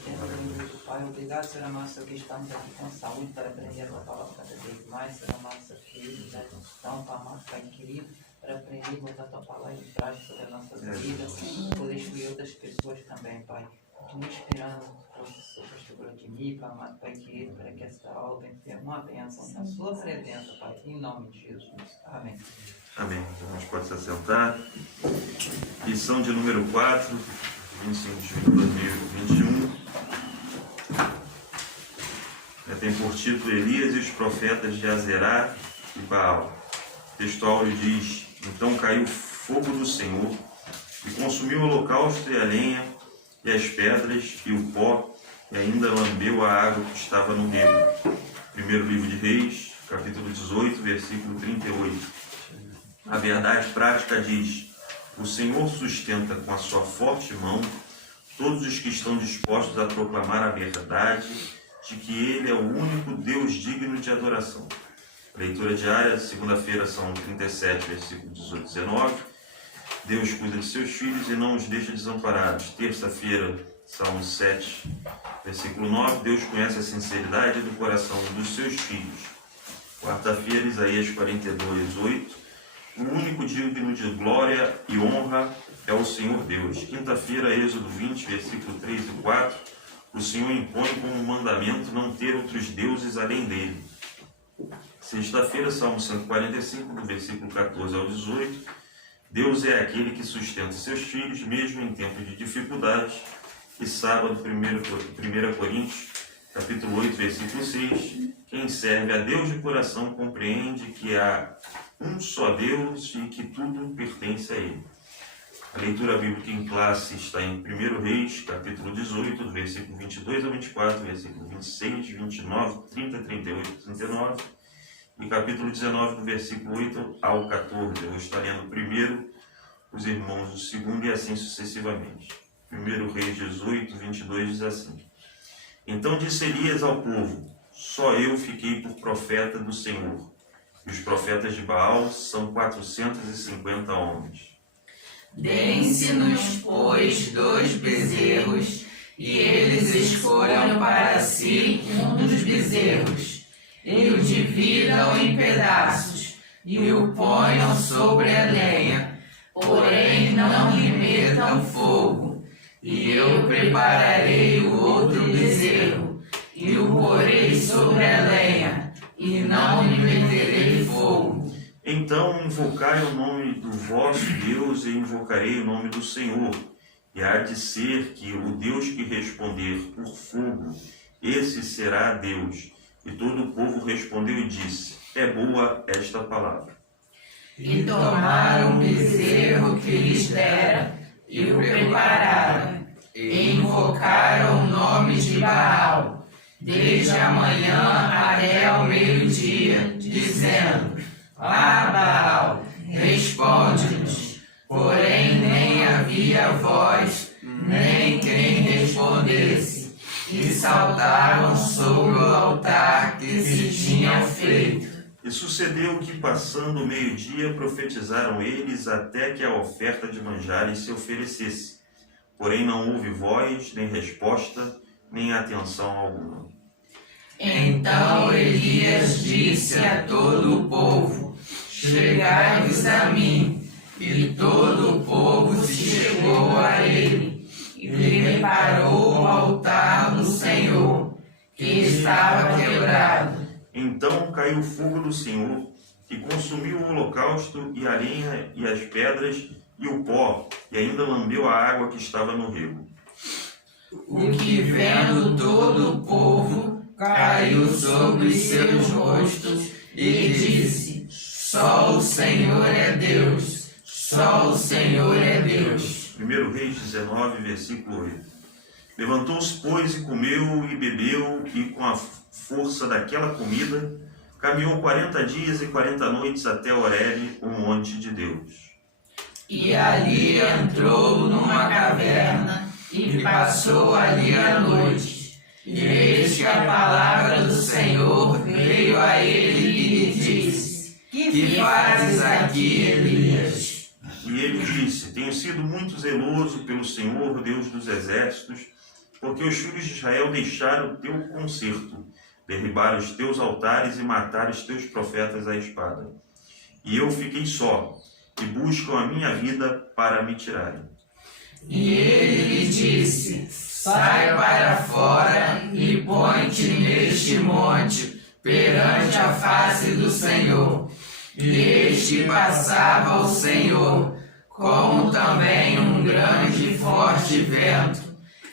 eterno, Pai, obrigado, Senhor amado, que estamos aqui com saúde para aprender a tua palavra cada vez mais, Senhor amado, querido, da gestão, Pai amado, Pai querido, para aprender e botar a tua palavra em prática sobre as nossas vidas, poder instruir outras pessoas também, Pai. Continua inspirando sobre a figura de mim, Pai amado, Pai querido, para que esta aula venha ter uma bênção na sua presença, Pai, em nome de Jesus. Amém. Amém. Então, nós podemos se assentar. Lição de número 4, 25 de junho de 2021. Tem por título Elias e os profetas de Azerá e Baal. O texto áureo diz: então caiu fogo do Senhor e consumiu o holocausto e a lenha e as pedras e o pó, e ainda lambeu a água que estava no rego. Primeiro livro de Reis, capítulo 18, versículo 38. A verdade prática diz: o Senhor sustenta com a sua forte mão todos os que estão dispostos a proclamar a verdade de que Ele é o único Deus digno de adoração. Leitura diária, segunda-feira, Salmo 37, versículo 18 e 19. Deus cuida de seus filhos e não os deixa desamparados. Terça-feira, Salmo 7, versículo 9. Deus conhece a sinceridade do coração dos seus filhos. Quarta-feira, Isaías 42, 8. O único digno de glória e honra é o Senhor Deus. Quinta-feira, Êxodo 20, versículo 3 e 4. O Senhor impõe como mandamento não ter outros deuses além dele. Sexta-feira, Salmo 145, do versículo 14 ao 18. Deus é aquele que sustenta seus filhos, mesmo em tempos de dificuldades. E sábado, 1 Coríntios, capítulo 8, versículo 6. Quem serve a Deus de coração compreende que há um só Deus e que tudo pertence a Ele. A leitura bíblica em classe está em 1 Reis, capítulo 18, do versículo 22 ao 24, versículo 26, 29, 30, 38 e 39, e capítulo 19, do versículo 8 ao 14. Eu estou lendo primeiro, os irmãos do segundo e assim sucessivamente. 1 Reis 18, 22 diz assim: então disse Elias ao povo: só eu fiquei por profeta do Senhor, e os profetas de Baal são 450 homens. Deem-se-nos, pois, 2 bezerros, e eles escolham para si um dos bezerros, e o dividam em pedaços, e o ponham sobre a lenha, porém não lhe metam fogo. E eu prepararei o outro bezerro, e o porei sobre a lenha, e não lhe meterei fogo. Então invocai o nome do vosso Deus e invocarei o nome do Senhor. E há de ser que o Deus que responder por fogo, esse será Deus. E todo o povo respondeu e disse: é boa esta palavra. E tomaram o bezerro que lhes dera, e o prepararam, e invocaram o nome de Baal, desde a manhã até ao meio-dia, dizendo: ah, Baal, responde-nos. Porém nem havia voz, nem quem respondesse, e saltaram sobre o altar que se tinham feito. E sucedeu que, passando o meio-dia, profetizaram eles até que a oferta de manjares se oferecesse. Porém não houve voz, nem resposta, nem atenção alguma. Então Elias disse a todo o povo: chegai-vos a mim. E todo o povo se chegou a ele, e preparou o altar do Senhor, que estava quebrado. Então caiu o fogo do Senhor, que consumiu o holocausto e a lenha e as pedras e o pó, e ainda lambeu a água que estava no rego. O que vendo todo o povo, caiu sobre seus rostos e disse: só o Senhor é Deus, só o Senhor é Deus. 1 Reis 19, versículo 8. Levantou-se, pois, e comeu e bebeu, e com a força daquela comida, caminhou 40 dias e 40 noites até Horebe, o monte de Deus. E ali entrou numa caverna, e passou ali a noite. E eis que a palavra do Senhor veio a ele e lhe disse: que fazes aqui, Elias? E ele disse: tenho sido muito zeloso pelo Senhor, Deus dos exércitos, porque os filhos de Israel deixaram o teu concerto, derribaram os teus altares e mataram os teus profetas à espada. E eu fiquei só, e buscam a minha vida para me tirarem. E ele lhe disse: sai para fora e põe-te neste monte, perante a face do Senhor. E este passava o Senhor, como também um grande e forte vento,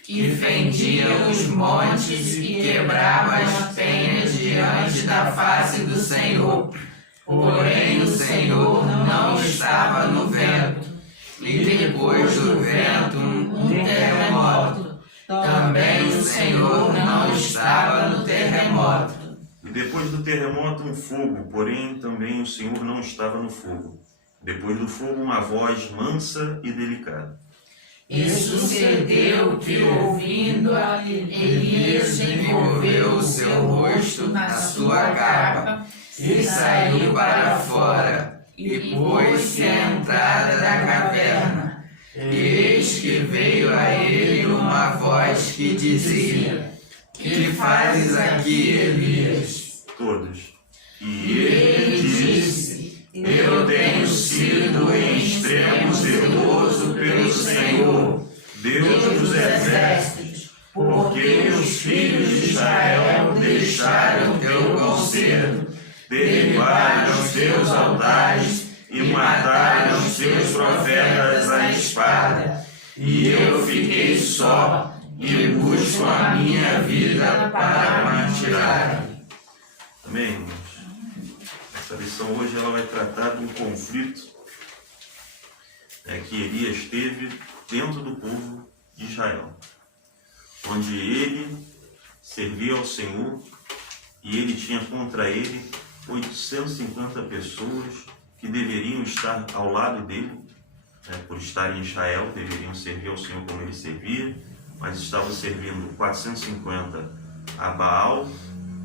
que fendia os montes e quebrava as penhas diante da face do Senhor. Porém o Senhor não estava no vento. E depois do vento um terremoto. Também o Senhor não estava no terremoto. E depois do terremoto um fogo, porém também o Senhor não estava no fogo. Depois do fogo uma voz mansa e delicada. E sucedeu que, ouvindo, Elias envolveu o seu rosto na sua capa e saiu para fora, e pôs-se à entrada da caverna. E eis que veio a ele uma voz que dizia: que fazes aqui, Elias? Todos. E ele disse: eu tenho sido em extremo zeloso pelo Senhor, Deus dos exércitos, porque os filhos de Israel deixaram o teu conselho, derribaram os teus altares e mataram os teus profetas à espada. E eu fiquei só, e busco a minha vida para me tirarem. Amém, irmãos? Essa lição hoje ela vai tratar de um conflito que Elias teve dentro do povo de Israel, onde ele servia ao Senhor e ele tinha contra ele 850 pessoas que deveriam estar ao lado dele, por estar em Israel, deveriam servir ao Senhor como ele servia, mas estavam servindo 450 a Baal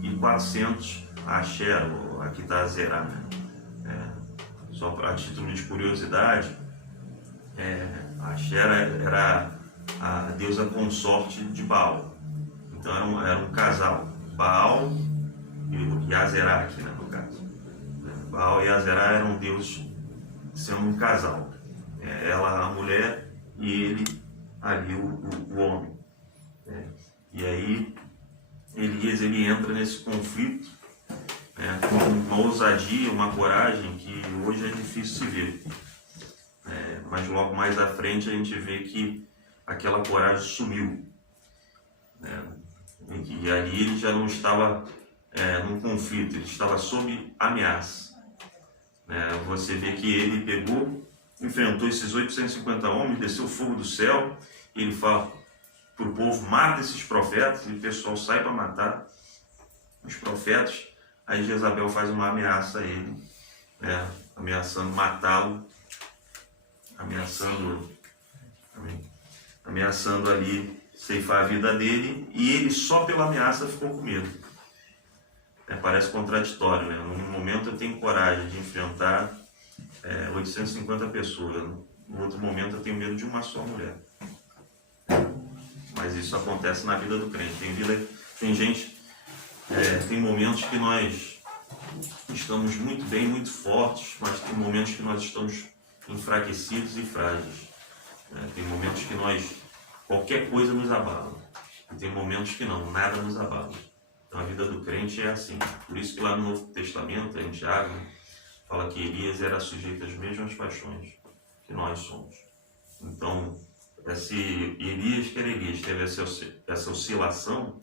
e 400 a Asher, ou aqui está a Zerá. Só a título de curiosidade, a Asher era a deusa consorte de Baal. Então era um casal, Baal e Azerá aqui, no caso. Baal e Azerá eram deuses sendo um casal. Ela a mulher e ele ali o homem. E aí Elias ele entra nesse conflito com uma ousadia, uma coragem que hoje é difícil se ver. Mas logo mais à frente a gente vê que aquela coragem sumiu. E ali ele já não estava num conflito, ele estava sob ameaça. Você vê que ele pegou, enfrentou esses 850 homens, desceu fogo do céu, e ele fala para o povo: mata esses profetas, e o pessoal sai para matar os profetas. Aí Jezabel faz uma ameaça a ele, ameaçando matá-lo, ameaçando ali ceifar a vida dele, e ele só pela ameaça ficou com medo. Parece contraditório, né? Num momento eu tenho coragem de enfrentar 850 pessoas, no outro momento eu tenho medo de uma só mulher. Mas isso acontece na vida do crente. Tem gente, tem momentos que nós estamos muito bem, muito fortes, mas tem momentos que nós estamos enfraquecidos e frágeis. Tem momentos que qualquer coisa nos abala. E tem momentos que não, nada nos abala. Então a vida do crente é assim. Por isso que lá no Novo Testamento, em Tiago, fala que Elias era sujeito às mesmas paixões que nós somos. Então, esse Elias que era Elias teve essa oscilação,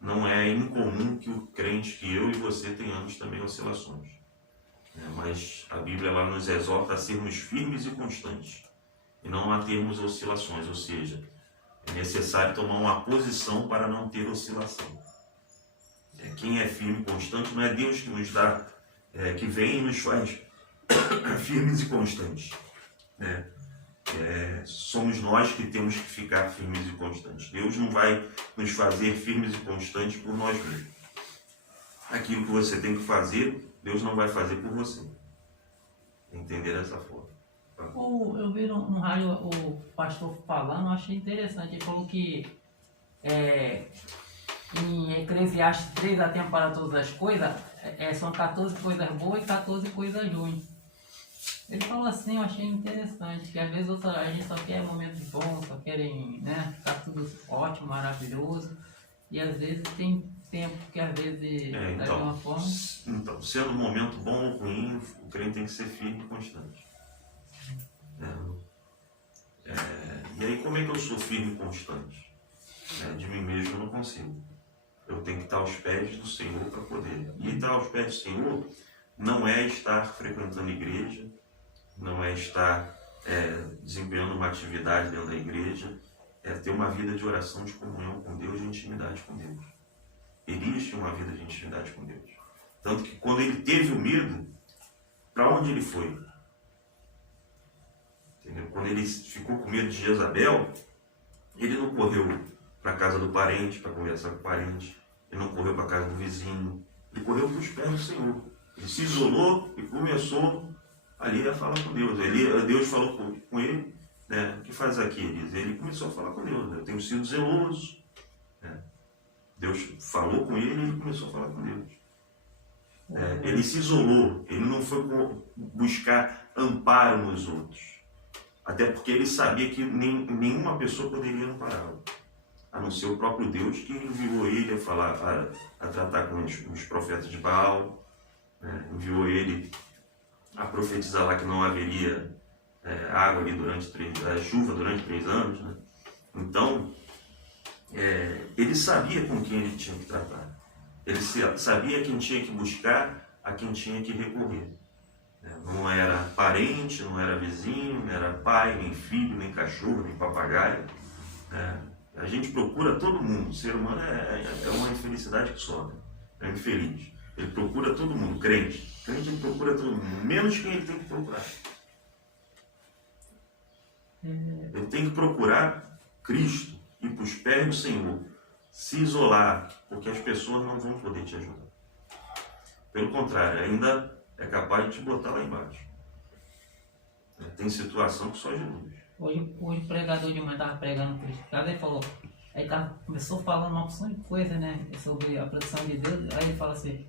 não é incomum que o crente, que eu e você tenhamos também oscilações. Mas a Bíblia lá nos exorta a sermos firmes e constantes, e não a termos oscilações, ou seja, é necessário tomar uma posição para não ter oscilação. Quem é firme e constante não é Deus que nos dá, que vem e nos faz firmes e constantes. Somos nós que temos que ficar firmes e constantes. Deus não vai nos fazer firmes e constantes por nós mesmos. Aquilo que você tem que fazer, Deus não vai fazer por você. Entender dessa forma. Eu vi no rádio o pastor falando, eu achei interessante. Ele falou que em Eclesiastes 3, há tempo para todas as coisas, são 14 coisas boas e 14 coisas ruins. Ele falou assim, eu achei interessante, que às vezes a gente só quer momentos bons, só querem, né, ficar tudo ótimo, maravilhoso, e às vezes tem tempo que às vezes, de uma forma... Então, sendo um momento bom ou ruim, o crente tem que ser firme e constante. E aí, como é que eu sou firme e constante? De mim mesmo eu não consigo. Eu tenho que estar aos pés do Senhor para poder. E estar aos pés do Senhor não é estar frequentando a igreja, não é estar desempenhando uma atividade dentro da igreja, é ter uma vida de oração, de comunhão com Deus, de intimidade com Deus. Elias tinha uma vida de intimidade com Deus. Tanto que quando ele teve o medo, para onde ele foi? Entendeu? Quando ele ficou com medo de Jezabel, ele não correu para a casa do parente, para conversar com o parente, ele não correu para a casa do vizinho, ele correu para os pés do Senhor. Ele se isolou e começou ali a falar com Deus. Deus falou com ele, né? O que faz aqui? Ele começou a falar com Deus. Eu tenho sido zeloso. Deus falou com ele e ele começou a falar com Deus. Ele se isolou, ele não foi buscar amparo nos outros. Até porque ele sabia que nenhuma pessoa poderia ampará-lo, a não ser o próprio Deus, que enviou ele a falar, a tratar com os profetas de Baal, enviou ele a profetizar lá que não haveria água ali chuva durante 3 anos. Né? Então, ele sabia com quem ele tinha que tratar. Ele sabia quem tinha que buscar, a quem tinha que recorrer. Não era parente, não era vizinho, não era pai, nem filho, nem cachorro, nem papagaio. A gente procura todo mundo. O ser humano é uma infelicidade que sobra. É infeliz. Ele procura todo mundo. Crente ele procura todo mundo, menos quem ele tem que procurar. Ele tem que procurar Cristo, ir para os pés do Senhor, se isolar, porque as pessoas não vão poder te ajudar. Pelo contrário, ainda é capaz de te botar lá embaixo. Tem situação que só Jesus. Hoje o pregador de manhã estava pregando Cristo. Ele falou, aí começou falando uma opção de coisa, né? Sobre a proteção de Deus. Aí ele fala assim,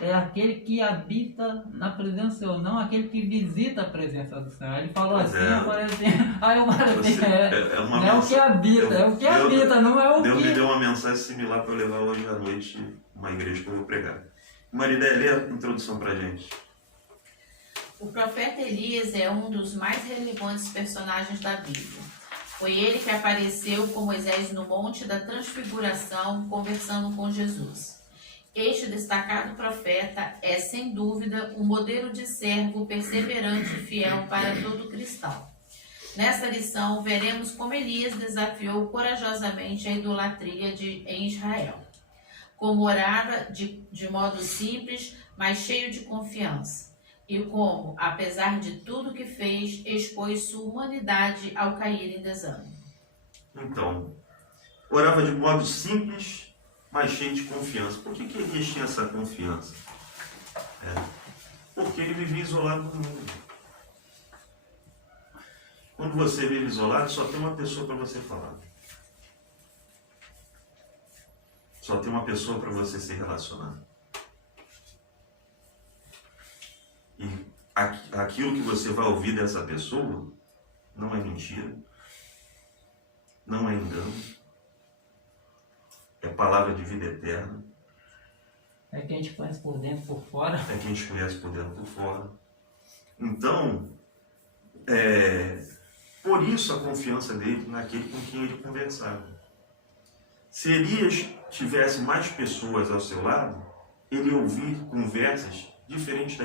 é aquele que habita na presença do Senhor, não aquele que visita a presença do Senhor. Aí ele falou assim, eu falei assim, aí eu falei assim, não é o que habita, é o que habita, não é o Deus que... me deu uma mensagem similar para eu levar hoje à noite uma igreja que eu vou pregar. Maridé, lê a introdução para a gente. O profeta Elias é um dos mais relevantes personagens da Bíblia. Foi ele que apareceu com Moisés no Monte da Transfiguração, conversando com Jesus. Este destacado profeta é, sem dúvida, um modelo de servo perseverante e fiel para todo cristão. Nesta lição, veremos como Elias desafiou corajosamente a idolatria em Israel. Como orava de modo simples, mas cheio de confiança. E como, apesar de tudo que fez, expôs sua humanidade ao cair em desânimo. Então, orava de modo simples, mas cheio de confiança. Por que Elias tinha essa confiança? Porque ele vivia isolado do mundo. Quando você vive isolado, só tem uma pessoa para você falar. Só tem uma pessoa para você se relacionar. E aquilo que você vai ouvir dessa pessoa não é mentira, não é engano, é palavra de vida eterna. É que a gente conhece por dentro e por fora. É que a gente conhece por dentro e por fora. Então, por isso a confiança dele naquele com quem ele conversava. Se Elias tivesse mais pessoas ao seu lado, ele ia ouvir conversas diferentes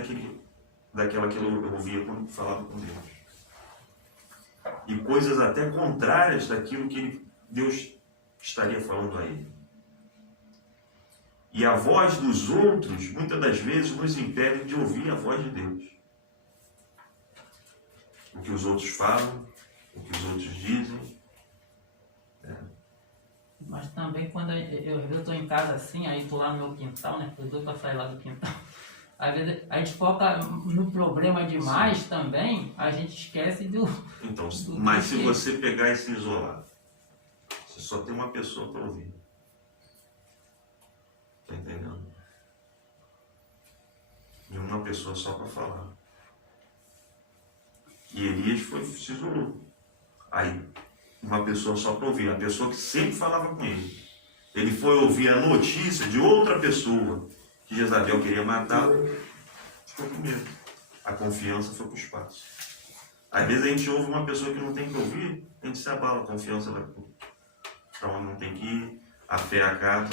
daquela que ele ouvia quando falava com Deus. E coisas até contrárias daquilo que Deus estaria falando a ele. E a voz dos outros, muitas das vezes, nos impede de ouvir a voz de Deus. O que os outros falam, o que os outros dizem. Mas também quando eu estou em casa assim, aí estou lá no meu quintal, né? Eu estou para sair lá do quintal. Às vezes a gente foca no problema demais. Sim. Também, a gente esquece do... Então, mas se você pegar e se isolar, Você só tem uma pessoa para ouvir. Está entendendo? E uma pessoa só para falar. E Elias se isolou. Aí, uma pessoa só para ouvir, a pessoa que sempre falava com ele. Ele foi ouvir a notícia de outra pessoa que Jezabel queria matar, ficou com medo. A confiança foi para o espaço. Às vezes a gente ouve uma pessoa que não tem que ouvir, a gente se abala, a confiança vai para onde não tem que ir, a fé acaba,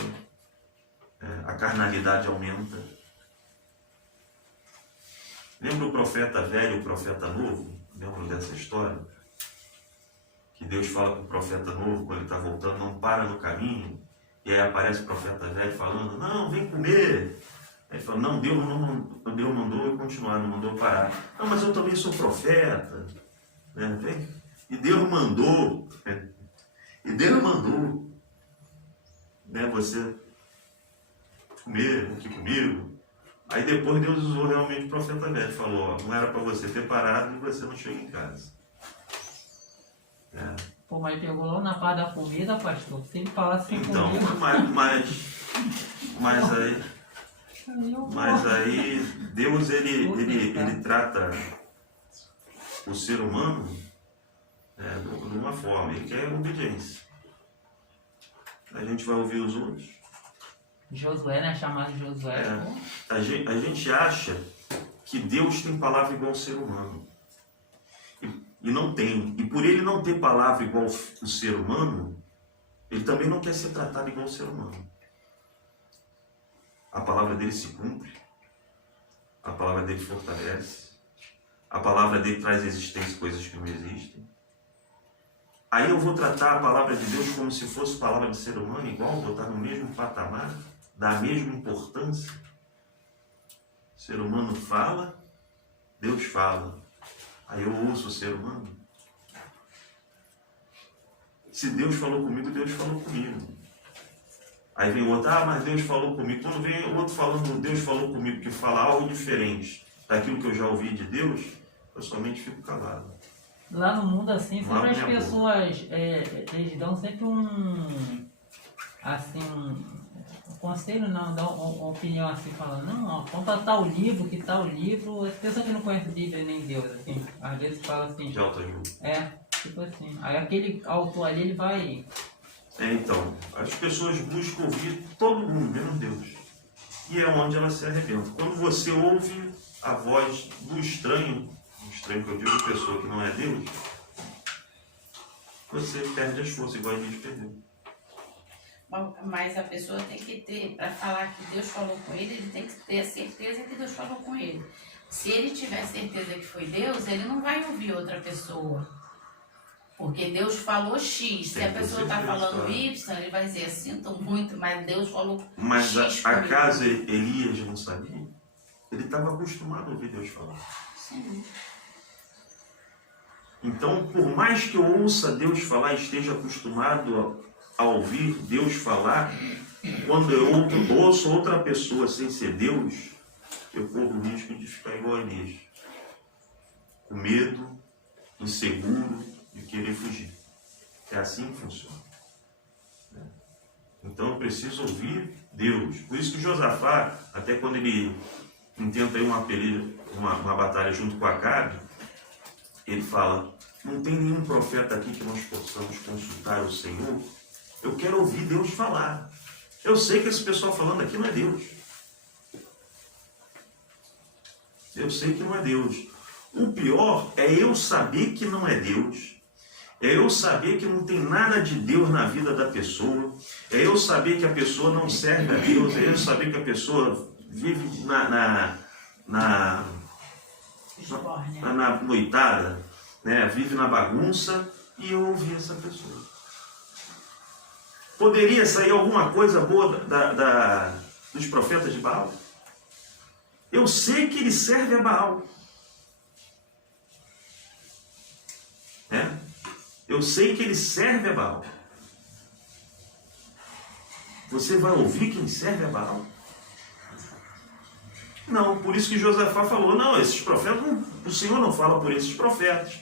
a carnalidade aumenta. Lembra o profeta velho e o profeta novo? Lembra dessa história? Que Deus fala com o profeta novo, quando ele está voltando, não para no caminho, e aí aparece o profeta velho falando, não, vem comer. Aí ele fala, não, Deus mandou eu continuar, não mandou eu parar. Não, mas eu também sou profeta. Né? E Deus mandou, né, você comer aqui comigo. Aí depois Deus usou realmente o profeta velho, falou, ó, não era para você ter parado e você não chega em casa. Pô, mas pegou logo na parte da comida, pastor. Se ele falasse sem Então, comida... mas aí Deus ele trata o ser humano de uma forma, ele quer obediência. A gente vai ouvir os outros. Josué, né? Chamado Josué. A gente acha que Deus tem palavra igual ao ser humano. E não tem. E por ele não ter palavra igual ao ser humano, ele também não quer ser tratado igual ao ser humano. A palavra dele se cumpre. A palavra dele fortalece. A palavra dele traz à existência coisas que não existem. Aí eu vou tratar a palavra de Deus como se fosse palavra de ser humano, igual, botar no mesmo patamar, da mesma importância. O ser humano fala, Deus fala. Aí eu ouço o ser humano. Se Deus falou comigo, Deus falou comigo. Aí vem o outro, mas Deus falou comigo. Quando vem o outro falando, Deus falou comigo, que fala algo diferente daquilo que eu já ouvi de Deus, eu somente fico calado. Lá no mundo, assim, sempre as pessoas, eles dão sempre um conselho, não, dão uma opinião assim, falando, não, ó, compra tal livro, que tal livro, as pessoas que não conhecem Bíblia nem Deus, assim, às vezes fala assim. De autoajuda. Tipo assim. Aí aquele autor ali, ele vai... Então, as pessoas buscam ouvir todo mundo, menos Deus. E é onde elas se arrebentam. Quando você ouve a voz do estranho que eu digo, a pessoa que não é Deus, você perde as forças, igual a gente perdeu. Mas a pessoa tem que ter, para falar que Deus falou com ele tem que ter a certeza que Deus falou com ele. Se ele tiver certeza que foi Deus, ele não vai ouvir outra pessoa. Porque Deus falou X. Se a pessoa está falando Y, ele vai dizer, sinto muito, mas Deus falou X. Mas acaso Elias não sabia? Ele estava acostumado a ouvir Deus falar. Sim. Então, por mais que eu ouça Deus falar, esteja acostumado a ouvir Deus falar, quando eu ouço outra pessoa sem ser Deus, eu corro o risco de ficar igual a Elias, com medo, inseguro, de querer fugir. É assim que funciona. Então eu preciso ouvir Deus. Por isso que Josafá, até quando ele intenta ir uma batalha junto com Acabe, ele fala, não tem nenhum profeta aqui que nós possamos consultar o Senhor? Eu quero ouvir Deus falar. Eu sei que esse pessoal falando aqui não é Deus. Eu sei que não é Deus. O pior é eu saber que não é Deus. É eu saber que não tem nada de Deus na vida da pessoa. É eu saber que a pessoa não serve a Deus. É eu saber que a pessoa vive na noitada, né? Vive na bagunça, e eu ouvi essa pessoa. Poderia sair alguma coisa boa dos profetas de Baal? Eu sei que ele serve a Baal. Eu sei que ele serve a Baal. Você vai ouvir quem serve a Baal? Não, por isso que Josafá falou, não, esses profetas, o Senhor não fala por esses profetas.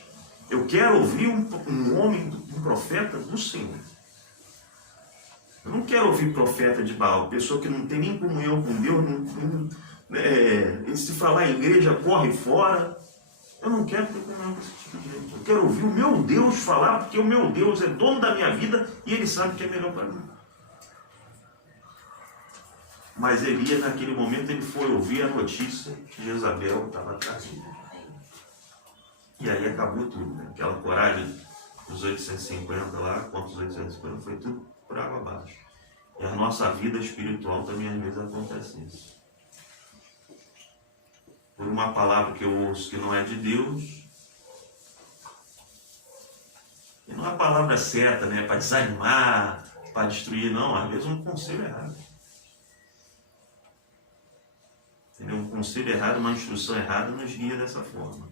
Eu quero ouvir um homem, um profeta do Senhor. Eu não quero ouvir profeta de Baal, pessoa que não tem nem comunhão com Deus, se falar em igreja, corre fora. Eu não quero ter comunhão com esse tipo de gente. Eu quero ouvir o meu Deus falar, porque o meu Deus é dono da minha vida e Ele sabe o que é melhor para mim. Mas Elias, naquele momento, ele foi ouvir a notícia que Jezabel estava atrás dele. E aí acabou tudo, né? Aquela coragem dos 850 lá, contra os 850, foi tudo por água abaixo. E a nossa vida espiritual também às vezes acontece isso. Por uma palavra que eu ouço que não é de Deus, e não é a palavra certa, né? Para desanimar, para destruir, não. Às vezes um conselho errado. Entendeu? Um conselho errado, uma instrução errada nos guia dessa forma.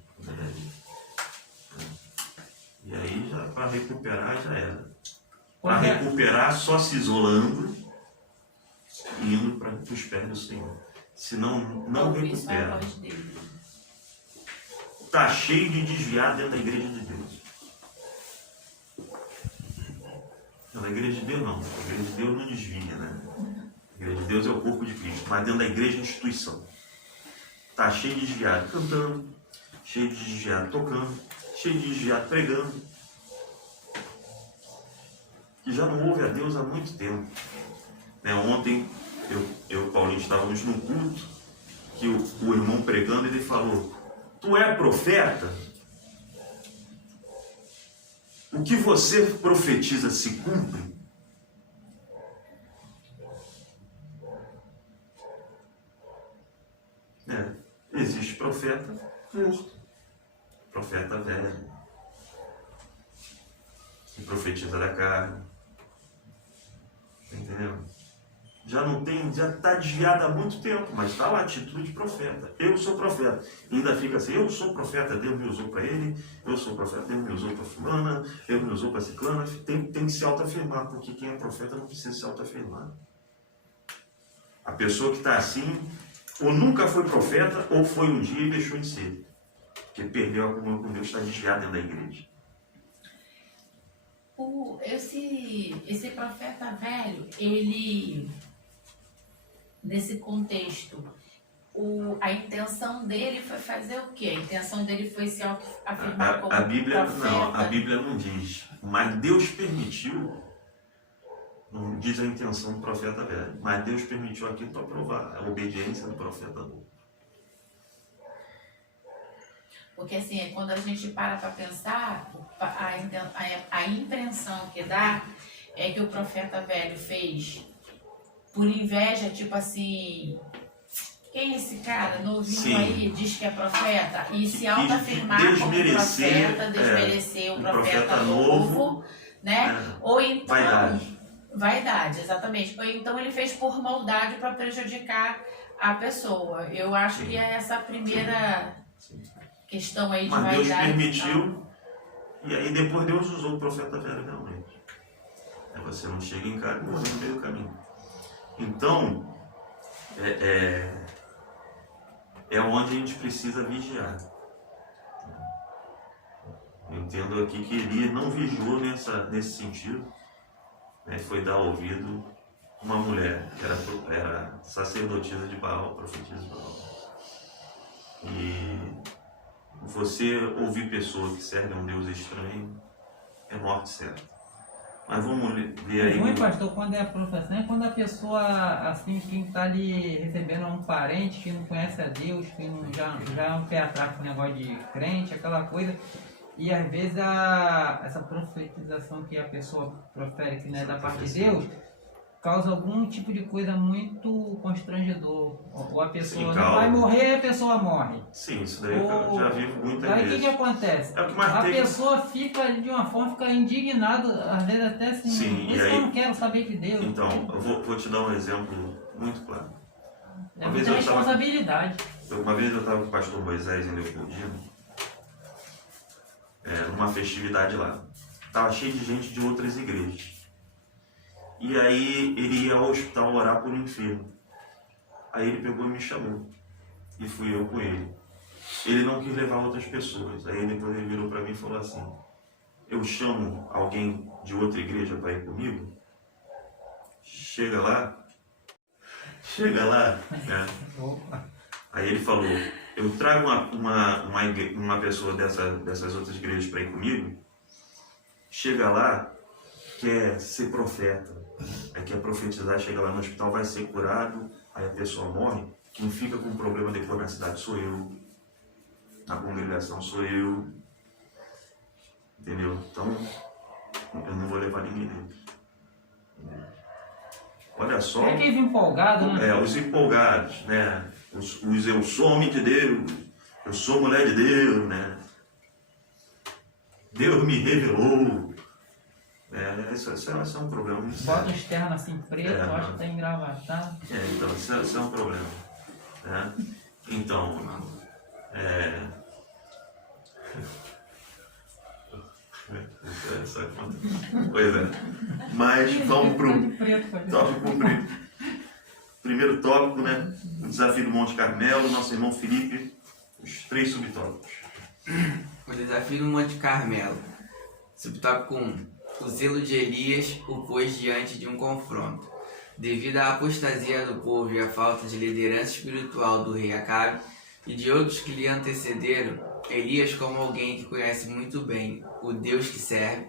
E aí, para recuperar, já era. Para recuperar, só se isolando e indo para os pés do Senhor. Senão, não recupera. Está cheio de desviado dentro da igreja de Deus. Não, na igreja de Deus não. A igreja de Deus não desvia, né? A igreja de Deus é o corpo de Cristo. Mas dentro da igreja é instituição. Está cheio de desviado cantando, cheio de desviado tocando, cheio de desviado pregando. Que já não ouve a Deus há muito tempo. Né? Ontem, eu e o Paulinho estávamos num culto, que o irmão pregando, ele falou: tu é profeta? O que você profetiza se cumpre? Existe profeta morto, profeta velho, que profetiza da carne. Entendeu? Já não tem, já está desviado há muito tempo, mas está lá a atitude de profeta. Eu sou profeta. E ainda fica assim: eu sou profeta, Deus me usou para ele. Eu sou profeta, Deus me usou para fulana. Deus me usou para ciclana. Tem que se autoafirmar, porque quem é profeta não precisa se autoafirmar. A pessoa que está assim, ou nunca foi profeta, ou foi um dia e deixou de ser. Porque perdeu a comunhão com Deus, está desviado dentro da igreja. Esse profeta velho, ele, nesse contexto, a intenção dele foi fazer o quê? A intenção dele foi se afirmar como a Bíblia, profeta? não, a Bíblia não diz, mas Deus permitiu, não diz a intenção do profeta velho, mas Deus permitiu aquilo para provar a obediência do profeta novo. Porque assim, quando a gente para pensar, a impressão que dá é que o profeta velho fez por inveja, tipo assim: quem é esse cara novinho aí, diz que é profeta, e se autoafirmar como profeta, desmerecer o profeta novo, né? Ou então, vaidade, exatamente. Ou então ele fez por maldade para prejudicar a pessoa. Eu acho que é essa a primeira questão aí de mas vaidade. Deus permitiu, e aí depois Deus usou o profeta velho realmente. Você não chega em casa e morre no meio do caminho. Então, é onde a gente precisa vigiar. Eu entendo aqui que Elias não vigiou nesse sentido, né? Foi dar ouvido a uma mulher que era sacerdotisa de Baal, profetisa de Baal. E você ouvir pessoas que servem a um Deus estranho é morte certa. Mas vamos ver aí. O ruim, pastor, quando é a profissão, é quando a pessoa, assim, quem está ali recebendo é um parente que não conhece a Deus, que não, já é um pé atrás com o negócio de crente, aquela coisa. E às vezes essa profetização que a pessoa profere, que não é da parte de Deus, causa algum tipo de coisa muito constrangedor. Ou a pessoa não vai morrer, a pessoa morre. Sim, isso daí eu já vi muitas aí vezes. Aí o que acontece? É o que mais tem. Pessoa fica de uma forma, fica indignada, às vezes até assim, sim, isso eu não quero saber de Deus. Então, eu vou te dar um exemplo muito claro. É muita responsabilidade. Uma vez eu estava com o pastor Moisés em Leopoldina, numa festividade lá. Estava cheio de gente de outras igrejas. E aí ele ia ao hospital orar por um enfermo. Aí ele pegou e me chamou. E fui eu com ele. Ele não quis levar outras pessoas. Aí depois ele virou para mim e falou assim: eu chamo alguém de outra igreja para ir comigo? Chega lá, né? Aí ele falou, eu trago uma pessoa dessas outras igrejas para ir comigo, chega lá, quer ser profeta, aí quer profetizar, chega lá no hospital, vai ser curado, aí a pessoa morre, quem fica com problema depois na cidade sou eu, na congregação sou eu, entendeu? Então, eu não vou levar ninguém dentro. Olha só. É aqueles empolgados, né? Os empolgados, né? Os eu sou homem de Deus, eu sou mulher de Deus, né? Deus me revelou. Isso é um problema. Bota os ternos assim preto, acho que tá engravatado. Então, isso é um problema. Né? Então, pois é. Mas vamos pro tópico primeiro tópico, né? O desafio do Monte Carmelo, nosso irmão Felipe, os 3 subtópicos. O desafio do Monte Carmelo. Subtópico 1. O zelo de Elias o pôs diante de um confronto. Devido à apostasia do povo e à falta de liderança espiritual do rei Acabe e de outros que lhe antecederam, Elias, como alguém que conhece muito bem o Deus que serve,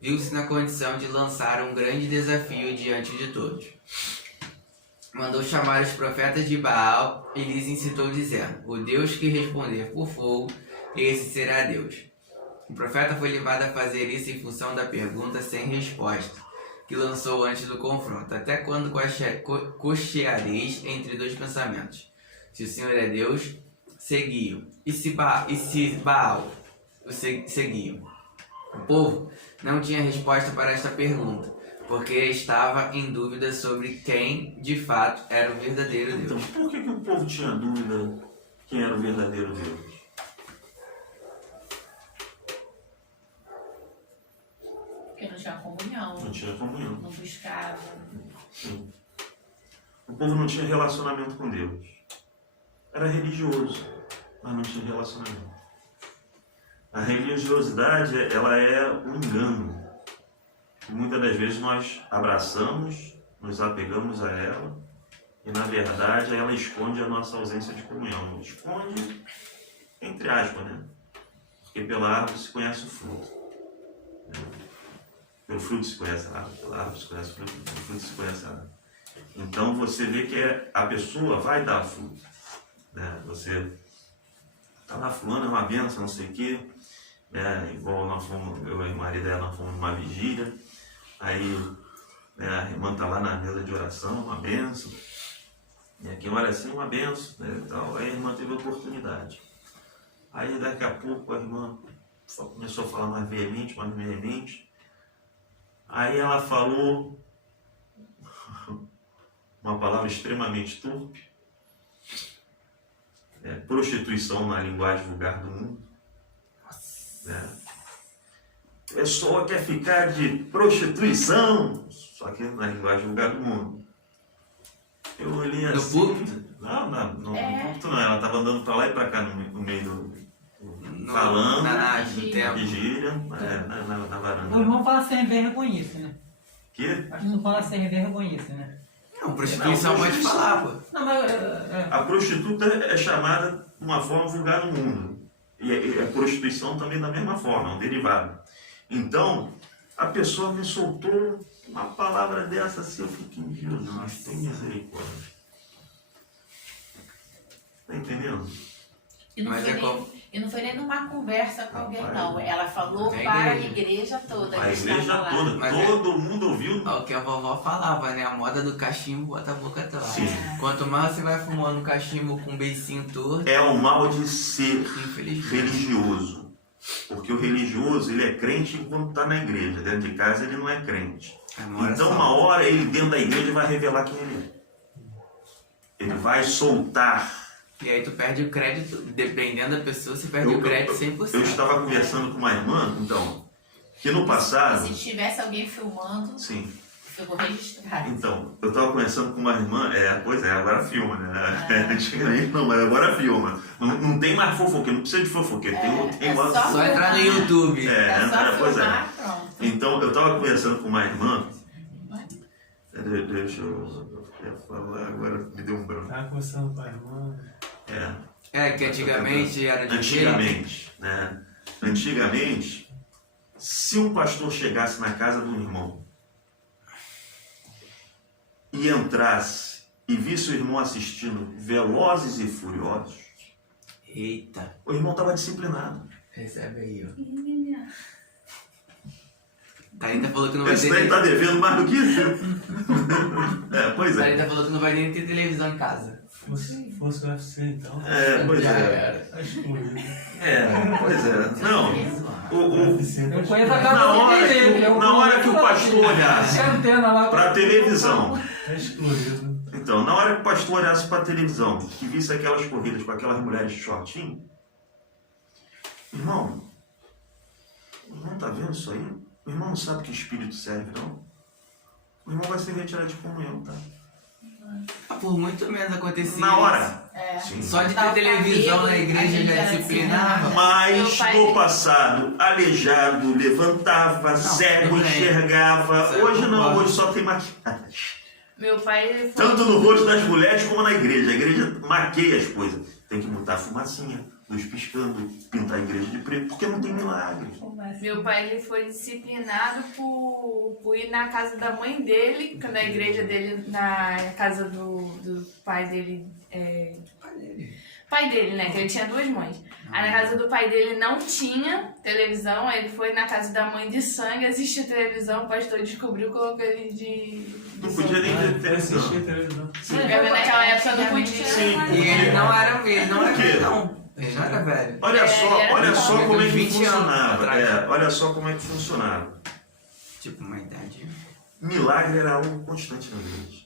viu-se na condição de lançar um grande desafio diante de todos. Mandou chamar os profetas de Baal e lhes incitou dizendo, o Deus que responder por fogo, esse será Deus. O profeta foi levado a fazer isso em função da pergunta sem resposta, que lançou antes do confronto. Até quando cocheareis entre 2 pensamentos? Se o Senhor é Deus, seguiu. E se Baal, seguiu. O povo não tinha resposta para esta pergunta, porque estava em dúvida sobre quem, de fato, era o verdadeiro Deus. Então, por que o povo tinha dúvida quem era o verdadeiro Deus? Porque não tinha comunhão. Não tinha comunhão. Não buscava. Sim. O povo não tinha relacionamento com Deus. Era religioso, mas não tinha relacionamento. A religiosidade, ela é um engano. E muitas das vezes nós abraçamos, nos apegamos a ela, e na verdade ela esconde a nossa ausência de comunhão. Esconde, entre aspas, né? Porque pela árvore se conhece o fruto. Pelo fruto se conhece a árvore, pela árvore se conhece o fruto, pelo fruto se conhece a árvore. Então você vê que a pessoa vai dar fruto. Né? Você está lá, fulano é uma benção, não sei o quê. Igual nós fomos, eu e a marido dela, nós fomos numa vigília. Aí a irmã está lá na mesa de oração, uma benção. E aqui olha assim, uma benção. Né, tal. Aí a irmã teve a oportunidade. Aí daqui a pouco a irmã começou a falar mais veemente. Aí ela falou uma palavra extremamente torpe, prostituição na linguagem vulgar do mundo. A pessoa quer ficar de prostituição, só que na linguagem vulgar do mundo. Eu olhei assim. No púlpito? Não, no púlpito não, ela estava andando para lá e para cá no meio do. Falando, na vigília, na varanda. O irmão fala sem vergonha isso, né? Que? Acho que não fala sem vergonha isso, né? Não, prostituição pode falar, pô. Não, mas... A prostituta é chamada de uma forma vulgar no mundo. E a prostituição também da mesma forma, é um derivado. Então, a pessoa me soltou uma palavra dessa assim, eu fiquei, Deus, nossa, tem misericórdia. Tá entendendo? E não foi nem numa conversa com alguém, Rapaz, não. Ela falou a para a igreja. igreja toda. A que igreja estava lá. toda, Mas todo mundo ouviu. Ó, o que a vovó falava, né? A moda do cachimbo bota a boca torta. Sim. Quanto mais você vai fumando um cachimbo com um beicinho torto, É o mal de ser infelizmente. religioso. Porque o religioso, ele é crente enquanto está na igreja. Dentro de casa ele não é crente. Então uma hora ele dentro da igreja vai revelar quem ele é. Ele vai soltar. E aí tu perde o crédito, dependendo da pessoa, você perde o crédito 100%. Eu estava conversando com uma irmã, então, que no E passado... se tivesse alguém filmando, Sim. ficou registrado. Então, eu estava conversando com uma irmã, pois é, agora filma, né? Antigamente não, mas agora filma. Não tem mais fofoqueiro, não precisa de fofoqueiro. Tem só Só entrar no YouTube. É só pois é. filmar, pronto. Então, eu estava conversando com uma irmã, Deixa eu falar, agora me deu um branco. Tá conversando com a irmã. Que antigamente era de Antigamente, né? Antigamente, se um pastor chegasse na casa do irmão e entrasse e visse o irmão assistindo Velozes e Furiosos, Eita, o irmão estava disciplinado. recebe aí, ó. Thalita falou que não vai Esse daí ter. está devendo mais do que isso. Pois é. Thalita falou que não vai nem ter televisão em casa. Fosse o UFC, então. Pois Já é. era. Tá excluído. Pois é. Não, o, UFC tá Eu conheço a excluído. casa na hora dele. na hora que o pastor olhasse Tem antena lá. para a televisão, Tá excluído. então, na hora que o pastor olhasse para a televisão, que visse aquelas corridas com aquelas mulheres de shortinho, irmão tá vendo isso aí? O irmão não sabe que espírito serve, não? O irmão vai ser retirado de comunhão, tá? Por muito menos acontecia Na hora. isso. Sim. Só de ter televisão na igreja já disciplinava. Mas Meu pai- no passado, aleijado, levantava, cego, tudo bem. enxergava. Isso é Hoje não, concordo. hoje só tem maquiagem. Meu pai foi... Tanto no rosto das mulheres como na igreja. A igreja maqueia as coisas. Tem que botar fumacinha, luz piscando, pintar a igreja de preto, porque não tem milagre. Meu pai ele foi disciplinado por ir na casa da mãe dele, quando a igreja dele, na casa do pai dele, pai dele, né, que ele tinha duas mães. Aí na casa do pai dele não tinha televisão, aí ele foi na casa da mãe de sangue, assistiu televisão, o pastor descobriu, colocou ele de Não podia nem ter Eu assisti televisão. a televisão. Porque naquela época não podia. Sim. E ele não era velho, Por quê? não. Ele não era velho. Olha só, era olha só jovem, como é que 20 anos funcionava. atrás. Olha só como é que funcionava. Tipo, uma idade. Milagre era algo constante na igreja.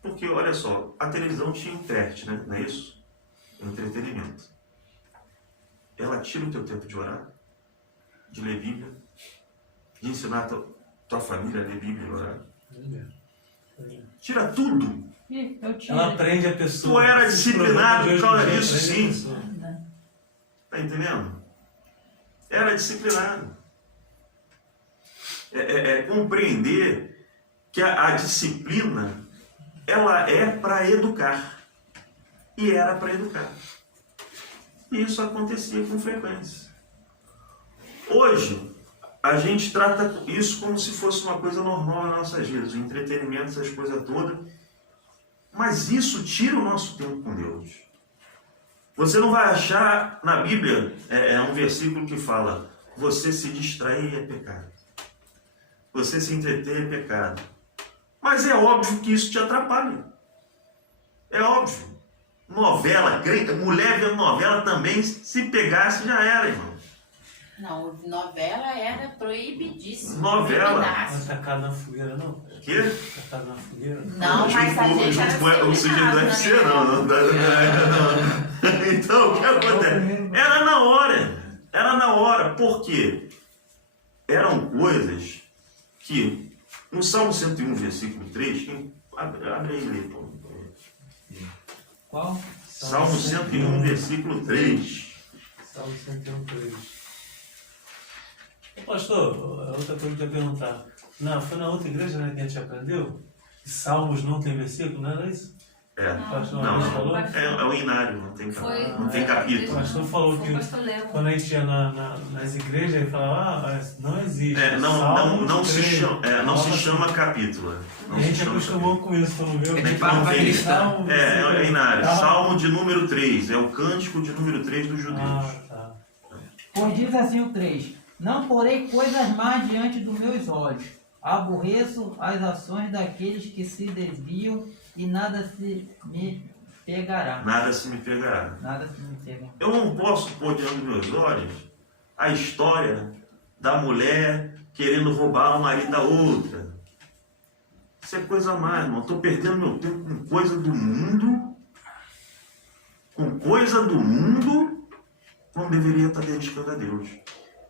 Porque, olha só, a televisão tinha intérprete, né? Não é isso? Entretenimento. Ela tira o teu tempo de orar, de ler Bíblia, de ensinar a tua família a ler Bíblia e orar. Tira tudo. Ih, eu tinha. Ela prende a pessoa. Tu era Esses disciplinado programas de por causa hoje em dia disso, prendem a sim. pessoa. Tá entendendo? Era disciplinado. Compreender que a disciplina, ela é para educar. E era para educar. E isso acontecia com frequência. Hoje, a gente trata isso como se fosse uma coisa normal nas nossas vidas, o entretenimento, essas coisas todas. Mas isso tira o nosso tempo com Deus. Você não vai achar na Bíblia, um versículo que fala: você se distrair é pecado. Você se entreter é pecado. Mas é óbvio que isso te atrapalha. É óbvio. Novela, mulher vendo novela também, se pegasse já era, irmão. Não, novela era proibidíssima. Novela. Não é tacado na fogueira, não? Que? Tacado na fogueira? Não, mas a gente era O sujeito do UFC não. Então, o que acontece? Era na hora. Era na hora. Por quê? Eram coisas que, no Salmo 101, versículo 3, abre aí e lê, pô. Qual? Salmo 101, versículo 3. Salmo 101:3. Pastor, outra coisa que eu ia perguntar. Foi na outra igreja, né, que a gente aprendeu? Que Salmos não tem versículo, não era isso? Pastor, Não, uma vez não. falou? É o inário, não tem O capítulo. pastor falou que quando a gente ia nas igrejas, ele falava, não existe. Não se Salmos chama capítulo. A gente acostumou com isso, quando viu? É de barba cristã. É inário. Salmo de número 3. É o cântico de número 3 dos judeus. Tá. Pois diz assim o 3: Não porei coisas más diante dos meus olhos. Aborreço as ações daqueles que se desviam e nada se me pegará. Nada se me pegará. Nada se me pegará. Eu não posso pôr diante dos meus olhos a história da mulher querendo roubar o marido da outra. Isso é coisa mais, irmão. Estou perdendo meu tempo com coisa do mundo. Com coisa do mundo, quando deveria estar dedicando a Deus.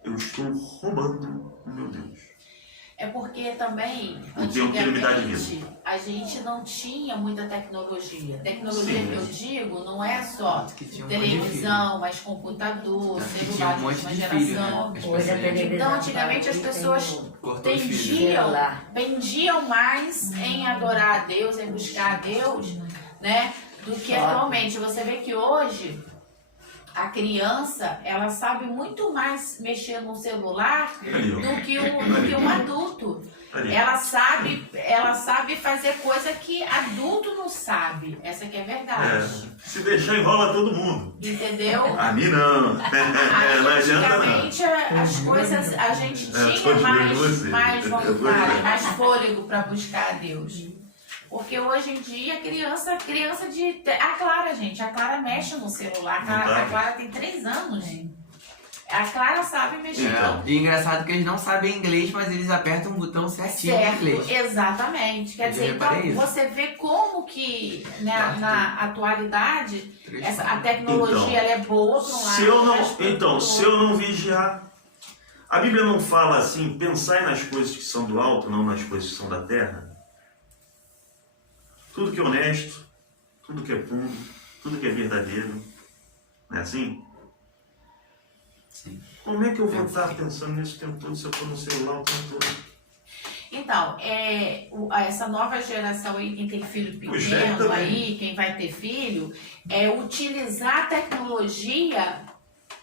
Eu estou roubando o meu Deus. É porque também, O tempo que ele me dá de vida. a gente não tinha muita tecnologia. Tecnologia Sim. que eu digo não é só Que tinha um monte de televisão, mas computador, filho. Que tinha celular um de monte última de filho, geração. né? As Hoje a pessoas televisão Então, antigamente as tá aí, pessoas cortou os filhos. pendiam mais em adorar a Deus, em buscar a Deus, né? Do que atualmente. Você vê que hoje a criança, ela sabe muito mais mexer no celular Ali, ó. do que um adulto. Ali. Ela sabe fazer coisa que adulto não sabe. Essa que é a verdade. Se deixar, enrola todo mundo. Entendeu? A mim não. Não adianta não. Antigamente as coisas a gente tô tinha de olho em você. mais Eu vou vontade, ver. mais fôlego para buscar a Deus. Porque hoje em dia a criança a Clara, gente, a Clara mexe no celular. A Clara tem 3 anos. A Clara sabe mexer. Então. E engraçado que eles não sabem inglês, mas eles apertam um botão certinho em Certo, inglês. exatamente. Quer Eu dizer, reparei então isso. você vê como que na atualidade a Então, tecnologia ela é boa para um lado. Se eu mas pro não, se eu não vigiar, a Bíblia não fala assim, pensai nas coisas que são do alto, não nas coisas que são da terra. Tudo que é honesto, tudo que é puro, tudo que é verdadeiro, não é assim? Sim. Como é que eu vou estar pensando nisso o tempo todo se eu estou no celular o tempo todo? Então, essa nova geração aí, quem tem filho Os velhos pequeno também. aí, quem vai ter filho, é utilizar a tecnologia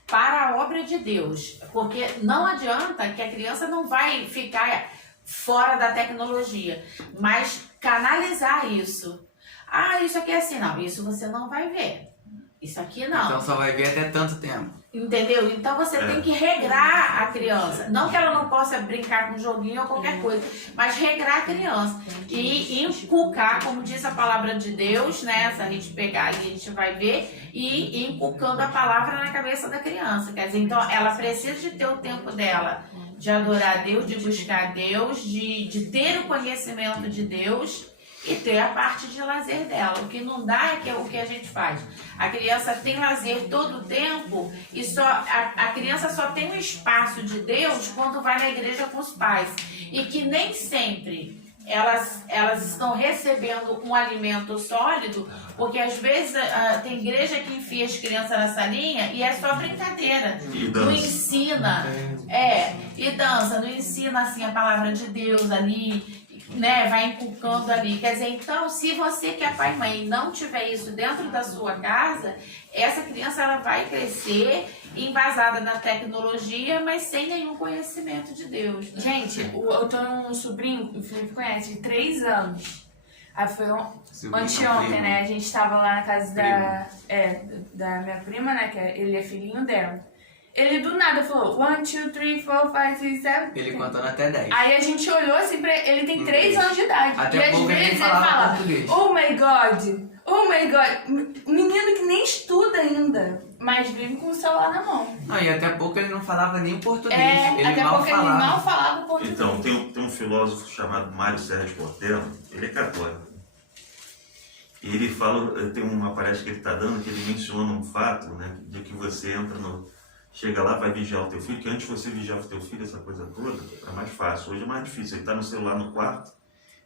para a obra de Deus. Porque não adianta que a criança não vai ficar fora da tecnologia, mas canalizar isso. Ah, isso aqui é assim, não, isso você não vai ver. Isso aqui não. Então só vai ver até tanto tempo. Entendeu? Então você tem que regrar a criança. Não que ela não possa brincar com joguinho ou qualquer coisa, mas regrar a criança. E inculcar, como diz a palavra de Deus, né? Se a gente pegar ali, a gente vai ver, e ir inculcando a palavra na cabeça da criança. Quer dizer, então ela precisa de ter o tempo dela de adorar a Deus, de buscar a Deus, de ter o conhecimento de Deus e ter a parte de lazer dela. O que não dá é que é o que a gente faz. A criança tem lazer todo o tempo e a criança só tem um espaço de Deus quando vai na igreja com os pais. E que nem sempre elas estão recebendo um alimento sólido, porque às vezes tem igreja que enfia as crianças na salinha e é só brincadeira. E Não dança. ensina, e dança, não ensina assim a palavra de Deus ali, né, vai inculcando ali. Quer dizer, então, se você que é pai e mãe não tiver isso dentro da sua casa, essa criança ela vai crescer embasada na tecnologia, mas sem nenhum conhecimento de Deus. Né? Gente, eu tenho um sobrinho, o Felipe conhece, de 3 anos. Aí foi anteontem, né? A gente tava lá na casa da minha prima, né? Que ele é filhinho dela. Ele do nada falou 1, 2, 3, 4, 5, 6, 7. Ele contando até 10. Aí a gente olhou assim pra ele, ele tem 3 anos de idade. Até e às pouco ele vezes nem ele falava fala, português. oh my god, oh my god. Menino que nem estuda ainda, mas vive com o celular na mão. Não, e até pouco ele não falava nem português. Ele até mal porque falava. ele mal falava português. Então, tem um filósofo chamado Mário Sérgio Cortella, ele é católico. E ele fala, tem uma palestra que ele está dando, que ele menciona um fato, né, de que você entra chega lá, vai vigiar o teu filho, que antes você vigiava o teu filho, essa coisa toda, era mais fácil. Hoje é mais difícil. Ele está no celular no quarto,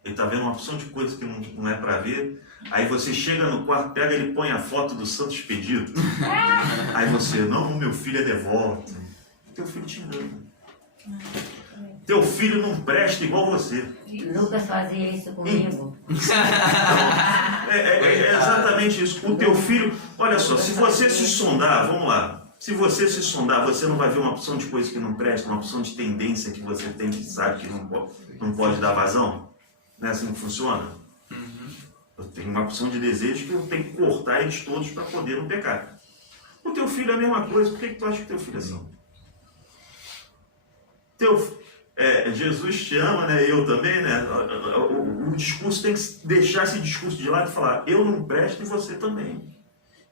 ele está vendo uma opção de coisas que não é para ver. Aí você chega no quarto, pega, ele põe a foto do Santo Expedito. Aí você, não, meu filho é devoto. Teu filho te engana. Teu filho não presta igual você. Lucas fazia isso comigo. É exatamente isso. O teu filho, olha só, se você se sondar, vamos lá. Se você se sondar, você não vai ver uma opção de coisa que não presta, uma opção de tendência que você tem que sabe que não pode dar vazão? Não é assim que funciona? Eu tenho uma opção de desejo que eu tenho que cortar eles todos para poder não pecar. O teu filho é a mesma coisa. Por que tu acha que teu filho é assim? Jesus te ama, né? Eu também, né? O discurso tem que deixar esse discurso de lado e falar, eu não presto e você também.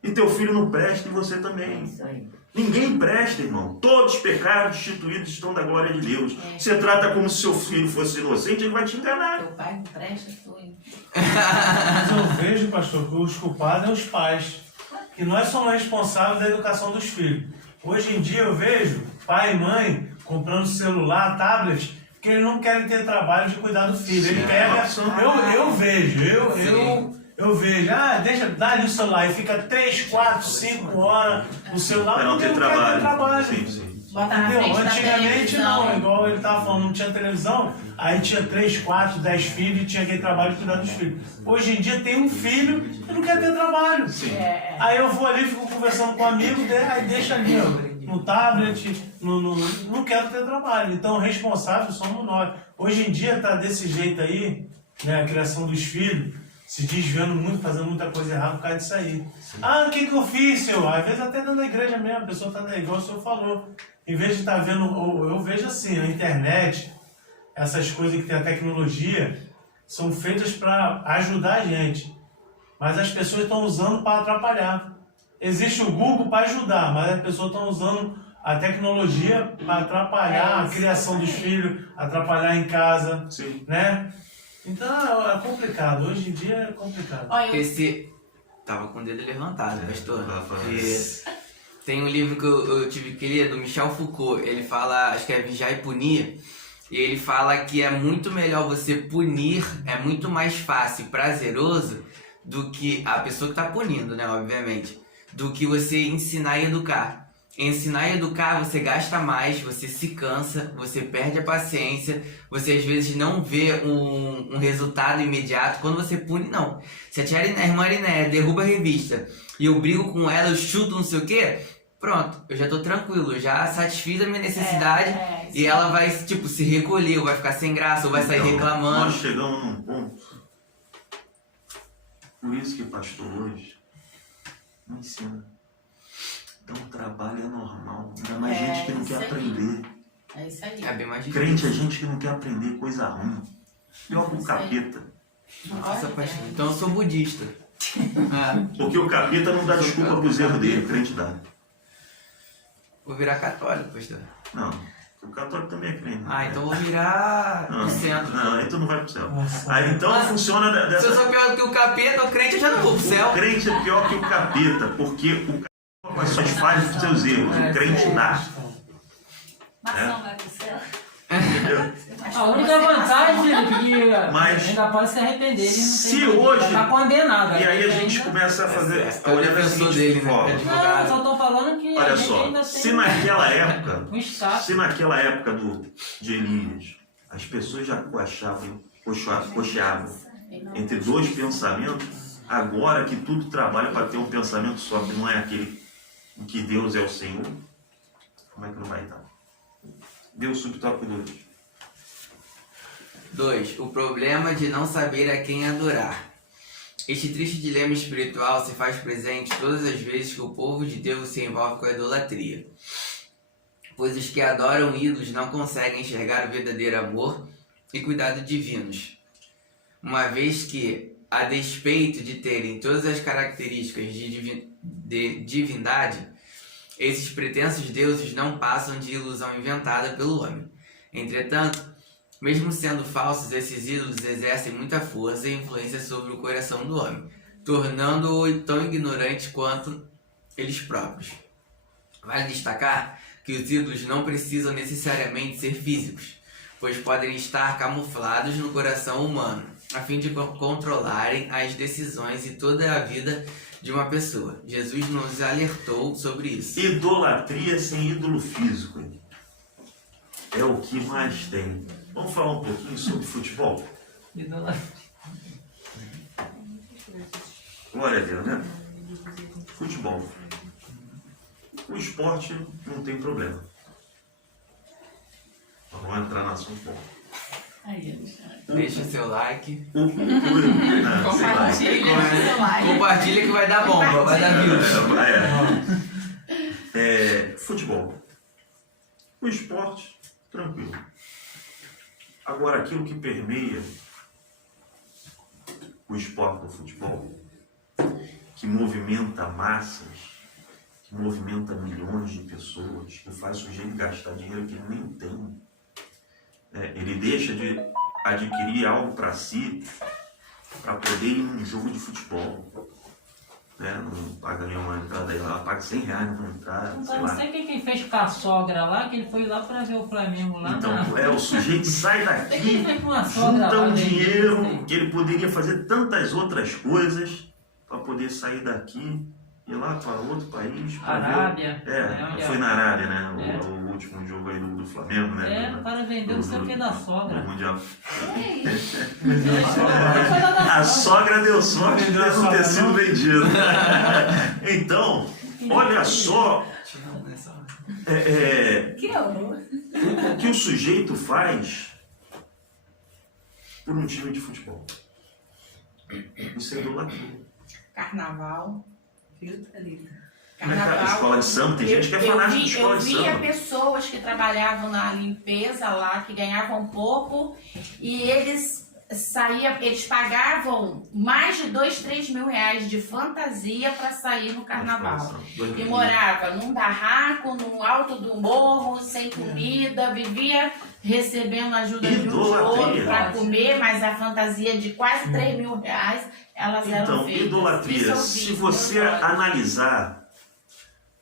E teu filho não presta e você também. Isso aí. Ninguém presta, irmão. Todos os pecados destituídos estão da glória de Deus. Você trata como se seu filho fosse inocente, ele vai te enganar. Teu pai não presta, tu. Mas eu vejo, pastor, que os culpados são os pais, que nós somos responsáveis da educação dos filhos. Hoje em dia eu vejo pai e mãe comprando celular, tablet, porque eles não querem ter trabalho de cuidar do filho. Ele Sim, pega, opção. eu vejo, dá ali o celular e fica 3, 4, 5 horas o celular, Para não porque ter não quer ter trabalho. trabalho. Sim. Bota na Entendeu? frente da Antigamente televisão. não, igual ele tava falando, não tinha televisão, aí tinha 3, 4, 10 filhos e tinha aquele trabalho de cuidar dos filhos. Hoje em dia tem um filho e não quer ter trabalho. Aí eu vou ali, fico conversando com um amigo, aí deixa ali, ó, no tablet, não quero ter trabalho. Então, responsável somos nós. Hoje em dia tá desse jeito aí, né, a criação dos filhos, se desviando muito, fazendo muita coisa errada por causa disso aí. O que eu fiz, senhor? Às vezes até dentro da igreja mesmo, a pessoa tá igual o senhor falou. Em vez de estar vendo, eu vejo assim, a internet, essas coisas que tem a tecnologia, são feitas para ajudar a gente. Mas as pessoas estão usando para atrapalhar. Existe o Google para ajudar, mas as pessoas estão usando a tecnologia para atrapalhar a criação dos filhos, atrapalhar em casa, né? Então é complicado, hoje em dia é complicado. Olha, Esse. Tava com o dedo levantado, pastor. Porque tem um livro que eu tive que ler, do Michel Foucault. Ele fala, acho que é Vigiar e Punir. E ele fala que é muito melhor você punir, é muito mais fácil e prazeroso do que a pessoa que tá punindo, né, obviamente, do que você ensinar e educar. Ensinar e educar, você gasta mais, você se cansa, você perde a paciência, você às vezes não vê um resultado imediato. Quando você pune, não. Se a irmã Ariné derruba a revista e eu brigo com ela, eu chuto não sei o quê, pronto, eu já tô tranquilo, eu já satisfiz a minha necessidade e ela vai, tipo, se recolher, ou vai ficar sem graça, ou vai sair reclamando. Nós chegamos num ponto, por isso que o pastor hoje não ensina. Então o trabalho é normal, ainda mais gente que não quer aprender. É isso aí. É bem mais difícil. Crente é gente que não quer aprender coisa ruim. Pior que o capeta. Nossa, pastor. Então eu sou budista. Porque o capeta não dá desculpa pros erros dele, o crente dá. Vou virar católico, pastor. Não, o católico também é crente. Então vou virar Não, no centro. não, aí tu não vai pro céu. Nossa. Aí então funciona Se eu dessa. sou pior do que o capeta, o crente eu já não vou pro céu. O crente é pior que o capeta, porque o capeta só faz os seus erros, o crente dá. Mas não vai pro céu. Entendeu? A única vantagem, Felipe, que Mas ainda pode se arrepender. Ele não se tem hoje- tá condenado. E aí a ainda- gente começa a fazer. É o Olha da defensor seguinte dele, né? forma. Não, só tô falando que a Olha gente só, ainda tem se naquela época, um status. se naquela época de Elias, as pessoas já cocheavam entre dois pensamentos, agora que tudo trabalha para ter um pensamento só, que não é aquele em que Deus é o Senhor, como é que não vai estar? Deus subtópico 2. 2. O problema de não saber a quem adorar. Este triste dilema espiritual se faz presente todas as vezes que o povo de Deus se envolve com a idolatria. Pois os que adoram ídolos não conseguem enxergar o verdadeiro amor e cuidado divinos. Uma vez que, a despeito de terem todas as características de divindade, esses pretensos deuses não passam de ilusão inventada pelo homem. Entretanto, mesmo sendo falsos, esses ídolos exercem muita força e influência sobre o coração do homem, tornando-o tão ignorante quanto eles próprios. Vale destacar que os ídolos não precisam necessariamente ser físicos, pois podem estar camuflados no coração humano, a fim de controlarem as decisões e toda a vida de uma pessoa. Jesus nos alertou sobre isso. Idolatria sem ídolo físico é o que mais tem. Vamos falar um pouquinho sobre futebol? Glória a Deus, né? Futebol. O esporte não tem problema. Vamos entrar no assunto bom. Deixa seu like. Compartilha que vai dar bomba, vai dar views. Futebol. O esporte, tranquilo. Agora, aquilo que permeia o esporte do futebol, que movimenta massas, que movimenta milhões de pessoas, que faz o sujeito gastar dinheiro que ele nem tem, ele deixa de adquirir algo para si, para poder ir num jogo de futebol. né? Não paga nenhuma entrada aí lá, paga R$100 numa entrada, sei Eu não lá. sei quem fez com a sogra lá, que ele foi lá pra ver o Flamengo lá. Então, na... o sujeito sai Tem daqui, quem fez com a sogra junta lá, um né? dinheiro que ele poderia fazer tantas outras coisas para poder sair daqui e ir lá para outro país. pra ver o- Arábia. né, foi na Arábia, né? É. O último jogo aí do Flamengo, né? O cara vendeu não sei o que da sogra. No Mundial. Ele foi lá da A sogra. sogra deu sorte de não ter sido vendido. Então, olha só Que horror. o que o sujeito faz por um time de futebol. Isso é idolatria. Carnaval. Viu, Thalita? Na escola de samba, tem gente que é Eu fanática de vi- escola Eu de via samba. pessoas que trabalhavam na limpeza lá, que ganhavam pouco, e eles pagavam mais de 2, 3 mil reais de fantasia para sair no carnaval. E morava num barraco, no alto do morro, sem comida, vivia recebendo ajuda de um de outro para comer, mas a fantasia de quase 3 mil reais, elas eram Então, feitas. idolatria, Isso eu se vi, você eu vi. analisar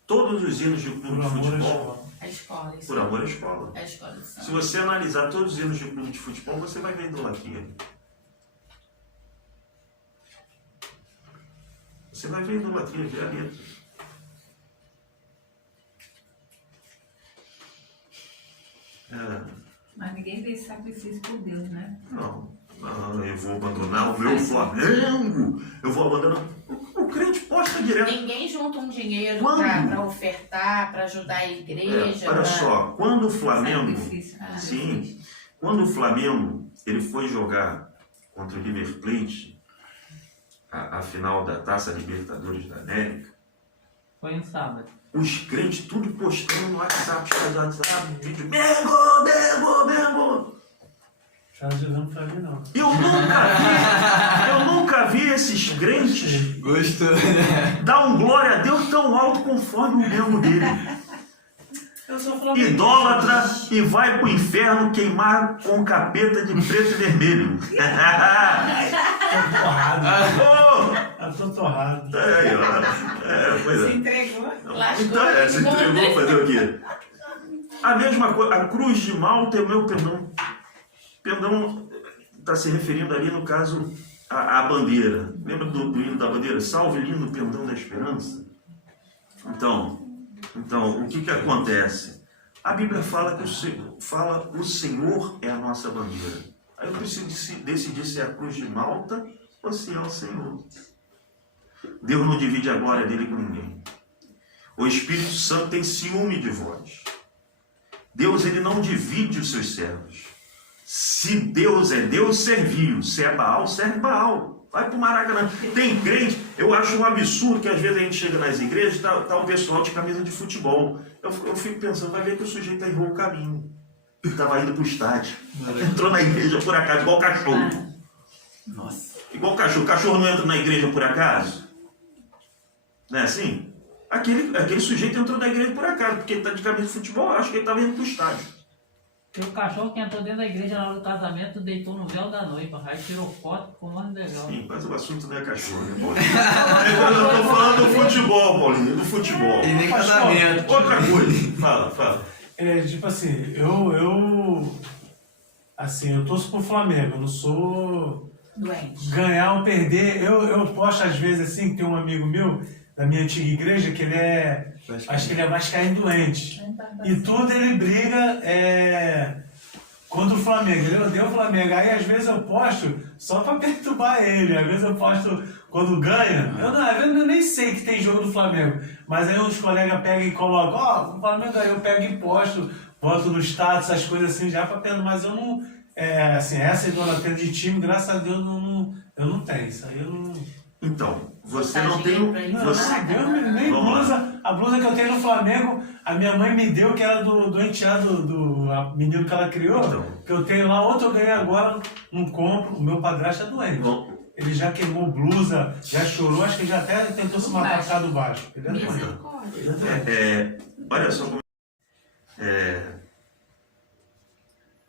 todos os hinos de clube Por de amor à futebol, escola. A escola, isso. por amor à escola. A escola de samba. Se você analisar todos os hinos de clube de futebol, você vai ver idolatria. Você vai ver idolatria, ver a letra. Mas ninguém vê esse sacrifício por Deus, né? Não, eu vou abandonar o meu Flamengo. Eu vou abandonar. O crente posta direto. Ninguém junta um dinheiro Quando? para ofertar, para ajudar a igreja. Olha pra- só, quando o Flamengo. Sacrifício. Sim, quando o Flamengo ele foi jogar contra o River Plate, a final da Taça Libertadores da América, Foi um sábado. os crentes tudo postando no WhatsApp, vídeo, Mengo. Charles não pra mim, não. Eu nunca vi esses crentes Gostou, né? dar um glória a Deus tão alto conforme o Mengo dele. Eu sou flamenguista. Idólatra e vai pro inferno queimar com capeta de preto e vermelho. Tô torrado. Oh! Eu tô torrado. Aí, ó. Pois é. Entregou. Lascou Então, você todo mundo. entregou fazer o quê? A mesma coisa, a cruz de Malta é o meu pendão. Pendão está se referindo ali, no caso, à bandeira. Lembra do hino da bandeira? Salve lindo pendão da esperança. Então o que acontece? A Bíblia fala que o Senhor é a nossa bandeira. Aí eu preciso decidir se é a cruz de Malta ou se é o Senhor. Deus não divide a glória dele com ninguém. O Espírito Santo tem ciúme de vós. Deus ele não divide os seus servos. Se Deus é Deus, serviu. Se é Baal, serve Baal. Vai pro Maracanã. Tem crente, eu acho um absurdo que às vezes a gente chega nas igrejas e tá o pessoal de camisa de futebol. Eu fico pensando, vai ver que o sujeito errou o caminho. Estava indo pro estádio. Entrou na igreja por acaso, igual cachorro. Nossa. Igual cachorro. Cachorro não entra na igreja por acaso? Não é assim? Aquele sujeito entrou na igreja por acaso, porque ele está de camisa de futebol, eu acho que ele estava indo pro estádio. E o cachorro que entrou dentro da igreja na hora do casamento deitou no véu da noiva. Aí tirou foto, ficou mais legal. Sim, mas o assunto não é cachorro, né, Paulinho? Eu estou falando do futebol, Paulinho, do futebol. E nem casamento. Outra coisa, fala. Tipo assim, eu torço pro Flamengo, eu não sou Doente. ganhar ou perder. Eu posto às vezes assim, que tem um amigo meu da minha antiga igreja que ele é, acho que ele é vascaíno doente. E tudo ele briga contra o Flamengo, ele odeia o Flamengo. Aí às vezes eu posto só pra perturbar ele, às vezes eu posto quando ganha. Às vezes eu nem sei que tem jogo do Flamengo, mas aí os colegas pegam e colocam, o Flamengo ganhou, eu pego e posto, boto no status, essas coisas assim, já pra perturbar, mas eu não, essa idolatria de time, graças a Deus, eu não tenho, isso aí eu não... Então, você Tá não tem... Nem Vamos lá. blusa. A blusa que eu tenho no Flamengo, a minha mãe me deu, que era do enteado do menino que ela criou, Então. que eu tenho lá, outro eu ganhei agora, não compro, o meu padrasto é doente. Bom, Ele já queimou blusa, já chorou, acho que já até tentou se matar por causa do Vasco. Ele é doente. Misericórdia. Ele é doente. olha só como...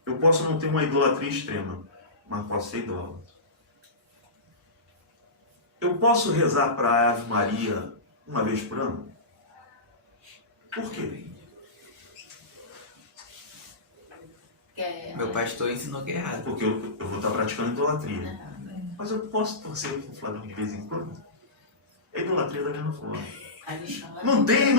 eu posso não ter uma idolatria extrema, mas posso ser idólatra. eu posso rezar para a Ave Maria uma vez por ano? Por quê? Meu pastor ensinou que é errado. Porque eu vou estar praticando idolatria. Mas eu posso torcer para o Flamengo de vez em quando? É idolatria da mesma forma. Não tem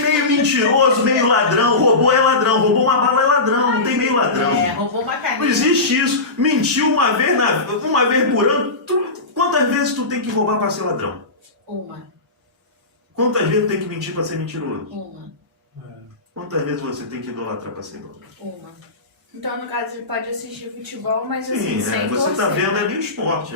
meio mentiroso, meio ladrão. Roubou é ladrão, roubou uma bala é ladrão, não tem meio ladrão. Roubou uma caneta. Não existe isso. Mentiu uma vez por ano. Quantas vezes tu tem que roubar para ser ladrão? Uma. Quantas vezes tu tem que mentir para ser mentiroso? Uma. Quantas vezes você tem que idolatrar para ser idólatra? Uma. Então, no caso, ele pode assistir futebol, mas assim, Sim, sem você está torcer. vendo ali o esporte.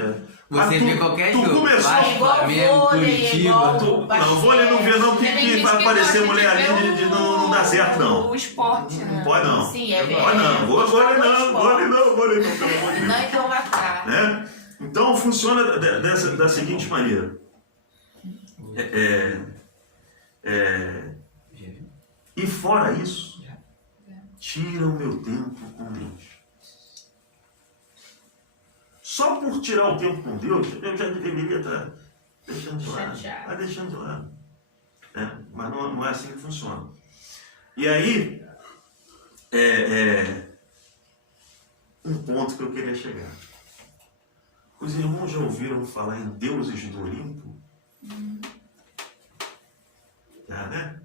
Você vê qualquer jogo. Começou... Vasco, igual Flamengo, vôlei, Curitiba. igual- Não, vôlei não vê não, Tem que gente vai que aparecer gosta mulher de ali ver de não dá certo não. O esporte, né? Não pode não. Sim, é Pode não. Vôlei não, pelo amor de Deus. Não idolatrar. Né? Então funciona da seguinte maneira. E fora isso, tira o meu tempo com Deus. Só por tirar o tempo com Deus, eu já deveria estar deixando de lado. Chateado. Está deixando de lado. Mas não é assim que funciona. E aí, um ponto que eu queria chegar. Os irmãos já ouviram falar em deuses do Olimpo? Já, né?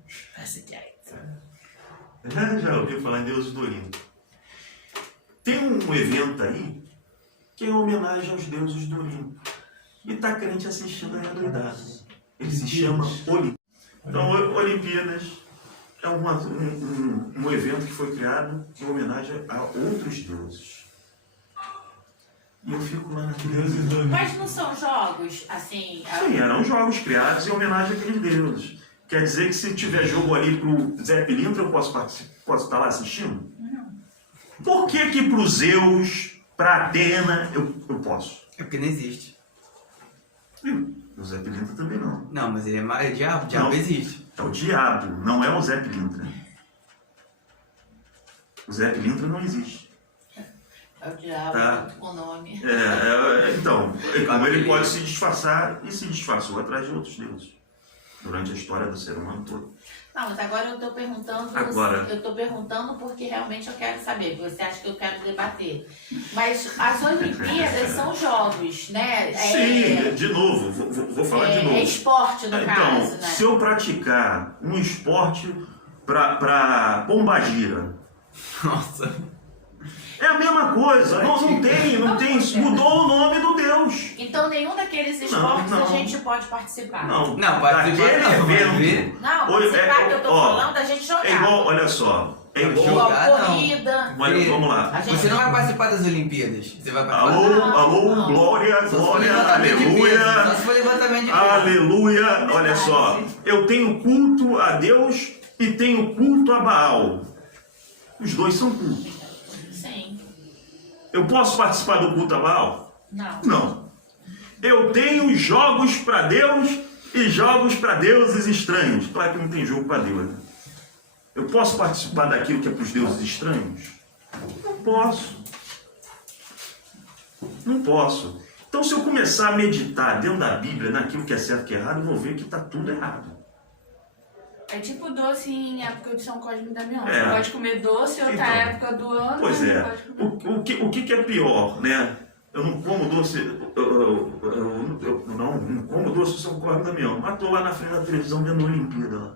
Já ouviu falar em deuses do Olimpo. Tem um evento aí que é homenagem aos deuses do Olimpo. E tá crente assistindo aí a doidada. Ele se chama Olimpíadas. Então, Olimpíadas é um evento que foi criado em homenagem a outros deuses. E eu fico lá naquele... Mas não são jogos, assim... Sim, eram jogos criados em homenagem àqueles deuses. Quer dizer que se tiver jogo ali pro Zé Pilintra, eu posso estar lá assistindo? Não. Por que pro Zeus, pra Atena, eu posso? É porque não existe. O Zé Pilintra também não. Não, mas ele é diabo. Diabo Não. existe. É o diabo, não é o Zé Pilintra. O Zé Pilintra não existe. É o diabo, Tá. com o nome. Então, como ele pode se disfarçar e se disfarçou atrás de outros deuses. Durante a história do ser humano todo. Não, mas agora eu estou perguntando. Agora. Eu estou perguntando porque realmente eu quero saber. Você acha que eu quero debater? Mas as Olimpíadas são jogos, né? Sim, de novo, vou falar de novo. É esporte, no caso, Então, né? se eu praticar um esporte para pombagira, Nossa. é a mesma coisa. Não tem. Mudou o nome do Deus. Então nenhum daqueles esportes não. a gente pode participar. Não, pode daquele participar, não, mas evento. Não, participar que eu tô falando da gente jogar. É igual, olha só. É igual. Jogar, não. corrida. Olha, vamos lá. A gente- Você não vai participar das Olimpíadas. Você vai participar. Alô, Não. glória, Só se for glória, levantamento de peso. Só aleluia. se for levantamento de peso. Aleluia. Olha só. Eu tenho culto a Deus e tenho culto a Baal. Os dois são cultos. Sim. Eu posso participar do culto a Baal? Não. Não. Eu tenho jogos para Deus e jogos para deuses estranhos. Claro que não tem jogo para Deus, né? Eu posso participar daquilo que é para os deuses estranhos? Não posso. Não posso. Então, se eu começar a meditar dentro da Bíblia, naquilo que é certo e que é errado, eu vou ver que está tudo errado. É tipo doce em época de São Cosme e Damião. É. Você pode comer doce em outra Então. época do ano. Pois mas é. não pode comer. O que é pior, né? Eu não como doce, não como doce de São Cosme e Damião, mas estou lá na frente da televisão vendo a Olimpíada lá.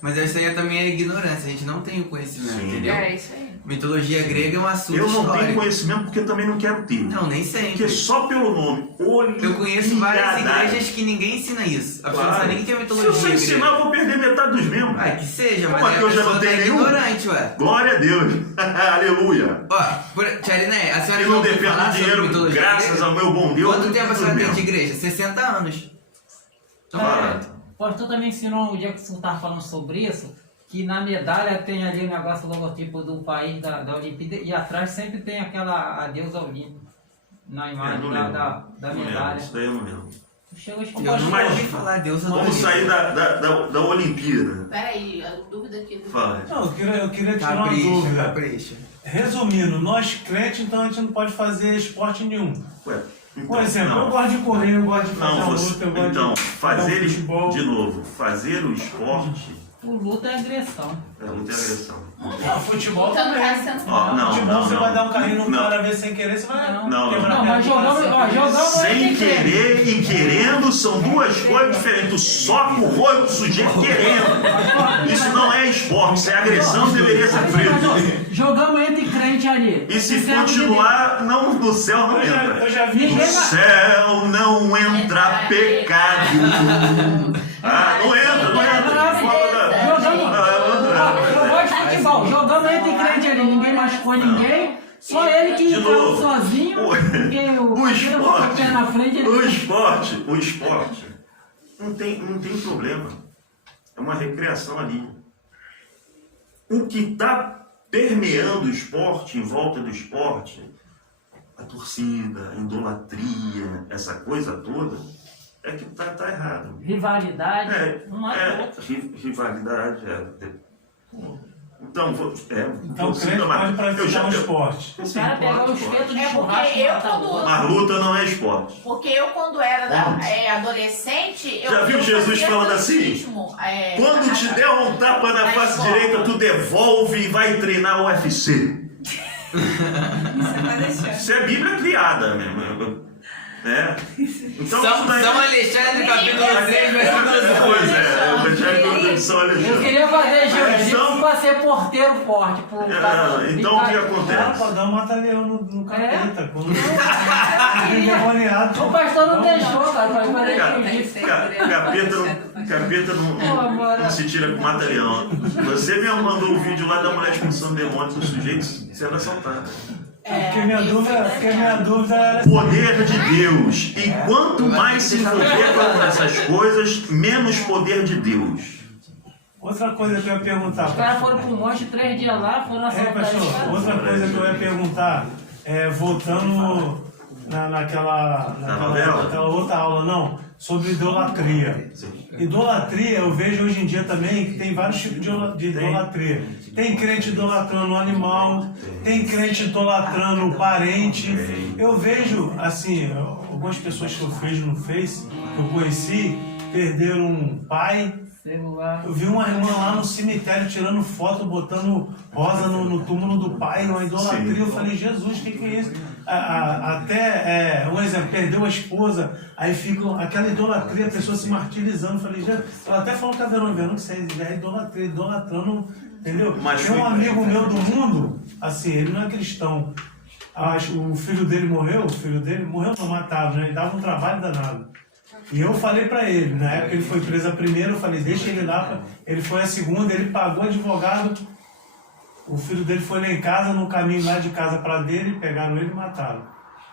Mas isso aí também é ignorância. A gente não tem o conhecimento, Sim. entendeu? É isso aí. Mitologia grega é um assunto Eu não histórico. tenho conhecimento porque também não quero ter. Não, nem sempre. Porque só pelo nome, Olimpíada. Eu conheço várias igrejas que ninguém ensina isso. A pessoa não sabe nem que tem Se mitologia você grega. ensinar, eu vou perder metade dos membros. Ai, que seja, mas Como aí aqui a eu já não pessoa tá tenho nenhum? ignorante, ué. Glória a Deus. Aleluia. Ó, Tia Ariné, a senhora Eu não já ouviu dependo falar de sobre dinheiro, mitologia graças grega? ao meu bom Deus. Quanto tempo a senhora tem de mesmo. igreja? 60 anos. O pastor também ensinou, o dia que você estava falando sobre isso, que na medalha tem ali o negócio, o logotipo do país da Olimpíada, e atrás sempre tem aquela a deusa Olímpia, na imagem não lembro. da Não lembro, medalha. isso daí eu não lembro. Chegou a Eu explicar. nunca Mas- ouvi falar, Deus Vamos sair da Olimpíada. Peraí, a dúvida aqui do... Fala. Não, eu queria tirar uma Capricha, dúvida. capricha. Resumindo, nós crentes, então a gente não pode fazer esporte nenhum. Ué, Por exemplo, não. eu gosto de correr, eu gosto de fazer Não, a você, luta, eu gosto então, de fazer, futebol. de novo, fazer o esporte O luta é agressão. é luta e agressão. Não, futebol Então não também. tá sendo Ó, não, Futebol não, você não. vai dar um carrinho no Não. cara ver sem querer, você vai Não. Não, quebrar Não, a mas perna do cara jogando, ó, sem querer. jogando Sem querer e querendo são duas coisas diferentes. Tu soca o olho do sujeito querendo. Isso não é esporte, isso é agressão, deveria ser preso. Jogamos entre crente ali. E se Isso é continuar, não, no céu não Eu entra. já vi No céu não entra pecado. Ah, não entra, não entra. Eu gosto de futebol, jogamos entre crente ali, ninguém machucou ninguém, só ele que De entrou novo. sozinho, porque O ele botou a pé na frente, ele... o esporte não tem problema. É uma recreação ali. O que está permeando o esporte, em volta do esporte, a torcida, a idolatria, essa coisa toda, é que tá errado. Rivalidade, não Rivalidade, Então, Então o crente pode praticar um esporte. O cara pegar o espeto de É churrasco porque e eu matar outro. Mas luta não é esporte. Porque eu, quando era adolescente, Já viu eu Jesus fazia falando assim? atletismo, Quando te der um tapa na face escola. direita, tu devolve e vai treinar o UFC. Isso vai deixar. Isso é Bíblia criada mesmo. Né? Então, São isso daí- Alexandre, capítulo 3, versículo 12. Pois é, o Evangelho de São Eu Alexandre. queria fazer Então- jiu-jitsu pra ser porteiro forte. Pro cara Então o que ficar- acontece? Dá um mata-leão no capeta. Quando É? ele é endemoniado. O pastor não deixou, cara, pra fazer jiu-jitsu. Capeta não se tira com mata-leão. Você mesmo mandou o vídeo lá da mulher expulsando demônios do sujeito sendo assaltado. Porque minha dúvida era... Poder de Deus. E quanto mais se envolver com essas coisas, menos poder de Deus. Outra coisa que eu ia perguntar. Os caras foram pro monte 3 dias lá, foram assaltar esse pastor, cara. outra coisa que eu ia perguntar, voltando naquela outra aula, não, sobre idolatria. Idolatria, eu vejo hoje em dia também que tem vários tipos de idolatria. Tem crente idolatrando o animal, tem crente idolatrando o parente. Eu vejo, assim, algumas pessoas que eu vejo no Face, que eu conheci, perderam um pai. Celular. Eu vi uma irmã lá no cemitério tirando foto, botando rosa no túmulo do pai, uma idolatria. Sim. Eu falei, Jesus, o que é isso? Um exemplo, perdeu a esposa, aí fica aquela idolatria, a pessoa se martirizando. Eu falei, Jesus, ela até falou que tá vendo que você é idolatria, idolatrando, entendeu? Mas tem um amigo meu do mundo, assim, ele não é cristão. O filho dele morreu, não, mataram, né? Ele dava um trabalho danado. E eu falei pra ele, na época ele foi preso a primeira, eu falei, deixa ele lá, ele foi a segunda, ele pagou advogado, o filho dele foi lá em casa, no caminho lá de casa pra dele, pegaram ele e mataram.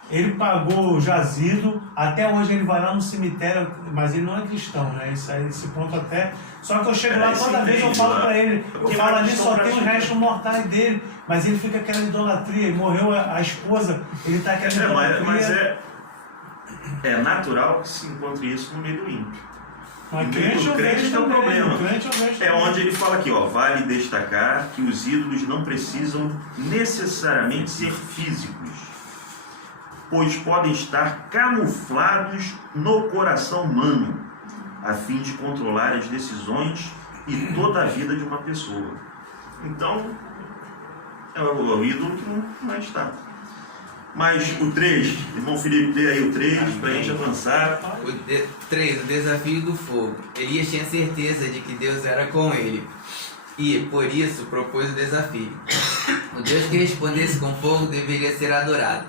Ele pagou o jazido, até hoje ele vai lá no cemitério, mas ele não é cristão, né? Esse ponto até... Só que eu chego lá, toda vez eu falo pra ele, eu falo ali, só tem os restos mortais dele, mas ele fica aquela idolatria, morreu a esposa, ele tá aquela idolatria... Mas é natural que se encontre isso no meio do ímpio. Mas No crente meio eu do crente vejo tem um também, problema. crente eu vejo É também. onde ele fala aqui, ó, vale destacar que os ídolos não precisam necessariamente ser físicos, pois podem estar camuflados no coração humano, a fim de controlar as decisões e toda a vida de uma pessoa. Então, é o ídolo que não está. Mas o 3, irmão Felipe, dê aí o 3 para a gente avançar. 3, o desafio do fogo. Elias tinha certeza de que Deus era com ele e, por isso, propôs o desafio. O Deus que respondesse com fogo deveria ser adorado.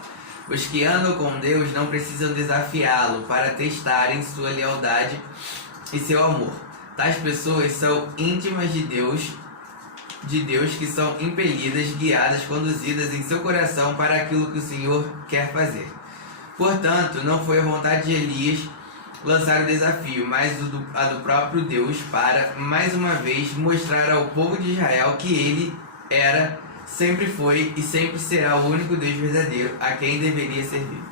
Os que andam com Deus não precisam desafiá-lo para testarem sua lealdade e seu amor. Tais pessoas são íntimas de Deus que são impelidas, guiadas, conduzidas em seu coração para aquilo que o Senhor quer fazer. Portanto, não foi a vontade de Elias lançar o desafio, mas a do próprio Deus para, mais uma vez, mostrar ao povo de Israel que ele era, sempre foi e sempre será o único Deus verdadeiro a quem deveria servir.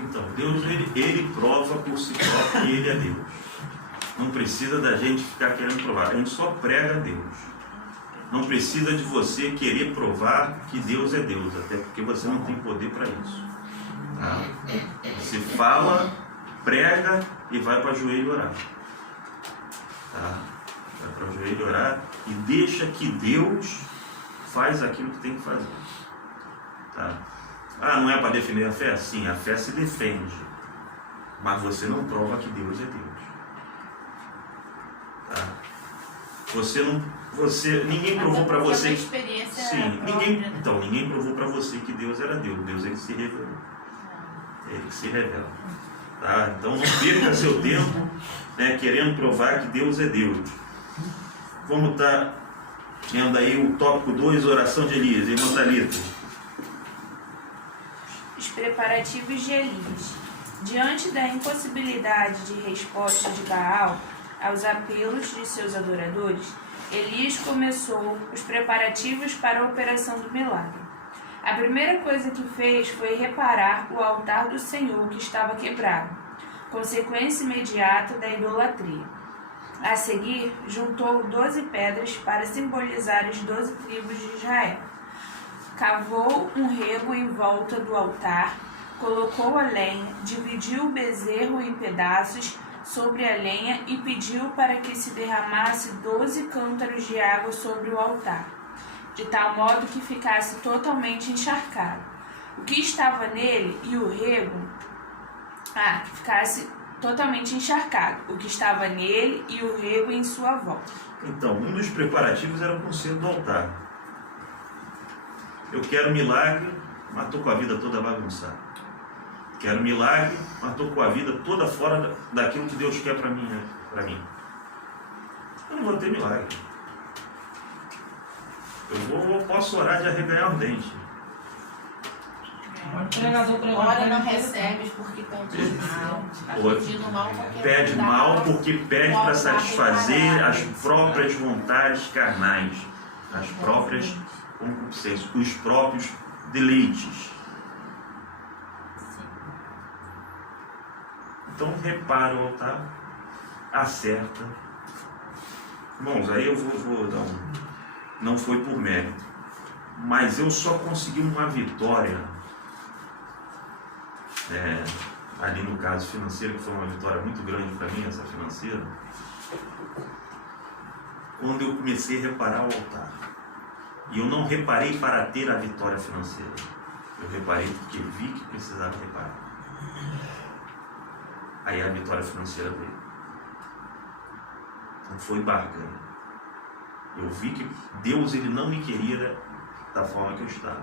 Então, Deus, ele prova por si próprio que ele é Deus. Não precisa da gente ficar querendo provar, a gente só prega a Deus. Não precisa de você querer provar que Deus é Deus, até porque você não tem poder para isso. Tá? Você fala, prega e vai para o joelho orar. Tá? Vai para o joelho orar e deixa que Deus faz aquilo que tem que fazer. Tá? Ah, não é para defender a fé? Sim, a fé se defende. Mas você não prova que Deus é Deus. Tá? Ninguém provou para você. Sim, ninguém provou para você que Deus era Deus. Deus é que se revelou. É Ele que se revela. Tá? Então não perca seu tempo, né, querendo provar que Deus é Deus. Vamos estar tendo aí o tópico 2, oração de Elias, irmã Thalita. Os preparativos de Elias. Diante da impossibilidade de resposta de Baal aos apelos de seus adoradores, Elias começou os preparativos para a operação do milagre. A primeira coisa que fez foi reparar o altar do Senhor que estava quebrado, consequência imediata da idolatria. A seguir, juntou 12 pedras para simbolizar as 12 tribos de Israel. Cavou um rego em volta do altar, colocou a lenha, dividiu o bezerro em pedaços sobre a lenha e pediu para que se derramasse 12 cântaros de água sobre o altar, de tal modo que ficasse totalmente encharcado. O que estava nele e o rego... que ficasse totalmente encharcado. O que estava nele e o rego em sua volta. Então, um dos preparativos era o conselho do altar. Eu quero milagre, mas estou com a vida toda bagunçada. Quero milagre, mas estou com a vida toda fora daquilo que Deus quer para mim. Eu não vou ter milagre. Eu posso orar de arreganhar os dentes. Ora não recebes porque pede mal. Está pedindo mal porque pede mal porque pede para satisfazer as próprias vontades carnais, as próprias concupiscências, os próprios deleites. Então repara o altar, acerta. Irmãos, aí eu vou dar não foi por mérito, mas eu só consegui uma vitória, ali no caso financeiro, que foi uma vitória muito grande para mim, essa financeira, quando eu comecei a reparar o altar. E eu não reparei para ter a vitória financeira, eu reparei porque vi que precisava reparar. Aí a vitória financeira veio. Não foi barganha. Eu vi que Deus ele não me queria da forma que eu estava.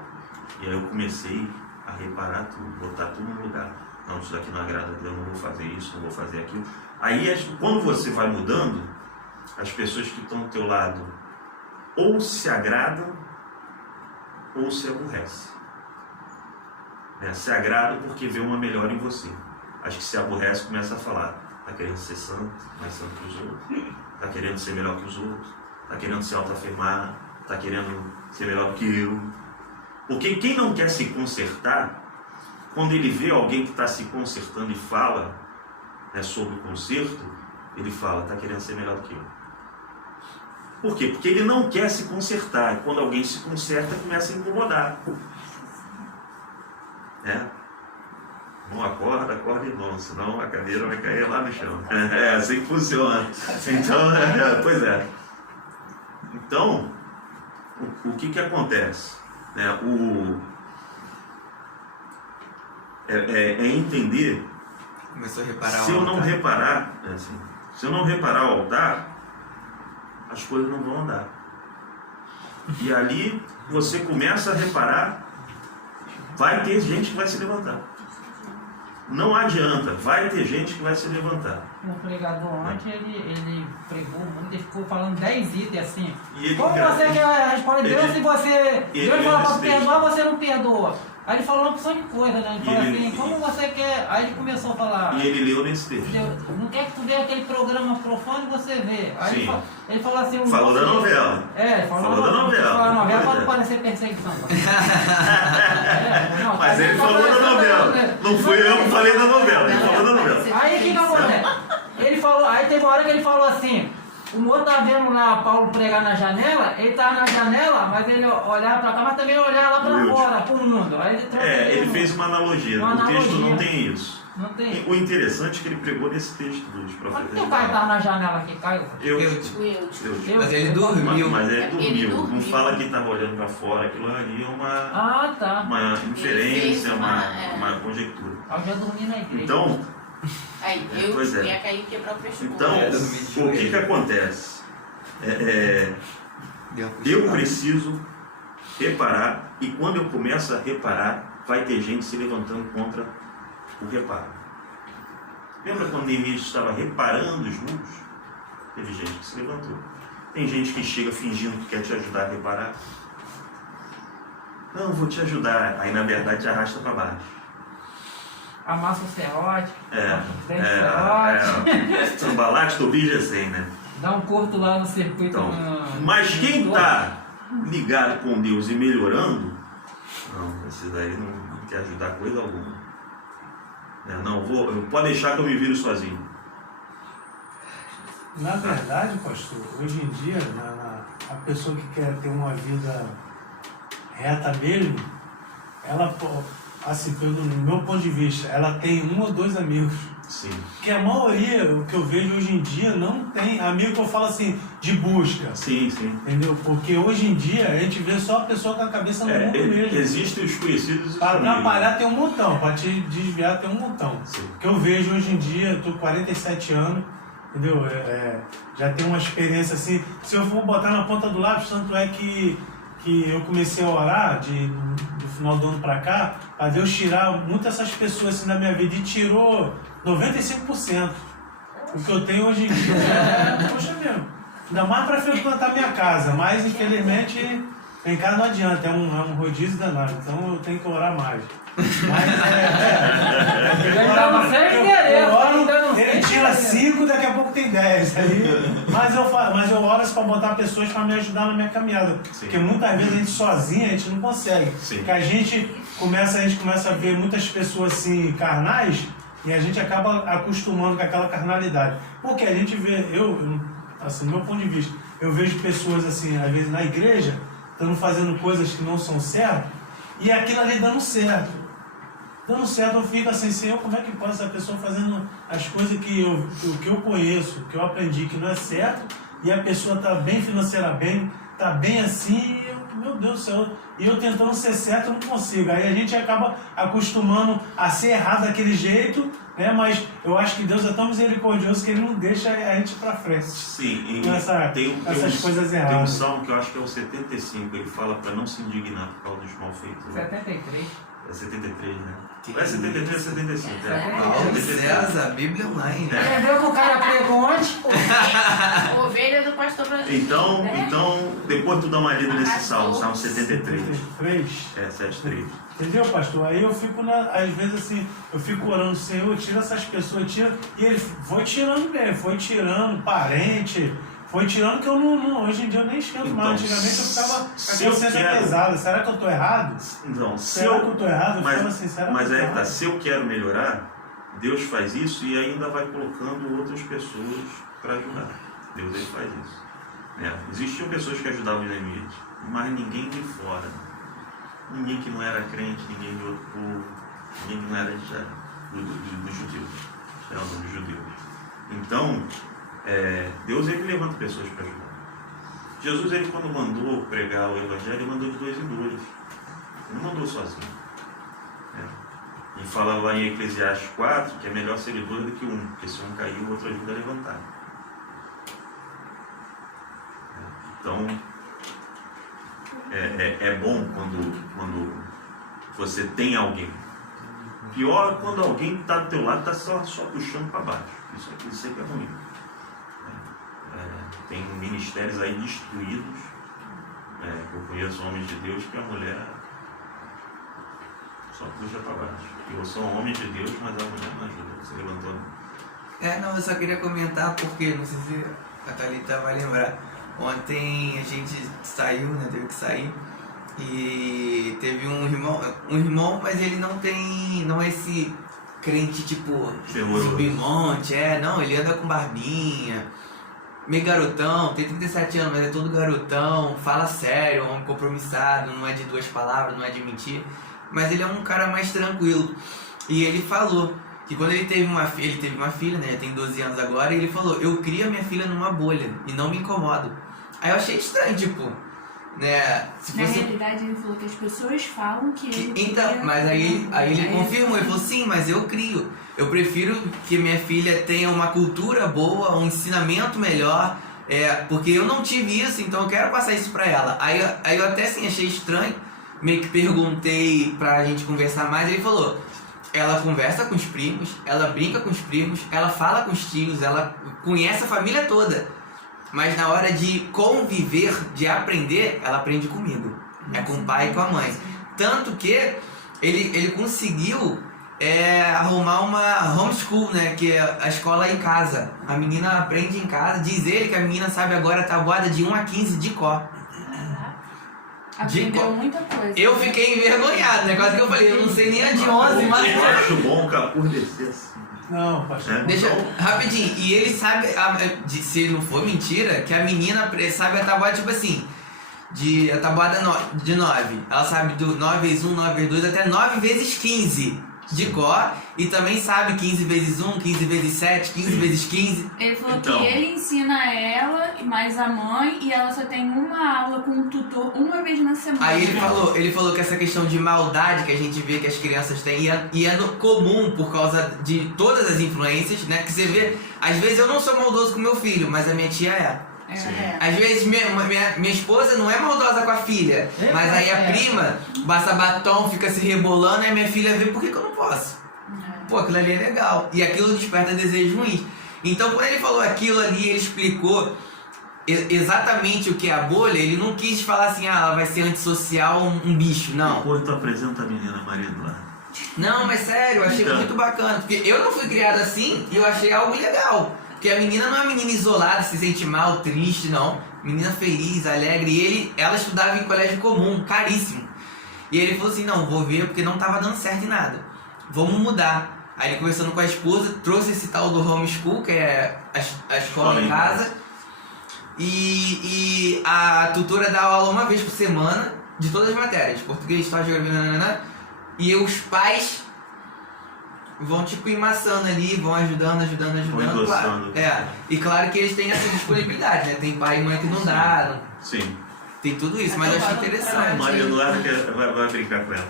E aí eu comecei a reparar tudo, botar tudo no lugar. Não, isso daqui não agrada a Deus, não vou fazer isso, não vou fazer aquilo. Aí quando você vai mudando, as pessoas que estão do teu lado ou se agradam ou se aborrecem. Se agradam porque vê uma melhora em você. As que se aborrecem começam a falar: está querendo ser santo, mais santo que os outros, está querendo ser melhor que os outros, está querendo se autoafirmar, está querendo ser melhor que eu. Porque quem não quer se consertar, quando ele vê alguém que está se consertando e fala sobre o conserto, ele fala: está querendo ser melhor do que eu. Por quê? Porque ele não quer se consertar. E quando alguém se conserta, começa a incomodar. Não acorda irmão, senão a cadeira vai cair lá no chão. É assim que funciona. Então, pois é. Então, o que acontece? É entender. Começou a reparar se eu não reparar, se eu não reparar o altar, as coisas não vão andar. E ali você começa a reparar, vai ter gente que vai se levantar. Não adianta, vai ter gente que vai se levantar. O pregador ontem, ele pregou muito, ele ficou falando 10 itens assim. Como você quer responder Deus se você... Deus fala para perdoar, você não perdoa. Aí ele falou uma opção de coisa, né? Ele falou assim, como você quer... Aí ele começou a falar... E ele leu nesse texto. Não quer que tu veja aquele programa profano e você vê. Aí ele falou assim... Falou da novela. Falou da novela. Falou da novela para não parecer perseguição. Mas ele falou da novela. Não fui eu que falei da novela, ele falou da novela. Aí o que acontece? Ele falou... Aí teve uma hora que ele falou assim... O outro tá vendo lá Paulo pregar na janela, ele tava na janela, mas ele olhava pra cá, mas também olhava lá pra Humilde. fora, pro mundo. Aí ele troca Ele tudo. fez uma analogia. Uma O texto analogia. não tem isso. Não tem. O interessante é que ele pregou nesse texto dos Mas profetas. por que o cara tava na janela aqui, Caio? Eu, O Eudes. Mas ele dormiu. mas ele Ele dormiu. Não dormiu. fala que estava olhando para fora. Aquilo ali é Ah, tá. uma fez inferência, uma- uma conjectura. Eu já dormi na igreja. Então, Aí, Pois é. ia cair e quebrar o pescoço. então o que acontece? Eu preciso reparar, e quando eu começo a reparar, vai ter gente se levantando contra o reparo. Lembra quando Neemias estava reparando os muros? Teve gente que se levantou. Tem gente que chega fingindo que quer te ajudar a reparar. Não, vou te ajudar. Aí na verdade te arrasta para baixo. Amassa o serrote, tem serrote. Sambalate, Tobias e Gesem, né? Dá um curto lá no circuito. Então, no- mas quem no- está ligado com Deus e melhorando, não, esse daí não quer ajudar coisa alguma. Pode deixar que eu me viro sozinho. Na verdade, pastor, hoje em dia, a pessoa que quer ter uma vida reta mesmo, ela, assim, no meu ponto de vista, ela tem um ou dois amigos. Sim. Porque a maioria, o que eu vejo hoje em dia, não tem amigo que eu falo assim, de busca. Sim. Entendeu? Porque hoje em dia a gente vê só a pessoa com a cabeça no mundo mesmo. Existem os conhecidos e os Para amigos. atrapalhar tem um montão, para te desviar tem um montão. Sim. O que eu vejo hoje em dia, eu tô com 47 anos, entendeu? Já tenho uma experiência assim. Se eu for botar na ponta do lápis, tanto é que eu comecei a orar do final do ano para cá, para Deus tirar muitas dessas pessoas assim da minha vida, e tirou 95%. O que eu tenho hoje em dia poxa mesmo. Ainda mais para frequentar minha casa, mas infelizmente em casa não adianta, é um rodízio danado, então eu tenho que orar mais. Mas Ainda não sei o endereço, ainda não sei ele o tira endereço. 5, daqui a pouco tem 10. Mas eu oro para botar pessoas para me ajudar na minha caminhada. Sim. Porque muitas vezes a gente sozinho, a gente não consegue. Sim. Porque a gente começa a ver muitas pessoas assim, carnais, e a gente acaba acostumando com aquela carnalidade. Porque a gente vê, assim, do meu ponto de vista, eu vejo pessoas assim, às vezes na igreja, estando fazendo coisas que não são certas, e aquilo ali dando certo. Dando certo, eu fico assim, Senhor, como é que pode essa pessoa fazendo as coisas que eu conheço, que eu aprendi que não é certo, e a pessoa está bem financeiramente, está bem assim, e meu Deus do céu, e eu tentando ser certo, eu não consigo. Aí a gente acaba acostumando a ser errado daquele jeito, né? Mas eu acho que Deus é tão misericordioso que Ele não deixa a gente para frente. Sim, e Com essas coisas erradas. Tem um salmo que eu acho que é o 75, ele fala para não se indignar por causa dos malfeitores. 73. É 73, né? É 73 ou 75, Paulo 73. César, Bíblia Online. Entendeu que o cara pregou ontem? Ovelha do pastor brasileiro. Então, depois tu dá uma lida nesse salmo, salmo 73. 3. 73. Entendeu, pastor? Aí eu fico, às vezes assim, eu fico orando, Senhor, tira essas pessoas, tira. E Ele foi tirando mesmo, foi tirando parente, foi tirando que eu não hoje em dia eu nem esquento Então, mais. Antigamente eu ficava com a se eu consciência quero- pesada. Será que eu tô errado? Então, se Será que eu eu, tô errado? Eu falo assim, será mas que eu tô aí tá, errado? se eu quero melhorar, Deus faz isso e ainda vai colocando outras pessoas para ajudar. Deus ele faz isso. Existiam pessoas que ajudavam os Neemias, mas ninguém de fora. Ninguém que não era crente, ninguém de outro povo, ninguém que não era dos judeus. Israel não, dos judeus. Então, Deus ele levanta pessoas para ajudar. Jesus, ele quando mandou pregar o Evangelho, ele mandou de 2 em 2. Ele não mandou sozinho. E fala lá em Eclesiastes 4 que é melhor ser 2 do que 1, porque se um cair, o outro ajuda a levantar. Então, é bom quando você tem alguém. Pior é quando alguém está do teu lado está só puxando para baixo. Isso aí que é ruim. Tem ministérios aí destruídos. Eu conheço homens de Deus que a mulher só puxa para baixo. Eu sou um homem de Deus, mas a mulher não ajuda. Você levantou. Não, eu só queria comentar porque, não sei se a Thalita vai lembrar. Ontem a gente saiu, né? Teve que sair. E teve um irmão, mas ele não é esse crente tipo Fervoroso. submonte, não, ele anda com barbinha. meio garotão, tem 37 anos, mas é todo garotão, fala sério, um homem compromissado, não é de 2 palavras, não é de mentir. Mas ele é um cara mais tranquilo. E ele falou que quando ele teve uma filha, né, tem 12 anos agora, e ele falou, eu crio a minha filha numa bolha e não me incomodo. Aí eu achei estranho, tipo, né, se Na fosse... realidade, ele falou que as pessoas falam que ele Então, cria- mas aí ele confirmou, ele falou, sim, mas eu crio. Eu prefiro que minha filha tenha uma cultura boa, um ensinamento melhor, porque eu não tive isso, então eu quero passar isso pra ela. Aí eu até assim achei estranho, meio que perguntei pra gente conversar mais, ele falou, ela conversa com os primos, ela brinca com os primos, ela fala com os tios, ela conhece a família toda. Mas na hora de conviver, de aprender, ela aprende comigo. É com o pai e com a mãe. Tanto que ele conseguiu arrumar uma homeschool, né? Que é a escola em casa. A menina aprende em casa. Diz ele que a menina sabe agora a tabuada de 1 a 15 de cor. Aprendeu muita coisa. Eu fiquei envergonhado, né? Quase que eu falei, eu não sei nem a de 11, mas... Eu acho bom o Capur descer assim. Não, pastor. Deixa, rapidinho, e ele sabe, se não for mentira, que a menina sabe a tabuada, tipo assim, a tabuada de 9. Ela sabe do 9 vezes 1, 9 vezes 2, até 9 vezes 15 de cor. E também sabe 15 vezes 1, 15 vezes 7, 15 vezes 15. Ele falou Então. que ele ensina ela e mais a mãe, e ela só tem uma aula com um tutor uma vez na semana. Aí ele falou que essa questão de maldade que a gente vê que as crianças têm, e é comum por causa de todas as influências, né? Que você vê, às vezes eu não sou maldoso com meu filho, mas a minha tia é. Às vezes minha esposa não é maldosa com a filha, mas aí a prima passa batom, fica se rebolando, aí minha filha vê, por que eu não posso? Pô, aquilo ali é legal. E aquilo desperta desejos ruins. Então quando ele falou aquilo ali, ele explicou exatamente o que é a bolha, ele não quis falar assim, ela vai ser antissocial, um bicho, não. Depois tu apresenta a menina Maria Eduarda. Não, mas sério, eu achei Então. muito bacana. Porque eu não fui criado assim e eu achei algo legal. Porque a menina não é uma menina isolada, se sente mal, triste, não. Menina feliz, alegre. E ela estudava em colégio comum, caríssimo. E ele falou assim, não, vou ver porque não tava dando certo em nada. Vamos mudar. Aí ele conversando com a esposa, trouxe esse tal do homeschool, que é a escola em casa. E a tutora dá aula uma vez por semana, de todas as matérias. Português, história, geografia, nananã. E os pais vão tipo emmaçando ali, vão ajudando. Vão endossando. Claro. E claro que eles têm essa disponibilidade, né? Tem pai e mãe que não dá, Sim. tem tudo isso, mas eu acho interessante. Maria Eduarda vai brincar com ela.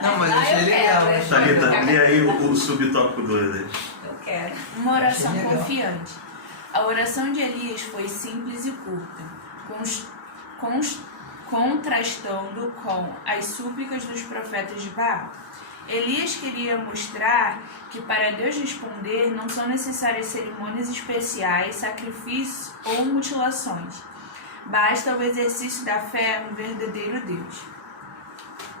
Não, mas eu achei legal. Thalita, lê aí o subtópico 2 aí. Eu quero. Uma oração Achei legal. confiante. A oração de Elias foi simples e curta, contrastando com as súplicas dos profetas de Baal. Elias queria mostrar que para Deus responder não são necessárias cerimônias especiais, sacrifícios ou mutilações. Basta o exercício da fé no verdadeiro Deus.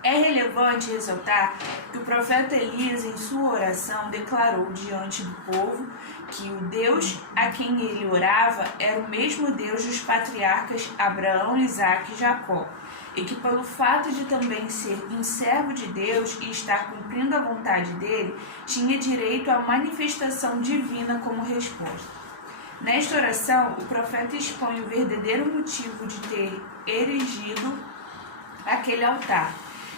É relevante ressaltar que o profeta Elias, em sua oração, declarou diante do povo que o Deus a quem ele orava era o mesmo Deus dos patriarcas Abraão, Isaque e Jacó, e que pelo fato de também ser um servo de Deus e estar cumprindo a vontade dele, tinha direito à manifestação divina como resposta. Nesta oração, o profeta expõe o verdadeiro motivo de ter erigido aquele altar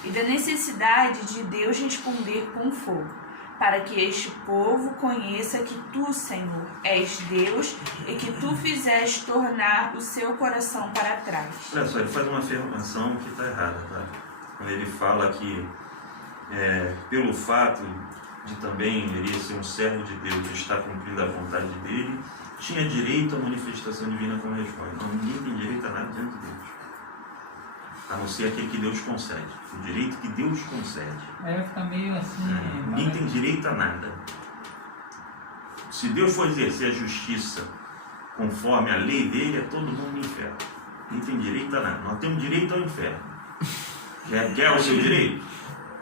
e da necessidade de Deus responder com fogo, para que este povo conheça que tu, Senhor, és Deus e que tu fizeste tornar o seu coração para trás. Olha só, ele faz uma afirmação que está errada, tá? Quando ele fala que, pelo fato de também ele ser um servo de Deus e estar cumprindo a vontade dele, tinha direito à manifestação divina como resposta. Não, ninguém tem direito a nada diante de Deus, a não ser aquele que Deus concede, o direito que Deus concede. Aí vai ficar meio assim. Ninguém tem direito a nada. Se Deus for exercer a justiça conforme a lei dele, é todo mundo no inferno. Ninguém tem direito a nada. Nós temos direito ao inferno. Quer o seu direito?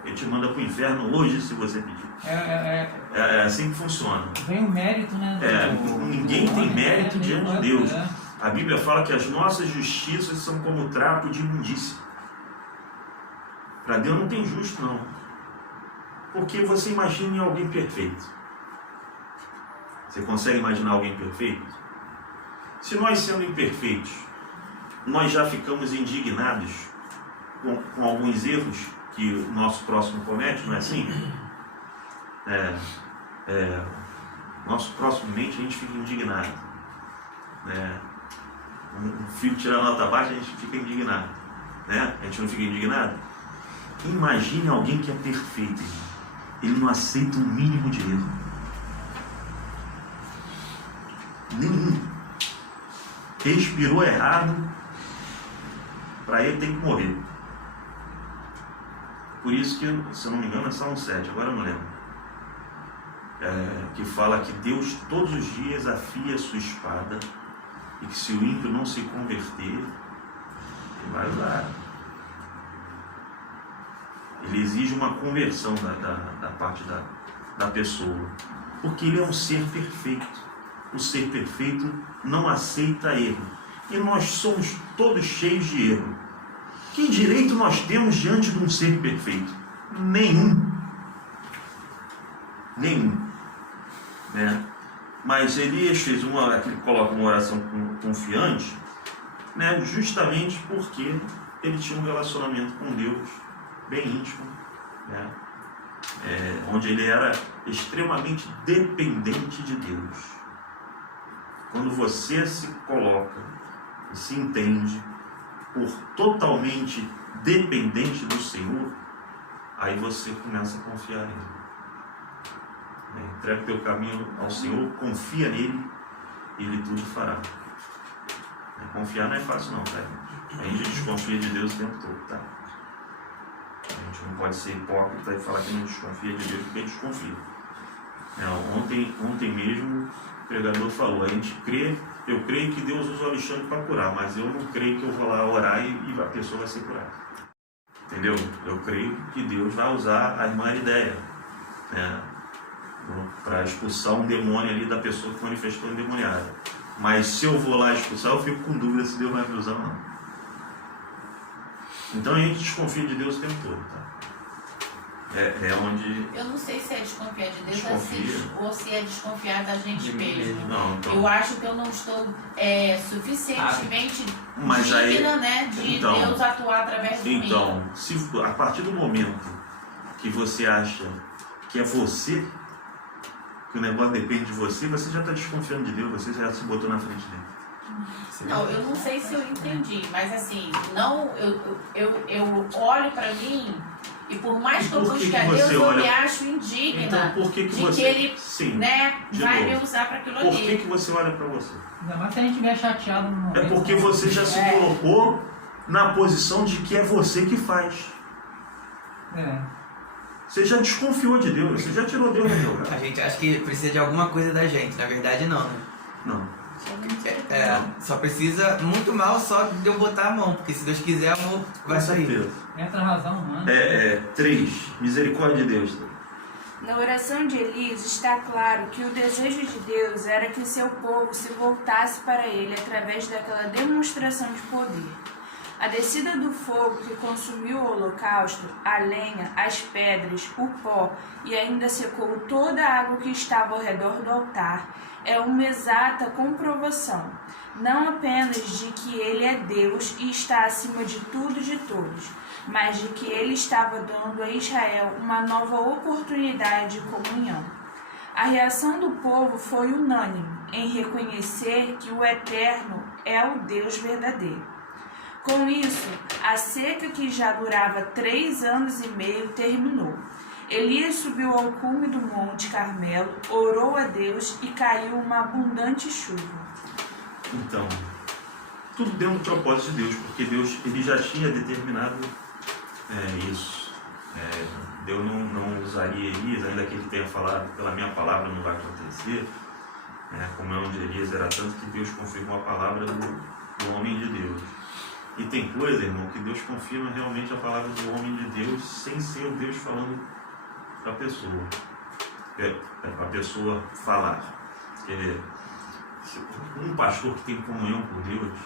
Ele te manda para o inferno hoje se você pedir. É assim que funciona. Vem o mérito, né? Ninguém tem mérito diante de Deus. A Bíblia fala que as nossas justiças são como trapo de imundícia. Para Deus não tem justo, não. Porque você imagina alguém perfeito. Você consegue imaginar alguém perfeito? Se nós, sendo imperfeitos, nós já ficamos indignados com alguns erros que o nosso próximo comete, não é assim? Nosso próximo mente, a gente fica indignado. Um filho tira nota baixa, a gente fica indignado. A gente não fica indignado? Imagine alguém que é perfeito, ele não aceita o mínimo de erro. Nenhum. Respirou errado, para ele tem que morrer. Por isso que, se eu não me engano, é Salmo 7, agora eu não lembro. Que fala que Deus todos os dias afia a sua espada e que se o ímpio não se converter, ele vai usar. Ele exige uma conversão da parte da pessoa, porque ele é um ser perfeito. O ser perfeito não aceita erro. E nós somos todos cheios de erro. Que direito nós temos diante de um ser perfeito? Nenhum. Mas Elias fez ele coloca uma oração confiante, justamente porque ele tinha um relacionamento com Deus bem íntimo, onde ele era extremamente dependente de Deus. Quando você se coloca e se entende por totalmente dependente do Senhor, aí você começa a confiar nele. Entrega o teu caminho ao Senhor, confia nele, ele tudo fará. Confiar não é fácil não, tá? A gente desconfia de Deus o tempo todo, tá? A gente não pode ser hipócrita e falar que não desconfia de Deus, porque a gente desconfia. Ontem mesmo o pregador falou, eu creio que Deus usa o Alexandre para curar, mas eu não creio que eu vou lá orar e a pessoa vai ser curada. Entendeu? Eu creio que Deus vai usar a irmã Arideia, para expulsar um demônio ali da pessoa que manifestou endemoniada. Mas se eu vou lá expulsar, eu fico com dúvida se Deus vai me usar ou não. Então a gente desconfia de Deus o tempo todo, tá? Onde... Eu não sei se é desconfiar de Deus Desconfia. ou se é desconfiar da gente mesmo. Não, então... Eu acho que eu não estou suficientemente mas digna, aí, de Deus atuar através de mim. Então, a partir do momento que você acha que é você, que o negócio depende de você, você já está desconfiando de Deus, você já se botou na frente dele. Não, eu não sei se eu entendi, mas assim, não, eu olho para mim e por mais que eu busque a Deus, eu me acho indigna então, por que de você... que Ele Sim, vai me usar para aquilo ali. Por que você olha para você? Ainda mais se a gente estiver chateado no momento. É porque você já se colocou na posição de que é você que faz. Você já desconfiou de Deus, você já tirou Deus do meu lugar. A gente acha que precisa de alguma coisa da gente, na verdade não, né? Não. Só precisa muito mal só de eu botar a mão, porque se Deus quiser, o amor vai sair. Entra a razão humana. 3. Misericórdia de Deus. Na oração de Elias está claro que o desejo de Deus era que seu povo se voltasse para ele através daquela demonstração de poder. A descida do fogo que consumiu o holocausto, a lenha, as pedras, o pó e ainda secou toda a água que estava ao redor do altar é uma exata comprovação, não apenas de que ele é Deus e está acima de tudo e de todos, mas de que ele estava dando a Israel uma nova oportunidade de comunhão. A reação do povo foi unânime em reconhecer que o Eterno é o Deus verdadeiro. Com isso, a seca que já durava 3 anos e meio terminou. Elias subiu ao cume do Monte Carmelo, orou a Deus e caiu uma abundante chuva. Então, tudo dentro do propósito de Deus, porque Deus ele já tinha determinado isso. Deus não usaria Elias, ainda que ele tenha falado, pela minha palavra não vai acontecer. Como é onde Elias era tanto que Deus confirmou a palavra do homem de Deus. E tem coisa, irmão, que Deus confirma realmente a palavra do homem de Deus sem ser o Deus falando para a pessoa. Para a pessoa falar. Um pastor que tem comunhão com Deus,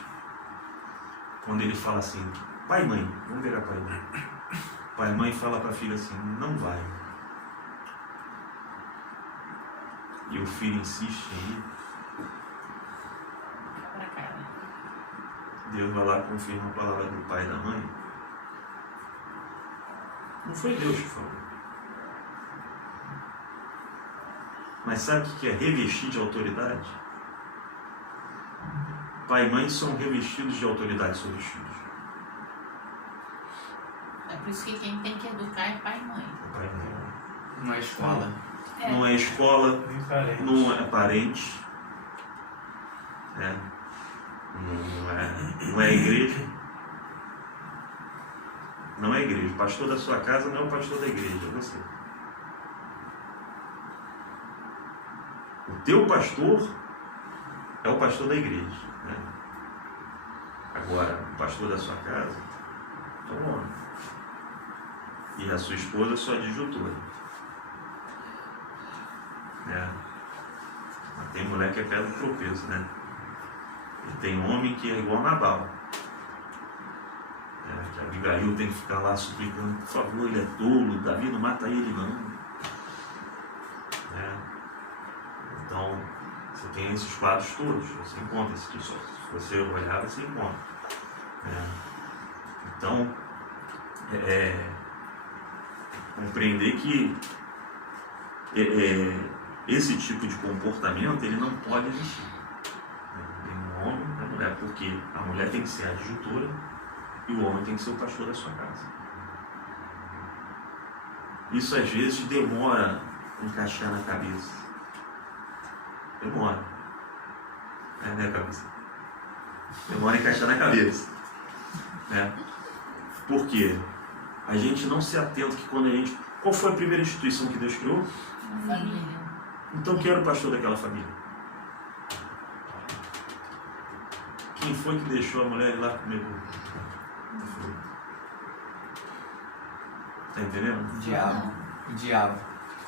quando ele fala assim, pai e mãe, vamos pegar pai e mãe. Pai e mãe fala para a filha assim, não vai. E o filho insiste em ir. Deus vai lá e confirma a palavra do pai e da mãe. Não foi Deus que falou. Mas sabe o que é revestir de autoridade? Pai e mãe são revestidos de autoridade sobre os filhos. É por isso que quem tem que educar é pai e mãe. Pai e mãe. Uma escola. Não é escola, Nem parente. não é parente, né? Não é igreja. Não é igreja. O pastor da sua casa não é o pastor da igreja, é você. O teu pastor é o pastor da igreja, né? Agora, o pastor da sua casa é um homem. E a sua esposa é sua adjutora. Né? Mas tem mulher que é pedra de tropeço, né? E tem homem que é igual Nabal. Que a Abigail tem que ficar lá suplicando, por favor, ele é tolo, Davi não mata ele não. Então, você tem esses quadros todos, você encontra esse tipo, se você olhar, você encontra. Então, compreender que esse tipo de comportamento ele não pode existir. Tem um homem e uma mulher, porque a mulher tem que ser a adjutora e o homem tem que ser o pastor da sua casa. Isso às vezes demora a encaixar na cabeça. Demora. Né, cabeça? Demora a encaixar na cabeça. Né? Por quê? A gente não se atenta que quando a gente... Qual foi a primeira instituição que Deus criou? Família. Então quem era o pastor daquela família? Quem foi que deixou a mulher ir lá comer bolo? Está entendendo? O diabo. O diabo.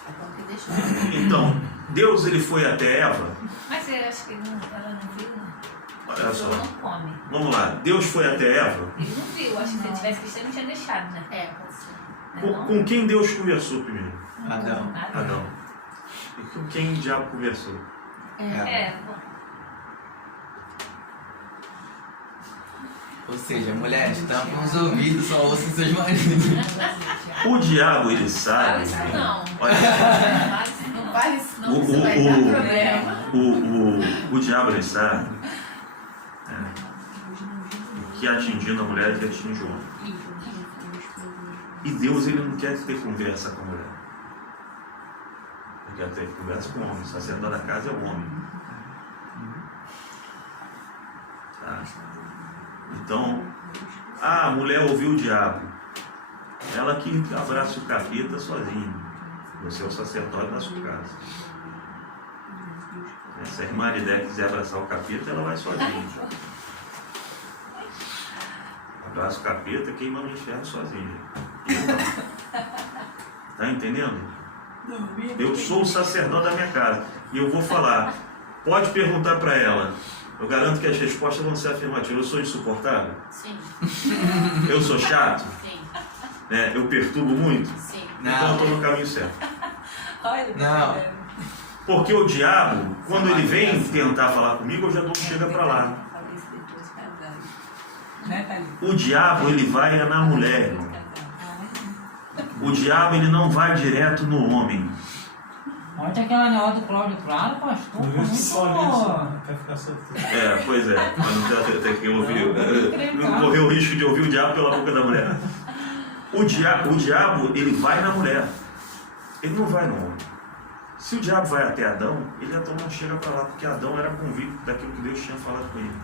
É bom que deixou. Então, Deus ele foi até Eva. Mas eu acho que ela não viu, né? Olha só. Não come. Vamos lá. Deus foi até Eva. Ele não viu, acho que se ele tivesse visto, ele não tinha deixado, né? É, pode ser. Com quem Deus conversou primeiro? Adão. Adão. E com quem o diabo conversou? Ou seja, mulheres, tampam os ouvidos, só ouçam seus maridos. O diabo ele sabe. Não. Olha, Não fale isso, não, isso vai dar problema. o diabo ele sabe que atingindo a mulher ele atinge o homem. E Deus ele não quer ter conversa com a mulher. Ele quer ter conversa com o homem. O sacerdote da casa é o homem. Tá? Então, a mulher ouviu o diabo. Ela que abraça o capeta sozinha. Você é o sacerdote da sua casa. Se a irmã Aridé quiser abraçar o capeta, ela vai sozinha. Abraça o capeta, queima no inferno sozinha. Tá entendendo? Eu sou o sacerdote da minha casa. E eu vou falar. Pode perguntar para ela. Eu garanto que as respostas vão ser afirmativas. Eu sou insuportável? Sim. Eu sou chato? Sim. Eu perturbo muito? Sim. Então eu estou no caminho certo. Olha, Não. Porque o diabo, quando ele vem tentar falar comigo, eu já dou um chega para lá. Falei isso depois de casar. Né, Thalita? O diabo, ele vai na mulher, irmão. O diabo, ele não vai direto no homem. Ontem aquela negócio do Cláudio Claro, pastor, Não foi viu só muito... isso, até ficar solteiro. Pois é. Mas não tem que ouvir. Não correr o risco de ouvir o diabo pela boca da mulher. O diabo, ele vai na mulher. Ele não vai no homem. Se o diabo vai até Adão, ele Adão não chega para lá, porque Adão era convicto daquilo que Deus tinha falado com ele.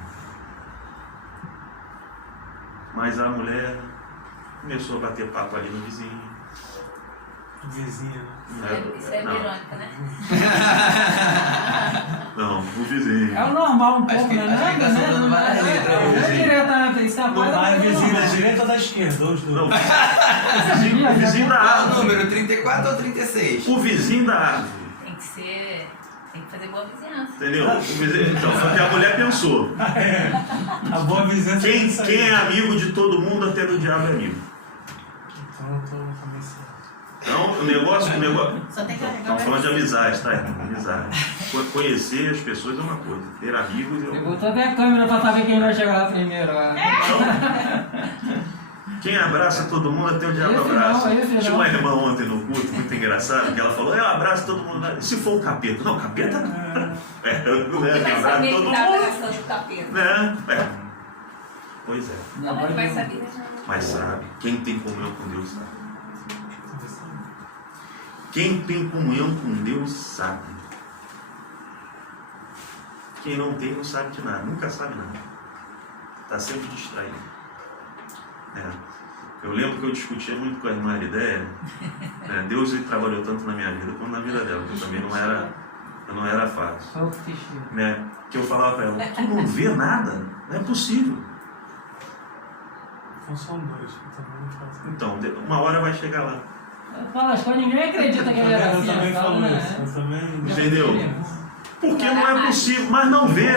Mas a mulher começou a bater papo ali no vizinho. Vizinha, né? Isso é Não. Verônica, né? Não, o vizinho. É o normal um Acho pouco, que- né? acho que tá soltando várias letras, Não é vizinho. diretamente, isso é a Não coisa vai do vizinho da normal. direita ou da esquerda? Os dois. Não, o vizinho da Qual é o árvore. número? 34 ou 36? O vizinho da árvore. Tem que ser. Tem que fazer boa vizinhança. Entendeu? O vizinho, então, foi o que a mulher pensou. A boa vizinhança. Quem é amigo de todo mundo, até do diabo é amigo. Então eu tô começando. Então, o negócio. Só tem que carregar Estamos falando de amizade, tá? Amizade. Conhecer as pessoas é uma coisa, ter amigos é Eu outra. botou até a câmera pra saber quem vai chegar lá primeiro. Quem abraça todo mundo até o diabo Esse não, abraça. esse não. Tinha uma irmã ontem no culto, muito engraçado, que ela falou, eu abraço todo mundo. Se for o capeta. Não, capeta não. Não é, Vai abraço saber todo que tá mundo. abraçando o capeta. Né? É. Pois é. Como é que vai saber? Mas sabe, quem tem comunhão com Deus sabe. Quem tem comunhão com Deus sabe. Quem não tem não sabe de nada, nunca sabe nada. Está sempre distraído. Eu lembro que eu discutia muito com a irmã Arideia. Deus ele trabalhou tanto na minha vida quanto na vida dela, que também não era fácil. Só o testigo. Que eu falava para ela, tu não vê nada? Não é possível. Então são dois. Então, uma hora vai chegar lá. Fala as coisas, ninguém acredita que ele era Eu assim. também fala, falo né? isso. Eu também... Entendeu? Porque não é possível, mas não vê.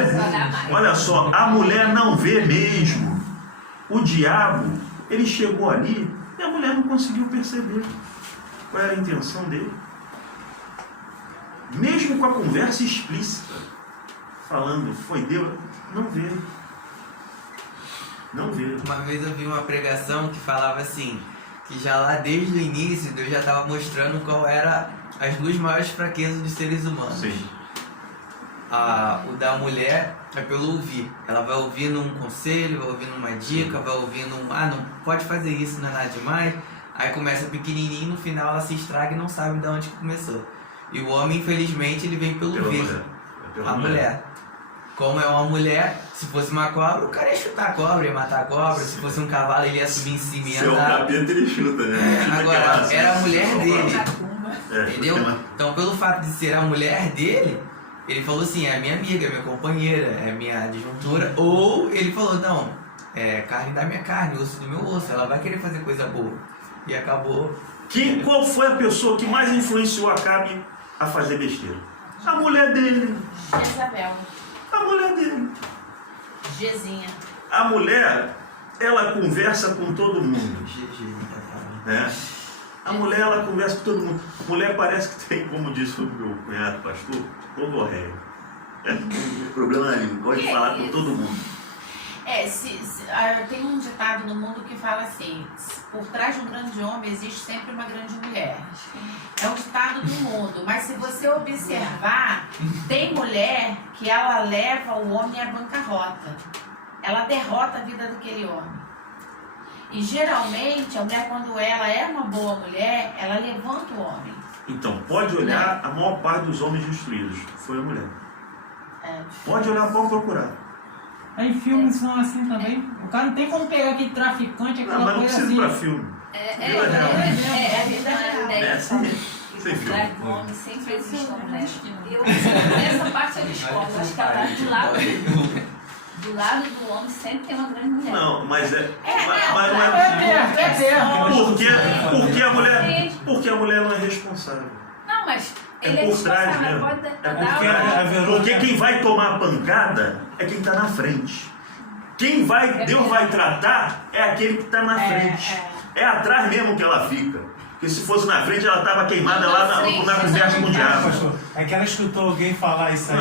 Olha só, a mulher não vê mesmo. O diabo, ele chegou ali e a mulher não conseguiu perceber qual era a intenção dele. Mesmo com a conversa explícita, falando, foi Deus, não vê. Não vê. Uma vez eu vi uma pregação que falava assim, que já lá desde o início Deus já estava mostrando qual era as duas maiores fraquezas dos seres humanos. Sim. O da mulher é pelo ouvir. Ela vai ouvir num conselho, vai ouvir numa dica, vai ouvir não pode fazer isso, não é nada demais. Aí começa pequenininho, no final ela se estraga e não sabe de onde que começou. E o homem, infelizmente, ele vem pelo ver. A mulher. Como é uma mulher, se fosse uma cobra, o cara ia chutar a cobra, ia matar a cobra. Se fosse um cavalo, ele ia subir em cima e Se é um andar. capeta, ele chuta, né? Agora, era a mulher dele. Entendeu? Porque Então, pelo fato de ser a mulher dele, ele falou assim, é minha amiga, é minha companheira, é minha adjuntora. Ou ele falou, não, é carne da minha carne, osso do meu osso, ela vai querer fazer coisa boa. E acabou. Qual foi a pessoa que mais influenciou Acabe a fazer besteira? A mulher dele. Jezabel. A mulher dele. Gezinha. A mulher, ela conversa com todo mundo. Né? A mulher, ela conversa com todo mundo. A mulher parece que tem, como disse o meu cunhado pastor, todo rei. Problema nenhum, pode falar com todo mundo. Tem um ditado no mundo que fala assim, por trás de um grande homem existe sempre uma grande mulher. É um ditado do mundo, mas se você observar, tem mulher que ela leva o homem à bancarrota. Ela derrota a vida daquele homem. E geralmente a mulher, quando ela é uma boa mulher, ela levanta o homem. Então, pode olhar, a maior parte dos homens destruídos foi a mulher. Pode olhar, pode procurar. Aí filmes são assim também. O cara não tem como pegar aquele traficante, aquela Não, mas não coisa precisa assim. ir pra filme. É a vida real. É assim. Sem O filme. homem sempre existe uma mulher. Essa parte eu discordo. Acho que ela do lado do homem sempre tem uma grande mulher. Não, mas mas não É perto. porque a mulher não é responsável. Não, mas É ele é por trás responsável, mesmo. pode porque dar Porque quem vai tomar a pancada é quem está na frente. Deus vai tratar é aquele que está na frente. É atrás mesmo que ela fica. Porque se fosse na frente, ela estava queimada lá na conversa com o diabo. Pastor, é que ela escutou alguém falar isso aí.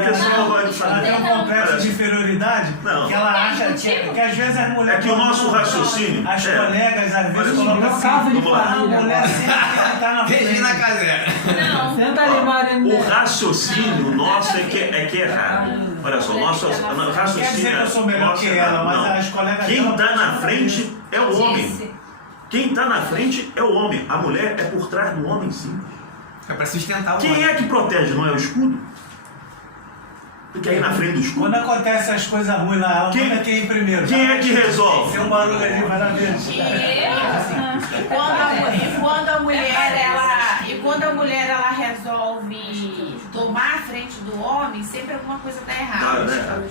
O pessoal gosta de Ela tem saber. um complexo de inferioridade Não. que ela acha que às vezes as mulheres. É que o nosso raciocínio. As colegas às vezes Olha, colocam no assim. caso de vamos lá. A família, mulher né? sempre está na frente. Regina Casé. Senta ali, Marina. O raciocínio nosso é que é errado. Olha só, o nosso Não quer dizer raciocínio que eu sou melhor nosso que é ela, errado. mas Não. as colegas Quem dela está na pensam frente é o homem. Disse. Quem está na frente é o homem. A mulher é por trás do homem, sim. É pra sustentar o Quem homem. é que protege? Não é o escudo? Fica aí na frente do escudo. Quando acontecem as coisas ruins lá, ela manda quem ir primeiro. Quem é que resolve? Tem um barulho ali, maravilhoso. Quando a mulher ela resolve tomar a frente do homem, sempre alguma coisa tá errada.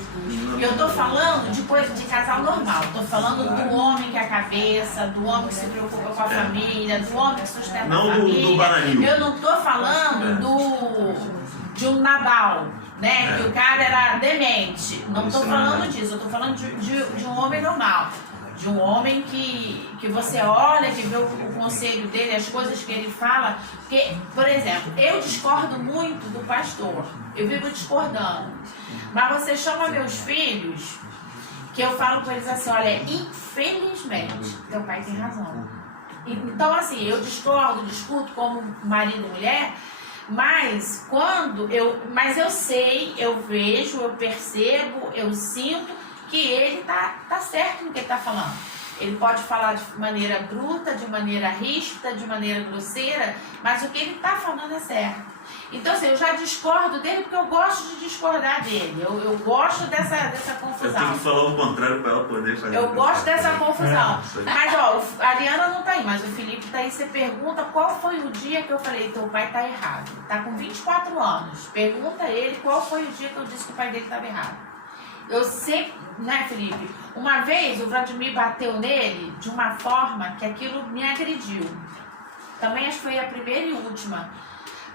E eu tô falando de coisa de casal normal. Tô falando do homem que é a cabeça, do homem que se preocupa com a família, do homem que sustenta Não a do família. bananinho. Eu não tô falando de um Nabal, né? Que o cara era demente. Não tô falando disso. Eu tô falando de um homem normal. De um homem que você olha, que vê o conselho dele, as coisas que ele fala. Porque, por exemplo, eu discordo muito do pastor. Eu vivo discordando. Mas você chama meus filhos, que eu falo com eles assim, olha, infelizmente, teu pai tem razão. Então, assim, eu discordo, discuto como marido e mulher, mas eu sei, eu vejo, eu percebo, eu sinto que ele tá certo no que ele tá falando. Ele pode falar de maneira bruta, de maneira ríspida, de maneira grosseira, mas o que ele tá falando é certo. Então, assim, eu já discordo dele porque eu gosto de discordar dele. Eu gosto dessa confusão. Eu tenho que falar o contrário para ela poder fazer. Eu gosto dessa confusão. Mas, ó, a Ariana não tá aí, mas o Felipe tá aí. Você pergunta qual foi o dia que eu falei, teu pai tá errado. Tá com 24 anos. Pergunta a ele qual foi o dia que eu disse que o pai dele estava errado. Eu sei, né, Felipe? Uma vez o Vladimir bateu nele de uma forma que aquilo me agrediu. Também acho que foi a primeira e última.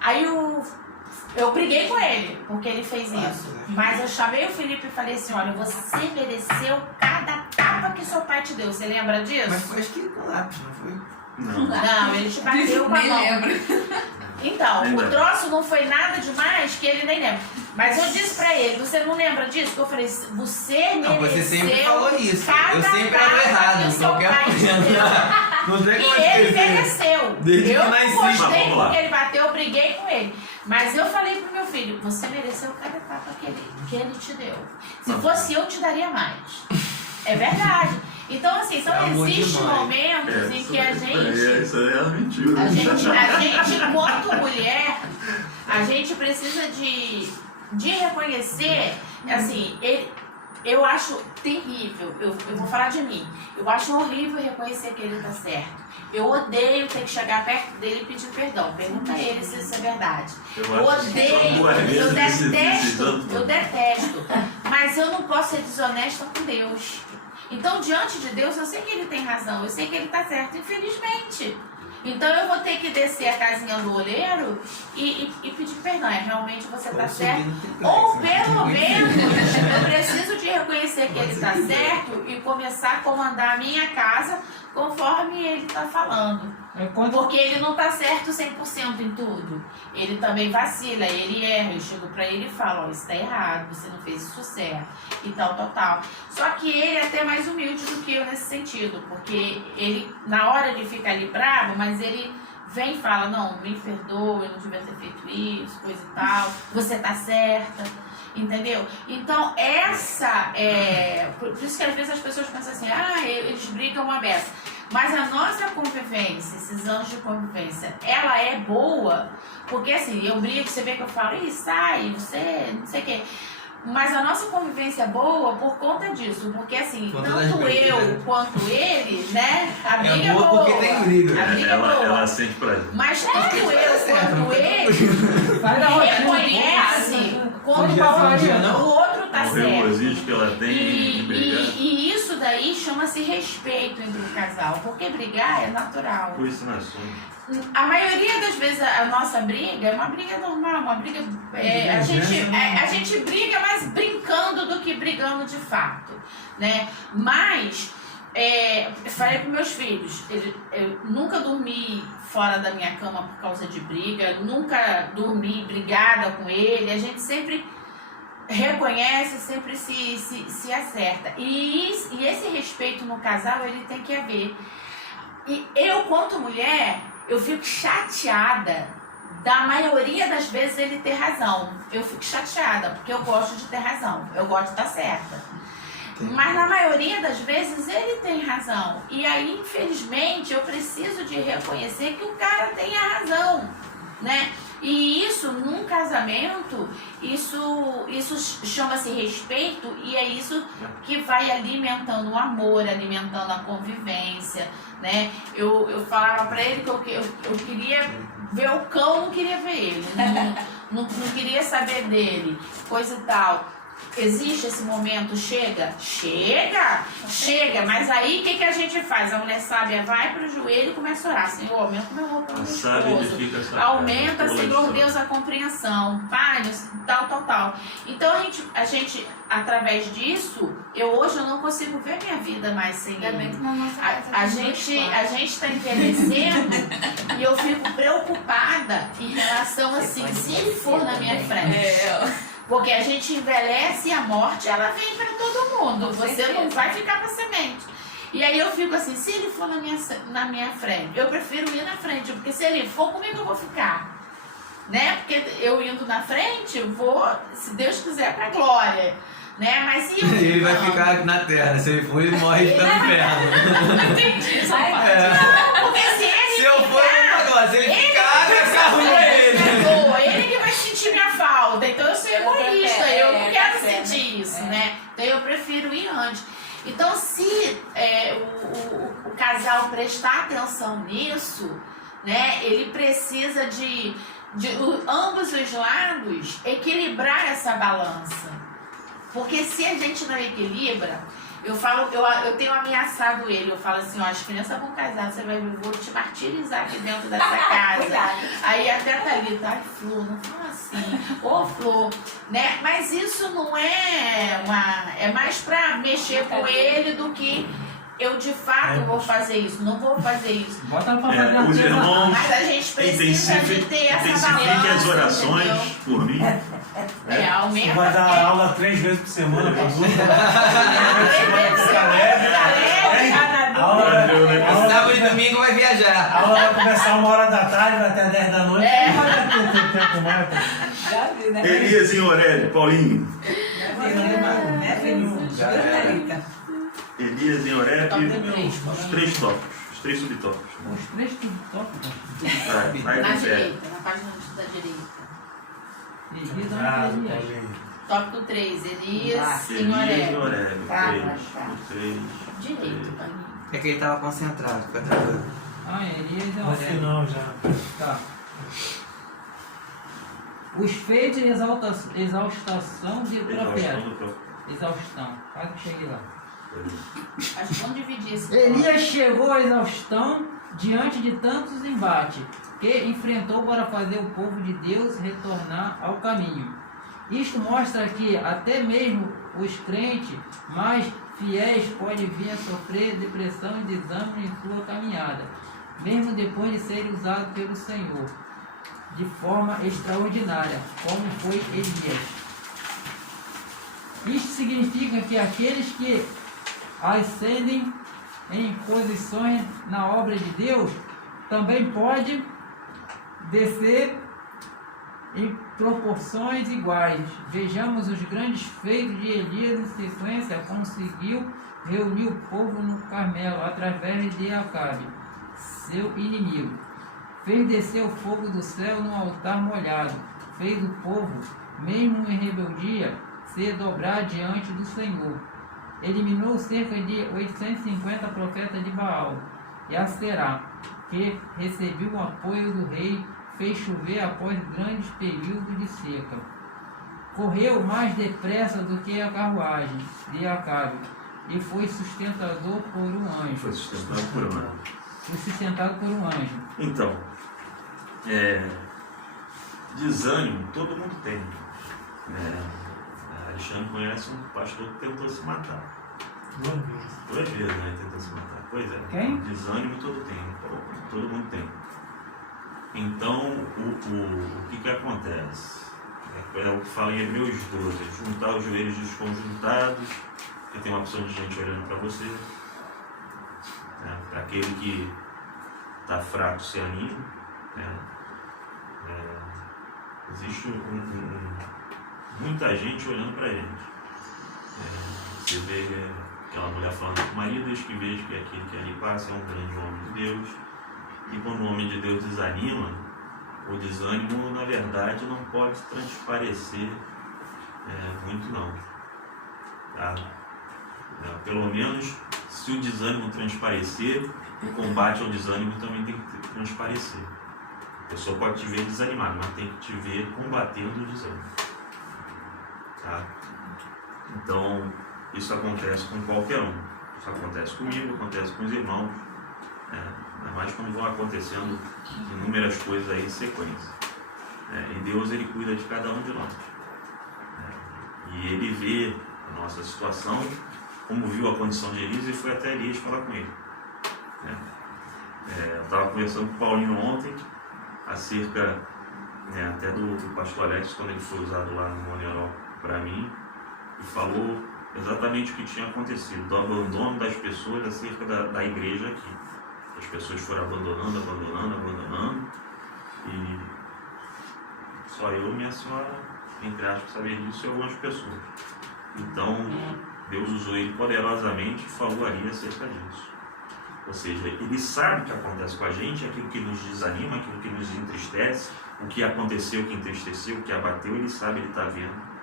Aí eu briguei com ele, porque ele fez isso. Mas eu chamei o Felipe e falei assim, olha, você mereceu cada tapa que seu pai te deu. Você lembra disso? Mas foi acho que no lápis, não foi? Não, ele te bateu com a mão. Então, o troço não foi nada demais que ele nem lembra. Mas eu disse pra ele, você não lembra disso? Que eu falei, você mereceu. Não, você sempre falou isso. Cada Eu sempre tapa era errado que em seu qualquer pai te deu. coisa. Não tem como E ele esquecer. mereceu. Desde Eu que não nasci. gostei Vamos lá. porque ele bateu, eu briguei com ele. Mas eu falei pro meu filho, você mereceu cada tapa que ele te deu. Se fosse eu, te daria mais. É verdade. Então, assim, existem momentos em que a gente... Isso aí é mentira. A gente, enquanto mulher, a gente precisa de reconhecer, assim, eu acho terrível, eu vou falar de mim, eu acho horrível reconhecer que ele tá certo. Eu odeio ter que chegar perto dele e pedir perdão. Pergunta a ele se isso é verdade. Eu odeio, eu detesto. Mas eu não posso ser desonesta com Deus. Então, diante de Deus, eu sei que ele tem razão, eu sei que ele tá certo, infelizmente. Então, eu vou ter que descer a casinha do olheiro e pedir perdão. Realmente você tá certo. Ou, pelo menos, eu preciso de reconhecer que ele tá certo e começar a comandar a minha casa conforme ele tá falando. Porque ele não tá certo 100% em tudo. Ele também vacila, ele erra. Eu chego pra ele e falo, ó, isso tá errado, você não fez isso certo. E tal. Só que ele é até mais humilde do que eu nesse sentido. Porque ele, na hora ele fica ali bravo, mas ele vem e fala, não, me perdoa, eu não devia ter feito isso, coisa e tal. Você tá certa. Entendeu? Então, por isso que às vezes as pessoas pensam assim, eles brigam uma beça. Mas a nossa convivência, esses anos de convivência, ela é boa, porque assim, eu brigo, você vê que eu falo, sai, você, não sei o quê. Mas a nossa convivência é boa por conta disso, porque assim, tanto eu quanto ele, né, a briga é boa. Porque tem briga. A briga é boa. Ela sente prazer. Mas tanto eu quanto ele reconhece quando o outro tá O certo. regozijo que ela tem de brigar. E isso daí chama-se respeito entre o casal, porque brigar é natural. Por isso nós somos. A maioria das vezes a nossa briga é uma briga normal, uma briga. A gente briga mais brincando do que brigando de fato, né? Mas falei para meus filhos, eu nunca dormi fora da minha cama por causa de briga, nunca dormi brigada com ele, a gente sempre reconhece, sempre se acerta. E esse respeito no casal, ele tem que haver. E eu, quanto mulher, eu fico chateada da maioria das vezes ele ter razão. Eu fico chateada, porque eu gosto de ter razão, eu gosto de estar certa. Mas na maioria das vezes ele tem razão. E aí, infelizmente, eu preciso de reconhecer que o cara tem a razão, né? E isso, num casamento, isso chama-se respeito e é isso que vai alimentando o amor, alimentando a convivência, né? Eu falava pra ele que eu queria ver o cão, não queria ver ele, não queria saber dele, coisa e tal. Existe esse momento, chega, mas aí o que a gente faz? A mulher sábia vai para o joelho e começa a orar, Senhor, aumenta o meu roupa no meu esposo, aumenta, Senhor Deus, a compreensão, Pai, tal. Então a gente através disso, hoje eu não consigo ver minha vida mais sem ele. A gente está envelhecendo e eu fico preocupada em relação assim, se ele for na minha frente. Porque a gente envelhece e a morte, ela vem para todo mundo. Você não vai ficar para semente. E aí eu fico assim, se ele for na minha frente, eu prefiro ir na frente, porque se ele for, comigo eu vou ficar. Né? Porque eu indo na frente, eu vou, se Deus quiser, para glória. Né? Mas se eu ele vai ficar na terra, se ele for, ele morre e tá no inferno. Não entendi essa parte. Não, porque se eu for, se ele ficar, vai ficar ruim ele. Ele que vai sentir minha falta. Então eu sou egoísta, eu não quero sentir isso, né? Então eu prefiro ir antes. Então se o casal prestar atenção nisso, né? Ele precisa de ambos os lados equilibrar essa balança. Porque se a gente não equilibra, eu tenho ameaçado ele, eu falo assim, ó, as crianças vão casar, você vai ver, eu vou te martirizar aqui dentro dessa casa. Aí até tá ali, ai, Flor, não fala assim, ô Flor, né? Mas isso não é mais pra mexer com ele do que eu de fato vou fazer isso, não vou fazer isso. Bota pra fazer os irmãos, mas a gente precisa de ter essa balança, intensifiquem as orações, entendeu? por mim. Você vai dar aula 3 vezes por semana para os outros. Sábado e domingo vai viajar. A aula vai começar 1h da tarde, vai até 10 da noite. Vai ter tempo mais. Elias e Aurélio, Paulinho. Elias e Aurélio, os 3 tópicos, os 3 subtópicos. Os 3 subtópicos? Na direita, na página da direita. Tópico 3, Elias e Aurélio. Tá. Direito, Paulinho. É que ele tava concentrado, fica tranquilo. Elias e No Aurélio. final já. Tá. Os feitos de exaustação de profeta. Exaustão. Quase que cheguei lá. Acho que vamos dividir esse Elias chegou à exaustão diante de tantos embates que enfrentou para fazer o povo de Deus retornar ao caminho. Isto mostra que até mesmo os crentes mais fiéis podem vir a sofrer depressão e desânimo em sua caminhada, mesmo depois de serem usados pelo Senhor de forma extraordinária, como foi Elias. Isto significa que aqueles que ascendem em posições na obra de Deus também podem descer em proporções iguais. Vejamos os grandes feitos de Elias em sequência. Conseguiu reunir o povo no Carmelo através de Acabe, seu inimigo. Fez descer o fogo do céu no altar molhado. Fez o povo, mesmo em rebeldia, se dobrar diante do Senhor. Eliminou cerca de 850 profetas de Baal e Aserá, que recebeu o apoio do rei, fez chover após grandes períodos de seca. Correu mais depressa do que a carruagem de Acabe e foi sustentador por um anjo. Foi sustentado por um anjo. Foi sustentado por um anjo. Então, desânimo todo mundo tem. Alexandre conhece um pastor que tentou se matar. 2 vezes, né? Tentou se matar. Pois é. Quem? Desânimo todo mundo tem. Então, o que acontece? É o que fala em Hebreus 12, juntar os joelhos desconjuntados, porque tem uma opção de gente olhando para você. Para aquele que está fraco, se anima. Existe muita gente olhando para ele. Você vê aquela mulher falando com o marido, eis que vejo que aquele que ali passa é um grande homem de Deus. E quando o homem de Deus desanima, o desânimo, na verdade, não pode transparecer muito não. Tá? Pelo menos, se o desânimo transparecer, o combate ao desânimo também tem que transparecer. A pessoa pode te ver desanimado, mas tem que te ver combatendo o desânimo. Tá? Então, isso acontece com qualquer um. Isso acontece comigo, acontece com os irmãos. Ainda mais quando vão acontecendo inúmeras coisas aí em sequência. E Deus, Ele cuida de cada um de nós. E Ele vê a nossa situação, como viu a condição de Elias, e foi até Elias falar com ele. Eu estava conversando com o Paulinho ontem, acerca até do pastor Alex, quando ele foi usado lá no Monerol para mim, e falou exatamente o que tinha acontecido, do abandono das pessoas acerca da igreja aqui. As pessoas foram abandonando, e só eu e minha senhora, entre aspas, sabia disso, e algumas pessoas. Então, Deus usou ele poderosamente e falou ali acerca disso. Ou seja, Ele sabe o que acontece com a gente, aquilo que nos desanima, aquilo que nos entristece, o que aconteceu, o que entristeceu, o que abateu, Ele sabe, Ele está vendo.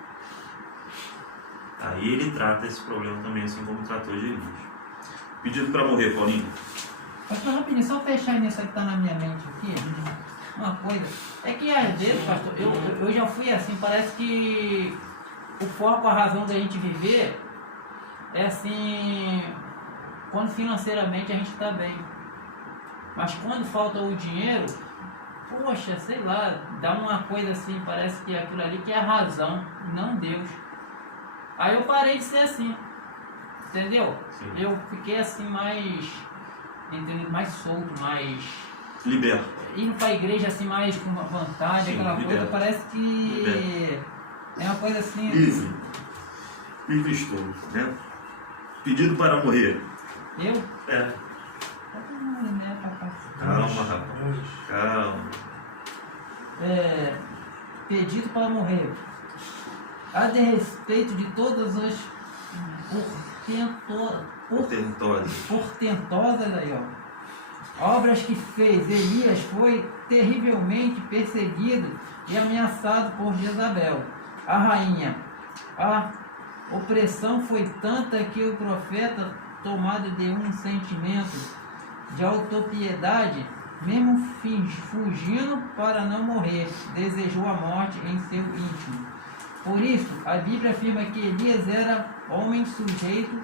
Aí Ele trata esse problema também, assim como tratou de Elias. Pedido para morrer, Paulinho. Pastor, rapidinho, só fechar nisso que está na minha mente aqui, uma coisa. É que às vezes, pastor, eu já fui assim, parece que o foco, a razão da gente viver é assim, quando financeiramente a gente está bem. Mas quando falta o dinheiro, poxa, sei lá, dá uma coisa assim, parece que aquilo ali que é a razão, não Deus. Aí eu parei de ser assim, entendeu? Sim. Eu fiquei assim mais solto, mais... Liberto. Indo para a igreja assim mais com vontade, Sim, aquela liberto. coisa, parece que é uma coisa assim... Livre estou, né? Pedido para morrer. Eu? Calma, rapaz. Calma. Pedido para morrer. A de respeito de todas as portentosas aí, ó, obras que fez, Elias foi terrivelmente perseguido e ameaçado por Jezabel, a rainha. A opressão foi tanta que o profeta, tomado de um sentimento de autopiedade, mesmo fugindo para não morrer, desejou a morte em seu íntimo. Por isso, a Bíblia afirma que Elias era homem sujeito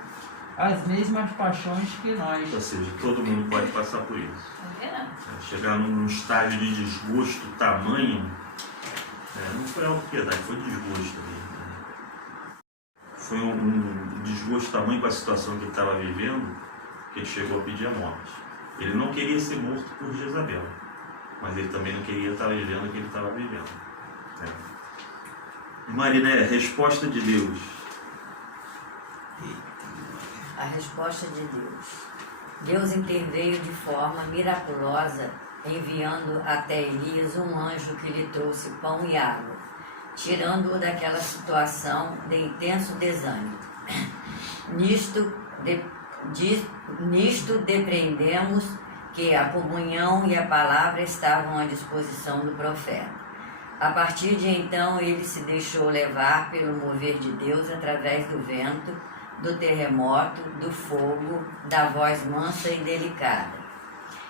às mesmas paixões que nós. Ou seja, todo mundo pode passar por isso. Tá vendo? Chegar num estágio de desgosto tamanho, não foi autopiedade, foi desgosto mesmo. Foi um desgosto tamanho com a situação que ele estava vivendo, que ele chegou a pedir a morte. Ele não queria ser morto por Jezabel, mas ele também não queria estar vivendo o que ele estava vivendo. Mariné, resposta de Deus. A resposta de Deus. Deus interveio de forma miraculosa, enviando até Elias um anjo que lhe trouxe pão e água, tirando-o daquela situação de intenso desânimo. Nisto depreendemos que a comunhão e a palavra estavam à disposição do profeta. A partir de então, ele se deixou levar pelo mover de Deus através do vento, do terremoto, do fogo, da voz mansa e delicada.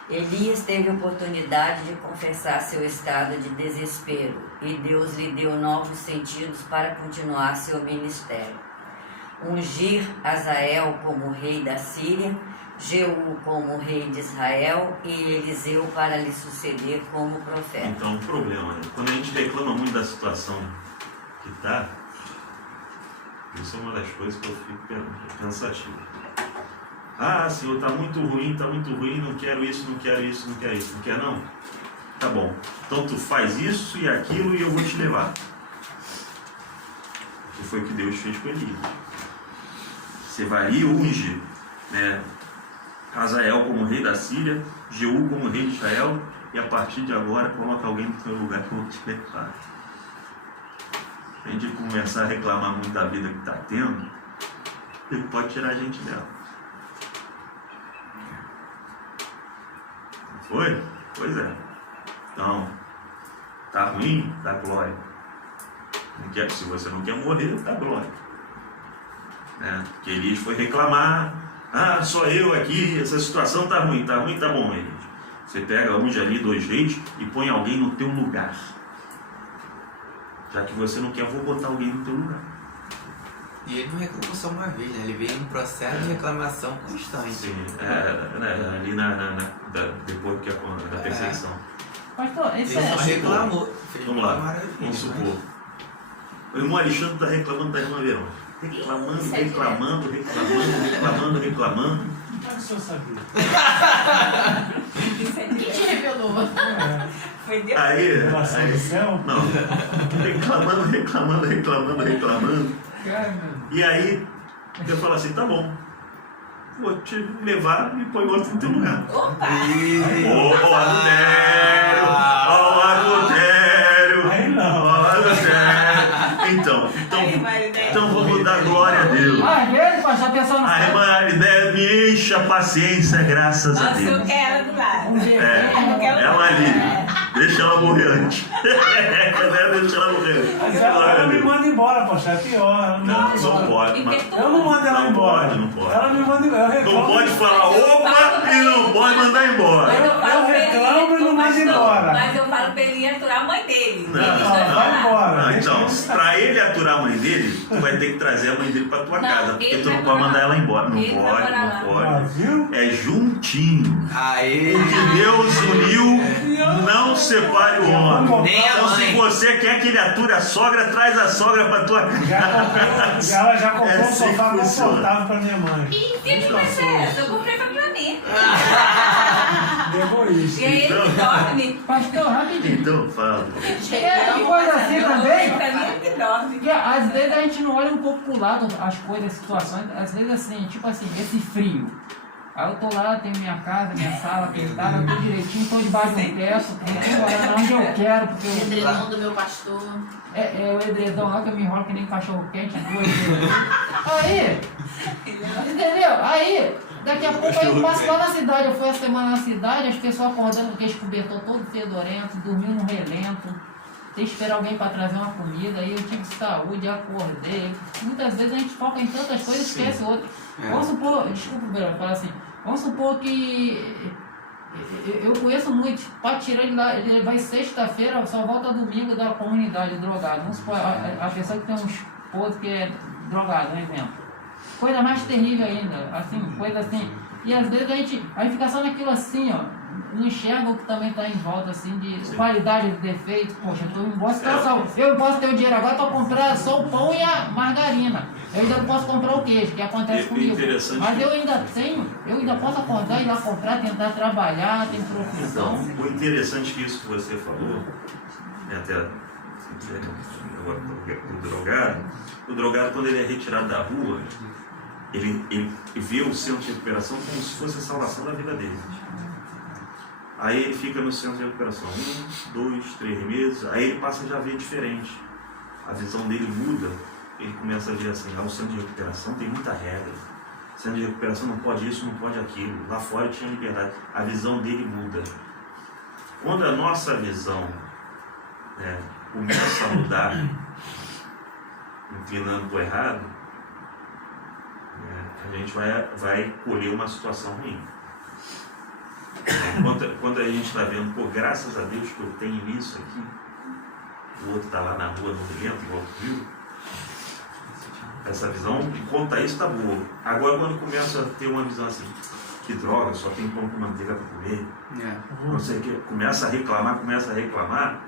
Elias teve oportunidade de confessar seu estado de desespero e Deus lhe deu novos sentidos para continuar seu ministério. Ungir Azael como rei da Síria, Jeú como rei de Israel e Eliseu para lhe suceder como profeta. Então, o problema é, quando a gente reclama muito da situação que está, isso é uma das coisas que eu fico pensativo. Ah, Senhor, está muito ruim, não quero isso, não quer não? Tá bom, então tu faz isso e aquilo e eu vou te levar. Que foi o que Deus fez com Elias. Você vai e unge, Azael como rei da Síria, Jeú como rei de Israel, e a partir de agora coloca alguém no seu lugar que eu vou te levar. A gente começar a reclamar muito da vida que está tendo, ele pode tirar a gente dela. Foi? Pois é. Então, tá ruim? Dá glória. Se você não quer morrer, dá glória. Porque Elias foi reclamar. Ah, só eu aqui, essa situação tá ruim, tá bom, Elias. Você pega unge ali 2 reis e põe alguém no teu lugar. Já que você não quer, eu vou botar alguém no teu lugar. E ele não reclamou só uma vez, né? Ele veio em um processo de reclamação constante. Sim, ali depois que da perseguição. Pastor, isso Ele é. só reclamou. Fez Vamos uma lá, maravilha, vamos né? supor. O irmão Alexandre está reclamando da irmã Verônica. Reclamando. Como é que o senhor sabia? Quem te revelou? Foi Deus. Aí, Relação do céu? não, reclamando. E aí, eu falo assim, tá bom, vou te levar e põe outro no teu lugar. Opa! Ó, adultério! Aí não. Então vamos dar glória a Deus. Às vezes, pastor, a pessoa não A sabe. irmã me enche a paciência, graças a Nossa, eu Deus. quero ela do lado. Ela ali, deixa ela morrer antes. Deixa ela morrer antes. Mas ela me manda embora, poxa, é pior. Ela me manda embora. Não pode. Eu não mando ela Não embora. pode, não pode. Ela me manda embora. Eu reclamo. Não pode falar opa e não pode mandar embora. Eu reclamo e não mando embora. Mas eu falo pra ele ir aturar a mãe dele. Não, Eles não, dois vai falaram. embora. Então, pra ele aturar a mãe dele, tu vai ter que trazer a mãe dele pra tua Não, casa. Porque ele tu não vai pode morar mandar lá. ela embora. Não Ele vai pode, morar não lá. Ah, pode. viu? É juntinho. Aê! O que Deus uniu, não separe o homem. Nem a Então, se mãe. você quer que ele ature a sogra, traz a sogra pra tua casa. Ela já comprou É um assim sofá que funciona. confortável pra minha mãe. E que conversa é essa? Eu comprei pra mim. Egoísta. E aí ele Então. dorme. Pastor, rapidinho. Então, fala. É coisa assim também. Pra mim é que dorme. Porque às vezes a gente não olha um pouco pro lado as coisas, as situações, às vezes assim, tipo assim, esse frio. Aí eu tô lá, tenho minha casa, minha sala pintada, tudo direitinho, tô debaixo de um teto, tô morando onde eu quero, porque O eu, edredom do meu pastor. é o edredom lá que eu me enrolo que nem cachorro quente, duas vezes. Aí, entendeu? Aí, daqui a pouco eu passo lá na cidade, eu fui a semana na cidade, as pessoas acordando com aqueles cobertor todo fedorento, dormindo no relento. Tem que esperar alguém para trazer uma comida, aí eu tive saúde, acordei. Muitas vezes a gente foca em tantas coisas e esquece outras. Vamos supor, desculpa, Bruno, falar assim, vamos supor que eu conheço muitos, para tirar ele lá, ele vai sexta-feira, só volta domingo da comunidade drogado. Vamos supor, a pessoa que tem um esposo que é drogado, um exemplo. Coisa mais terrível ainda, assim, coisa assim. E às vezes a gente aí fica só naquilo assim, ó. Não enxerga o que também está em volta, assim, de qualidade de defeito. Poxa, eu tô em boa situação. Eu não posso ter o dinheiro agora para comprar só o pão e a margarina. Eu ainda não posso comprar o queijo, que acontece comigo. Mas eu ainda tenho, eu ainda posso acordar e ir lá comprar, tentar trabalhar, tem profissão. Então, o interessante que isso que você falou, né, até o drogado, quando ele é retirado da rua, ele vê o centro de recuperação como se fosse a salvação da vida dele. Aí ele fica no centro de recuperação 1, 2, 3 meses, aí ele passa a já ver diferente. A visão dele muda, ele começa a ver assim, o centro de recuperação tem muita regra. O centro de recuperação não pode isso, não pode aquilo. Lá fora ele tinha liberdade. A visão dele muda. Quando a nossa visão, né, começa a mudar, inclinando para o errado, né, a gente vai colher uma situação ruim. Quando a gente está vendo, pô, graças a Deus que eu tenho isso aqui, o outro está lá na rua no relento, igual tu viu, essa visão, enquanto isso está boa. Agora, quando começa a ter uma visão assim, que droga, só tem pão com manteiga para comer, não sei o que, começa a reclamar,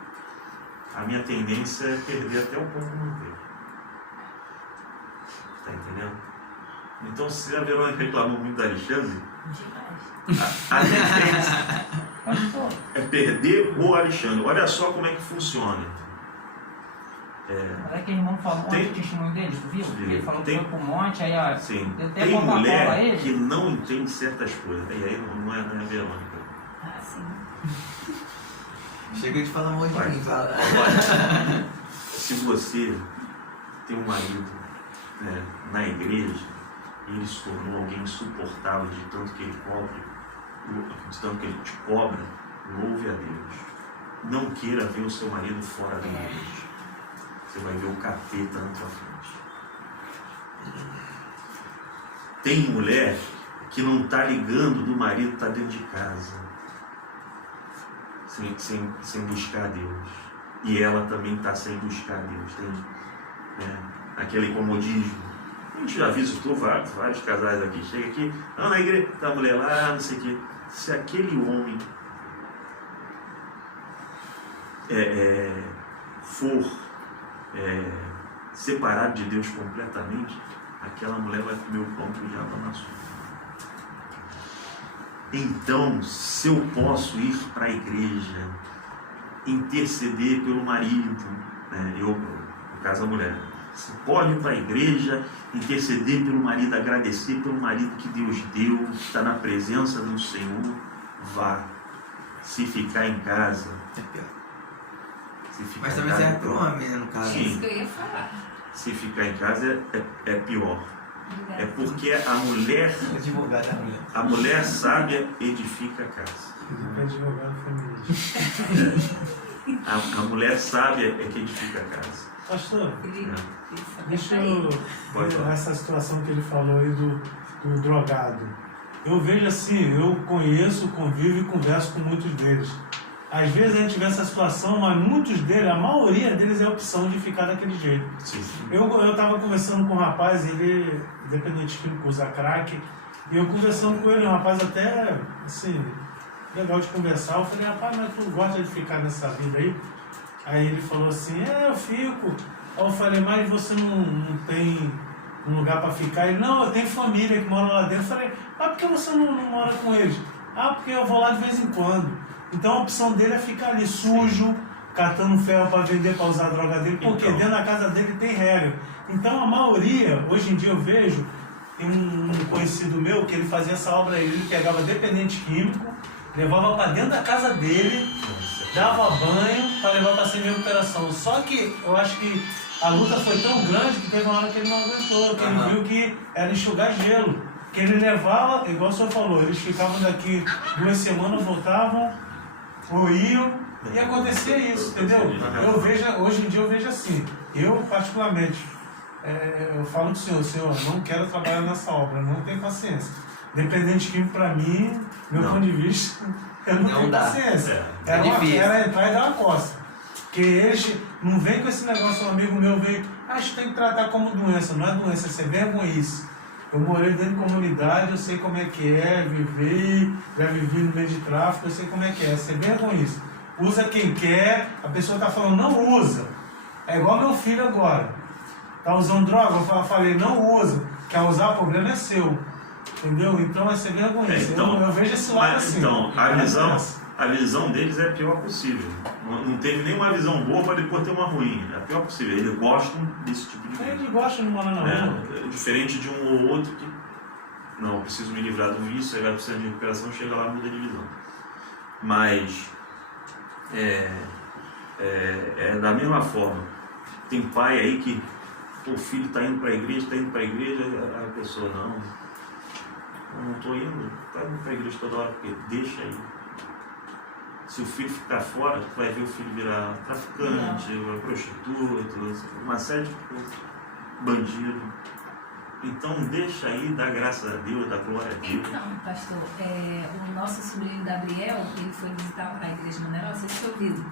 a minha tendência é perder até o pão com manteiga. Tá entendendo? Então, se a Verônica reclamou muito da Alexandre, a tendência é perder o Alexandre. Olha só como é que funciona. Olha que irmão falou Tem- o testemunho dele, tu viu? Sim. Ele falou que Tem- foi pro monte, aí ó, Sim, deu até tem Coca-Cola a mulher ele. que não entende certas coisas. E aí não é a Verônica. Ah, sim. Chega de falar muito de Vai. mim, fala. Olha, se você tem um marido, né, na igreja e ele se tornou alguém insuportável de tanto que ele te cobra, louve a Deus. Não queira ver o seu marido fora da igreja. Você vai ver o capeta na tua frente. Tem mulher que não está ligando do marido estar dentro de casa, sem buscar a Deus. E ela também está sem buscar a Deus. Tem, né, aquele comodismo. A gente já visitou vários casais aqui. Chega aqui, na igreja, tá a mulher lá, não sei o quê. Se aquele homem for separado de Deus completamente, aquela mulher vai comer o pão que o diabo amassou. Então, se eu posso ir para a igreja, interceder pelo marido, né? No caso da mulher, você pode ir para a igreja, interceder pelo marido, agradecer pelo marido que Deus deu, está na presença do Senhor, vá. Se ficar em casa, É pior. se ficar Mas em também casa, serve pro homem, né, no caso. Sim. Isso que eu ia falar. se ficar em casa é pior. É porque a mulher sábia edifica a casa. A mulher sábia é que edifica a casa. Pastor, Felipe, deixa eu Pode falar. essa situação que ele falou aí do drogado. Eu vejo assim, eu conheço, convivo e converso com muitos deles. Às vezes a gente vê essa situação, mas muitos deles, a maioria deles é a opção de ficar daquele jeito. Sim. Eu estava conversando com um rapaz, ele, independente de que usa crack, e eu conversando com ele, um rapaz até, assim, legal de conversar. Eu falei, rapaz, mas tu gosta de ficar nessa vida aí? Aí ele falou assim, eu fico. Aí eu falei, mas você não tem um lugar para ficar? Ele, não, eu tenho família que mora lá dentro. Eu falei, por que você não mora com eles? Porque eu vou lá de vez em quando. Então a opção dele é ficar ali sujo, catando ferro para vender, para usar a droga dele, porque então, dentro da casa dele tem regra. Então a maioria, hoje em dia eu vejo, tem um conhecido meu que ele fazia essa obra aí, ele pegava dependente químico, levava para dentro da casa dele, dava banho para levar para ser minha recuperação. Só que eu acho que a luta foi tão grande que teve uma hora que ele não aguentou, que ele viu que era enxugar gelo. Que ele levava, igual o senhor falou, eles ficavam daqui 2 semanas, voltavam, iam, e acontecia isso, entendeu? Eu vejo, hoje em dia eu vejo assim, eu particularmente, eu falo do senhor, não quero trabalhar nessa obra, não tenho paciência. Dependente químico para mim, meu ponto de vista, eu não tenho paciência. Era entrar e dar uma costa. Porque eles não vêm com esse negócio, um amigo meu veio, acho que tem que tratar como doença, não é doença, isso é vergonhice. Eu morei dentro de comunidade, eu sei como é que é viver, já vivi no meio de tráfico, eu sei como é que é, isso é vergonhice. Usa quem quer, a pessoa está falando, não usa. É igual meu filho agora. Está usando droga, eu falei, não usa. Quer usar, o problema é seu. Entendeu? Então vai ser vergonhice. Eu vejo esse lado assim. Então, a visão deles é a pior possível. Não teve nenhuma visão boa para depois ter uma ruim. É a pior possível. Eles gostam desse tipo de coisa. Eles gostam de morar na rua. Diferente de um ou outro que, não, eu preciso me livrar do vício, aí vai precisando de recuperação, chega lá e muda de visão. Mas, da mesma forma, tem pai aí que o filho está indo para a igreja, a pessoa não estou indo, está indo para a igreja toda hora, porque deixa aí. Se o filho ficar fora, tu vai ver o filho virar traficante, prostituta, uma série de coisas, bandido. Então deixa aí, dá graças a Deus, dá glória a Deus. Então, pastor, o nosso sobrinho Gabriel, ele foi visitar a igreja Maneirão, vocês tinham ouvido?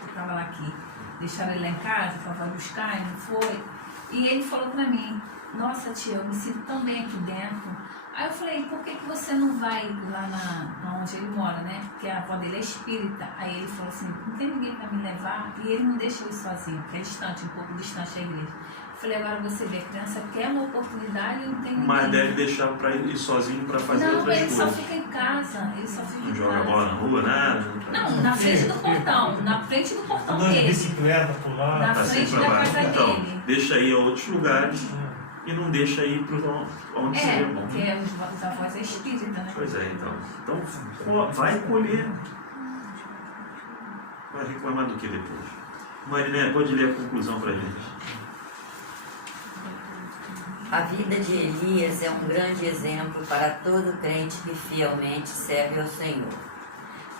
Eu estava lá aqui, deixaram ele lá em casa, para buscar, e não foi. E ele falou para mim, nossa tia, eu me sinto tão bem aqui dentro. Aí eu falei, por que você não vai lá na onde ele mora, né? Porque a avó dele é espírita. Aí ele falou assim, não tem ninguém para me levar. E ele não deixa eu ir sozinho, porque é distante, um pouco distante da igreja. Eu falei, agora você vê, a criança quer uma oportunidade e não tem ninguém. Mas deve deixar para ir sozinho para fazer outras coisas. Não, ele só fica em casa. Ele só fica não em joga casa. bola na rua, nada? Não, na frente do portão. Na frente do portão Andando de dele. bicicleta por lá. Na frente da casa então, dele. deixa ir a outros lugares. E não deixa ir para onde seria bom. Porque os avós é espírita, né? Pois é, então vai colher. Vai reclamar do que depois? Mariné, pode ler a conclusão para a gente. A vida de Elias é um grande exemplo para todo crente que fielmente serve ao Senhor.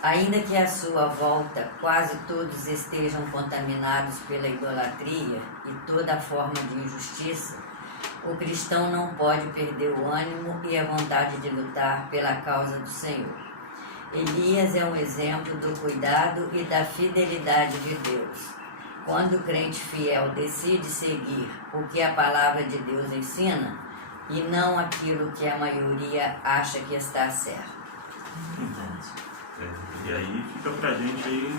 Ainda que à sua volta quase todos estejam contaminados pela idolatria e toda forma de injustiça, o cristão não pode perder o ânimo e a vontade de lutar pela causa do Senhor. Elias é um exemplo do cuidado e da fidelidade de Deus. Quando o crente fiel decide seguir o que a palavra de Deus ensina, e não aquilo que a maioria acha que está certo. E aí fica pra gente aí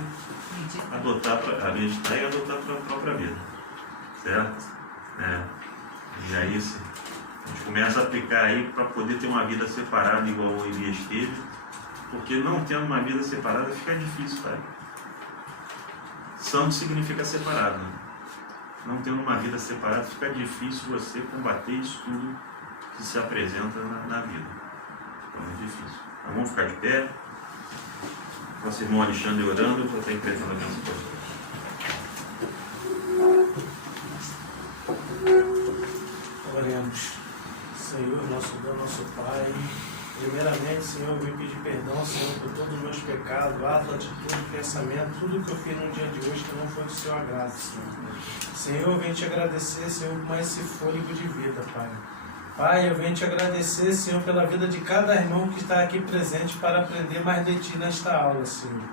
adotar, meditar e adotar para a própria vida, certo? E aí a gente começa a aplicar aí para poder ter uma vida separada igual o Elias teve, porque não tendo uma vida separada fica difícil, tá? Santo significa separado, né? Não tendo uma vida separada fica difícil você combater isso tudo que se apresenta na vida. Então é difícil. Então, vamos ficar de pé. Nosso irmão Alexandre orando para estar enfrentando a mesma coisa. Oremos. Senhor, nosso Deus, nosso Pai, primeiramente, Senhor, eu vim pedir perdão, Senhor, por todos os meus pecados, ato, atitude, pensamento, tudo que eu fiz no dia de hoje que não foi do seu agrado, Senhor. Senhor, eu venho te agradecer, Senhor, por mais esse fôlego de vida, Pai. Pai, eu venho te agradecer, Senhor, pela vida de cada irmão que está aqui presente para aprender mais de Ti nesta aula, Senhor.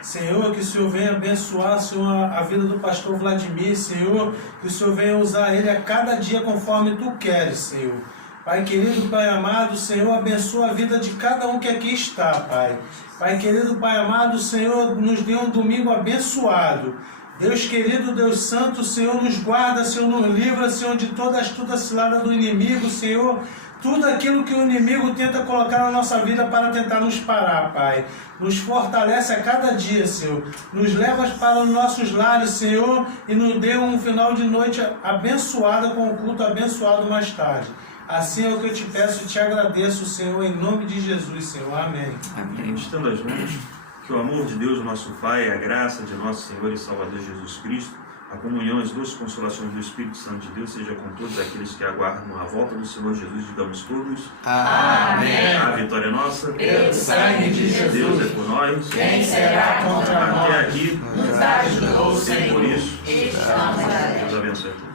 Senhor, que o Senhor venha abençoar, Senhor, a vida do pastor Vladimir, Senhor, que o Senhor venha usar ele a cada dia conforme Tu queres, Senhor. Pai querido, Pai amado, Senhor, abençoa a vida de cada um que aqui está, Pai. Pai querido, Pai amado, Senhor, nos dê um domingo abençoado. Deus querido, Deus santo, Senhor, nos guarda, Senhor, nos livra, Senhor, de toda astuta cilada do inimigo, Senhor. Tudo aquilo que o inimigo tenta colocar na nossa vida para tentar nos parar, Pai. Nos fortalece a cada dia, Senhor. Nos leva para os nossos lares, Senhor, e nos dê um final de noite abençoado, com o culto abençoado mais tarde. Assim é o que eu te peço e te agradeço, Senhor, em nome de Jesus, Senhor. Amém. Amém. Estando as mãos, que o amor de Deus, nosso Pai, a graça de nosso Senhor e Salvador Jesus Cristo, a comunhão e as doces consolações do Espírito Santo de Deus seja com todos aqueles que aguardam a volta do Senhor Jesus, digamos todos. Amém. A vitória é nossa. Pelo sangue de Jesus. Deus é por nós. Quem será contra nós? Até aqui Nos ajudou o Senhor. Por isso, Estamos alegres. Deus abençoe a todos.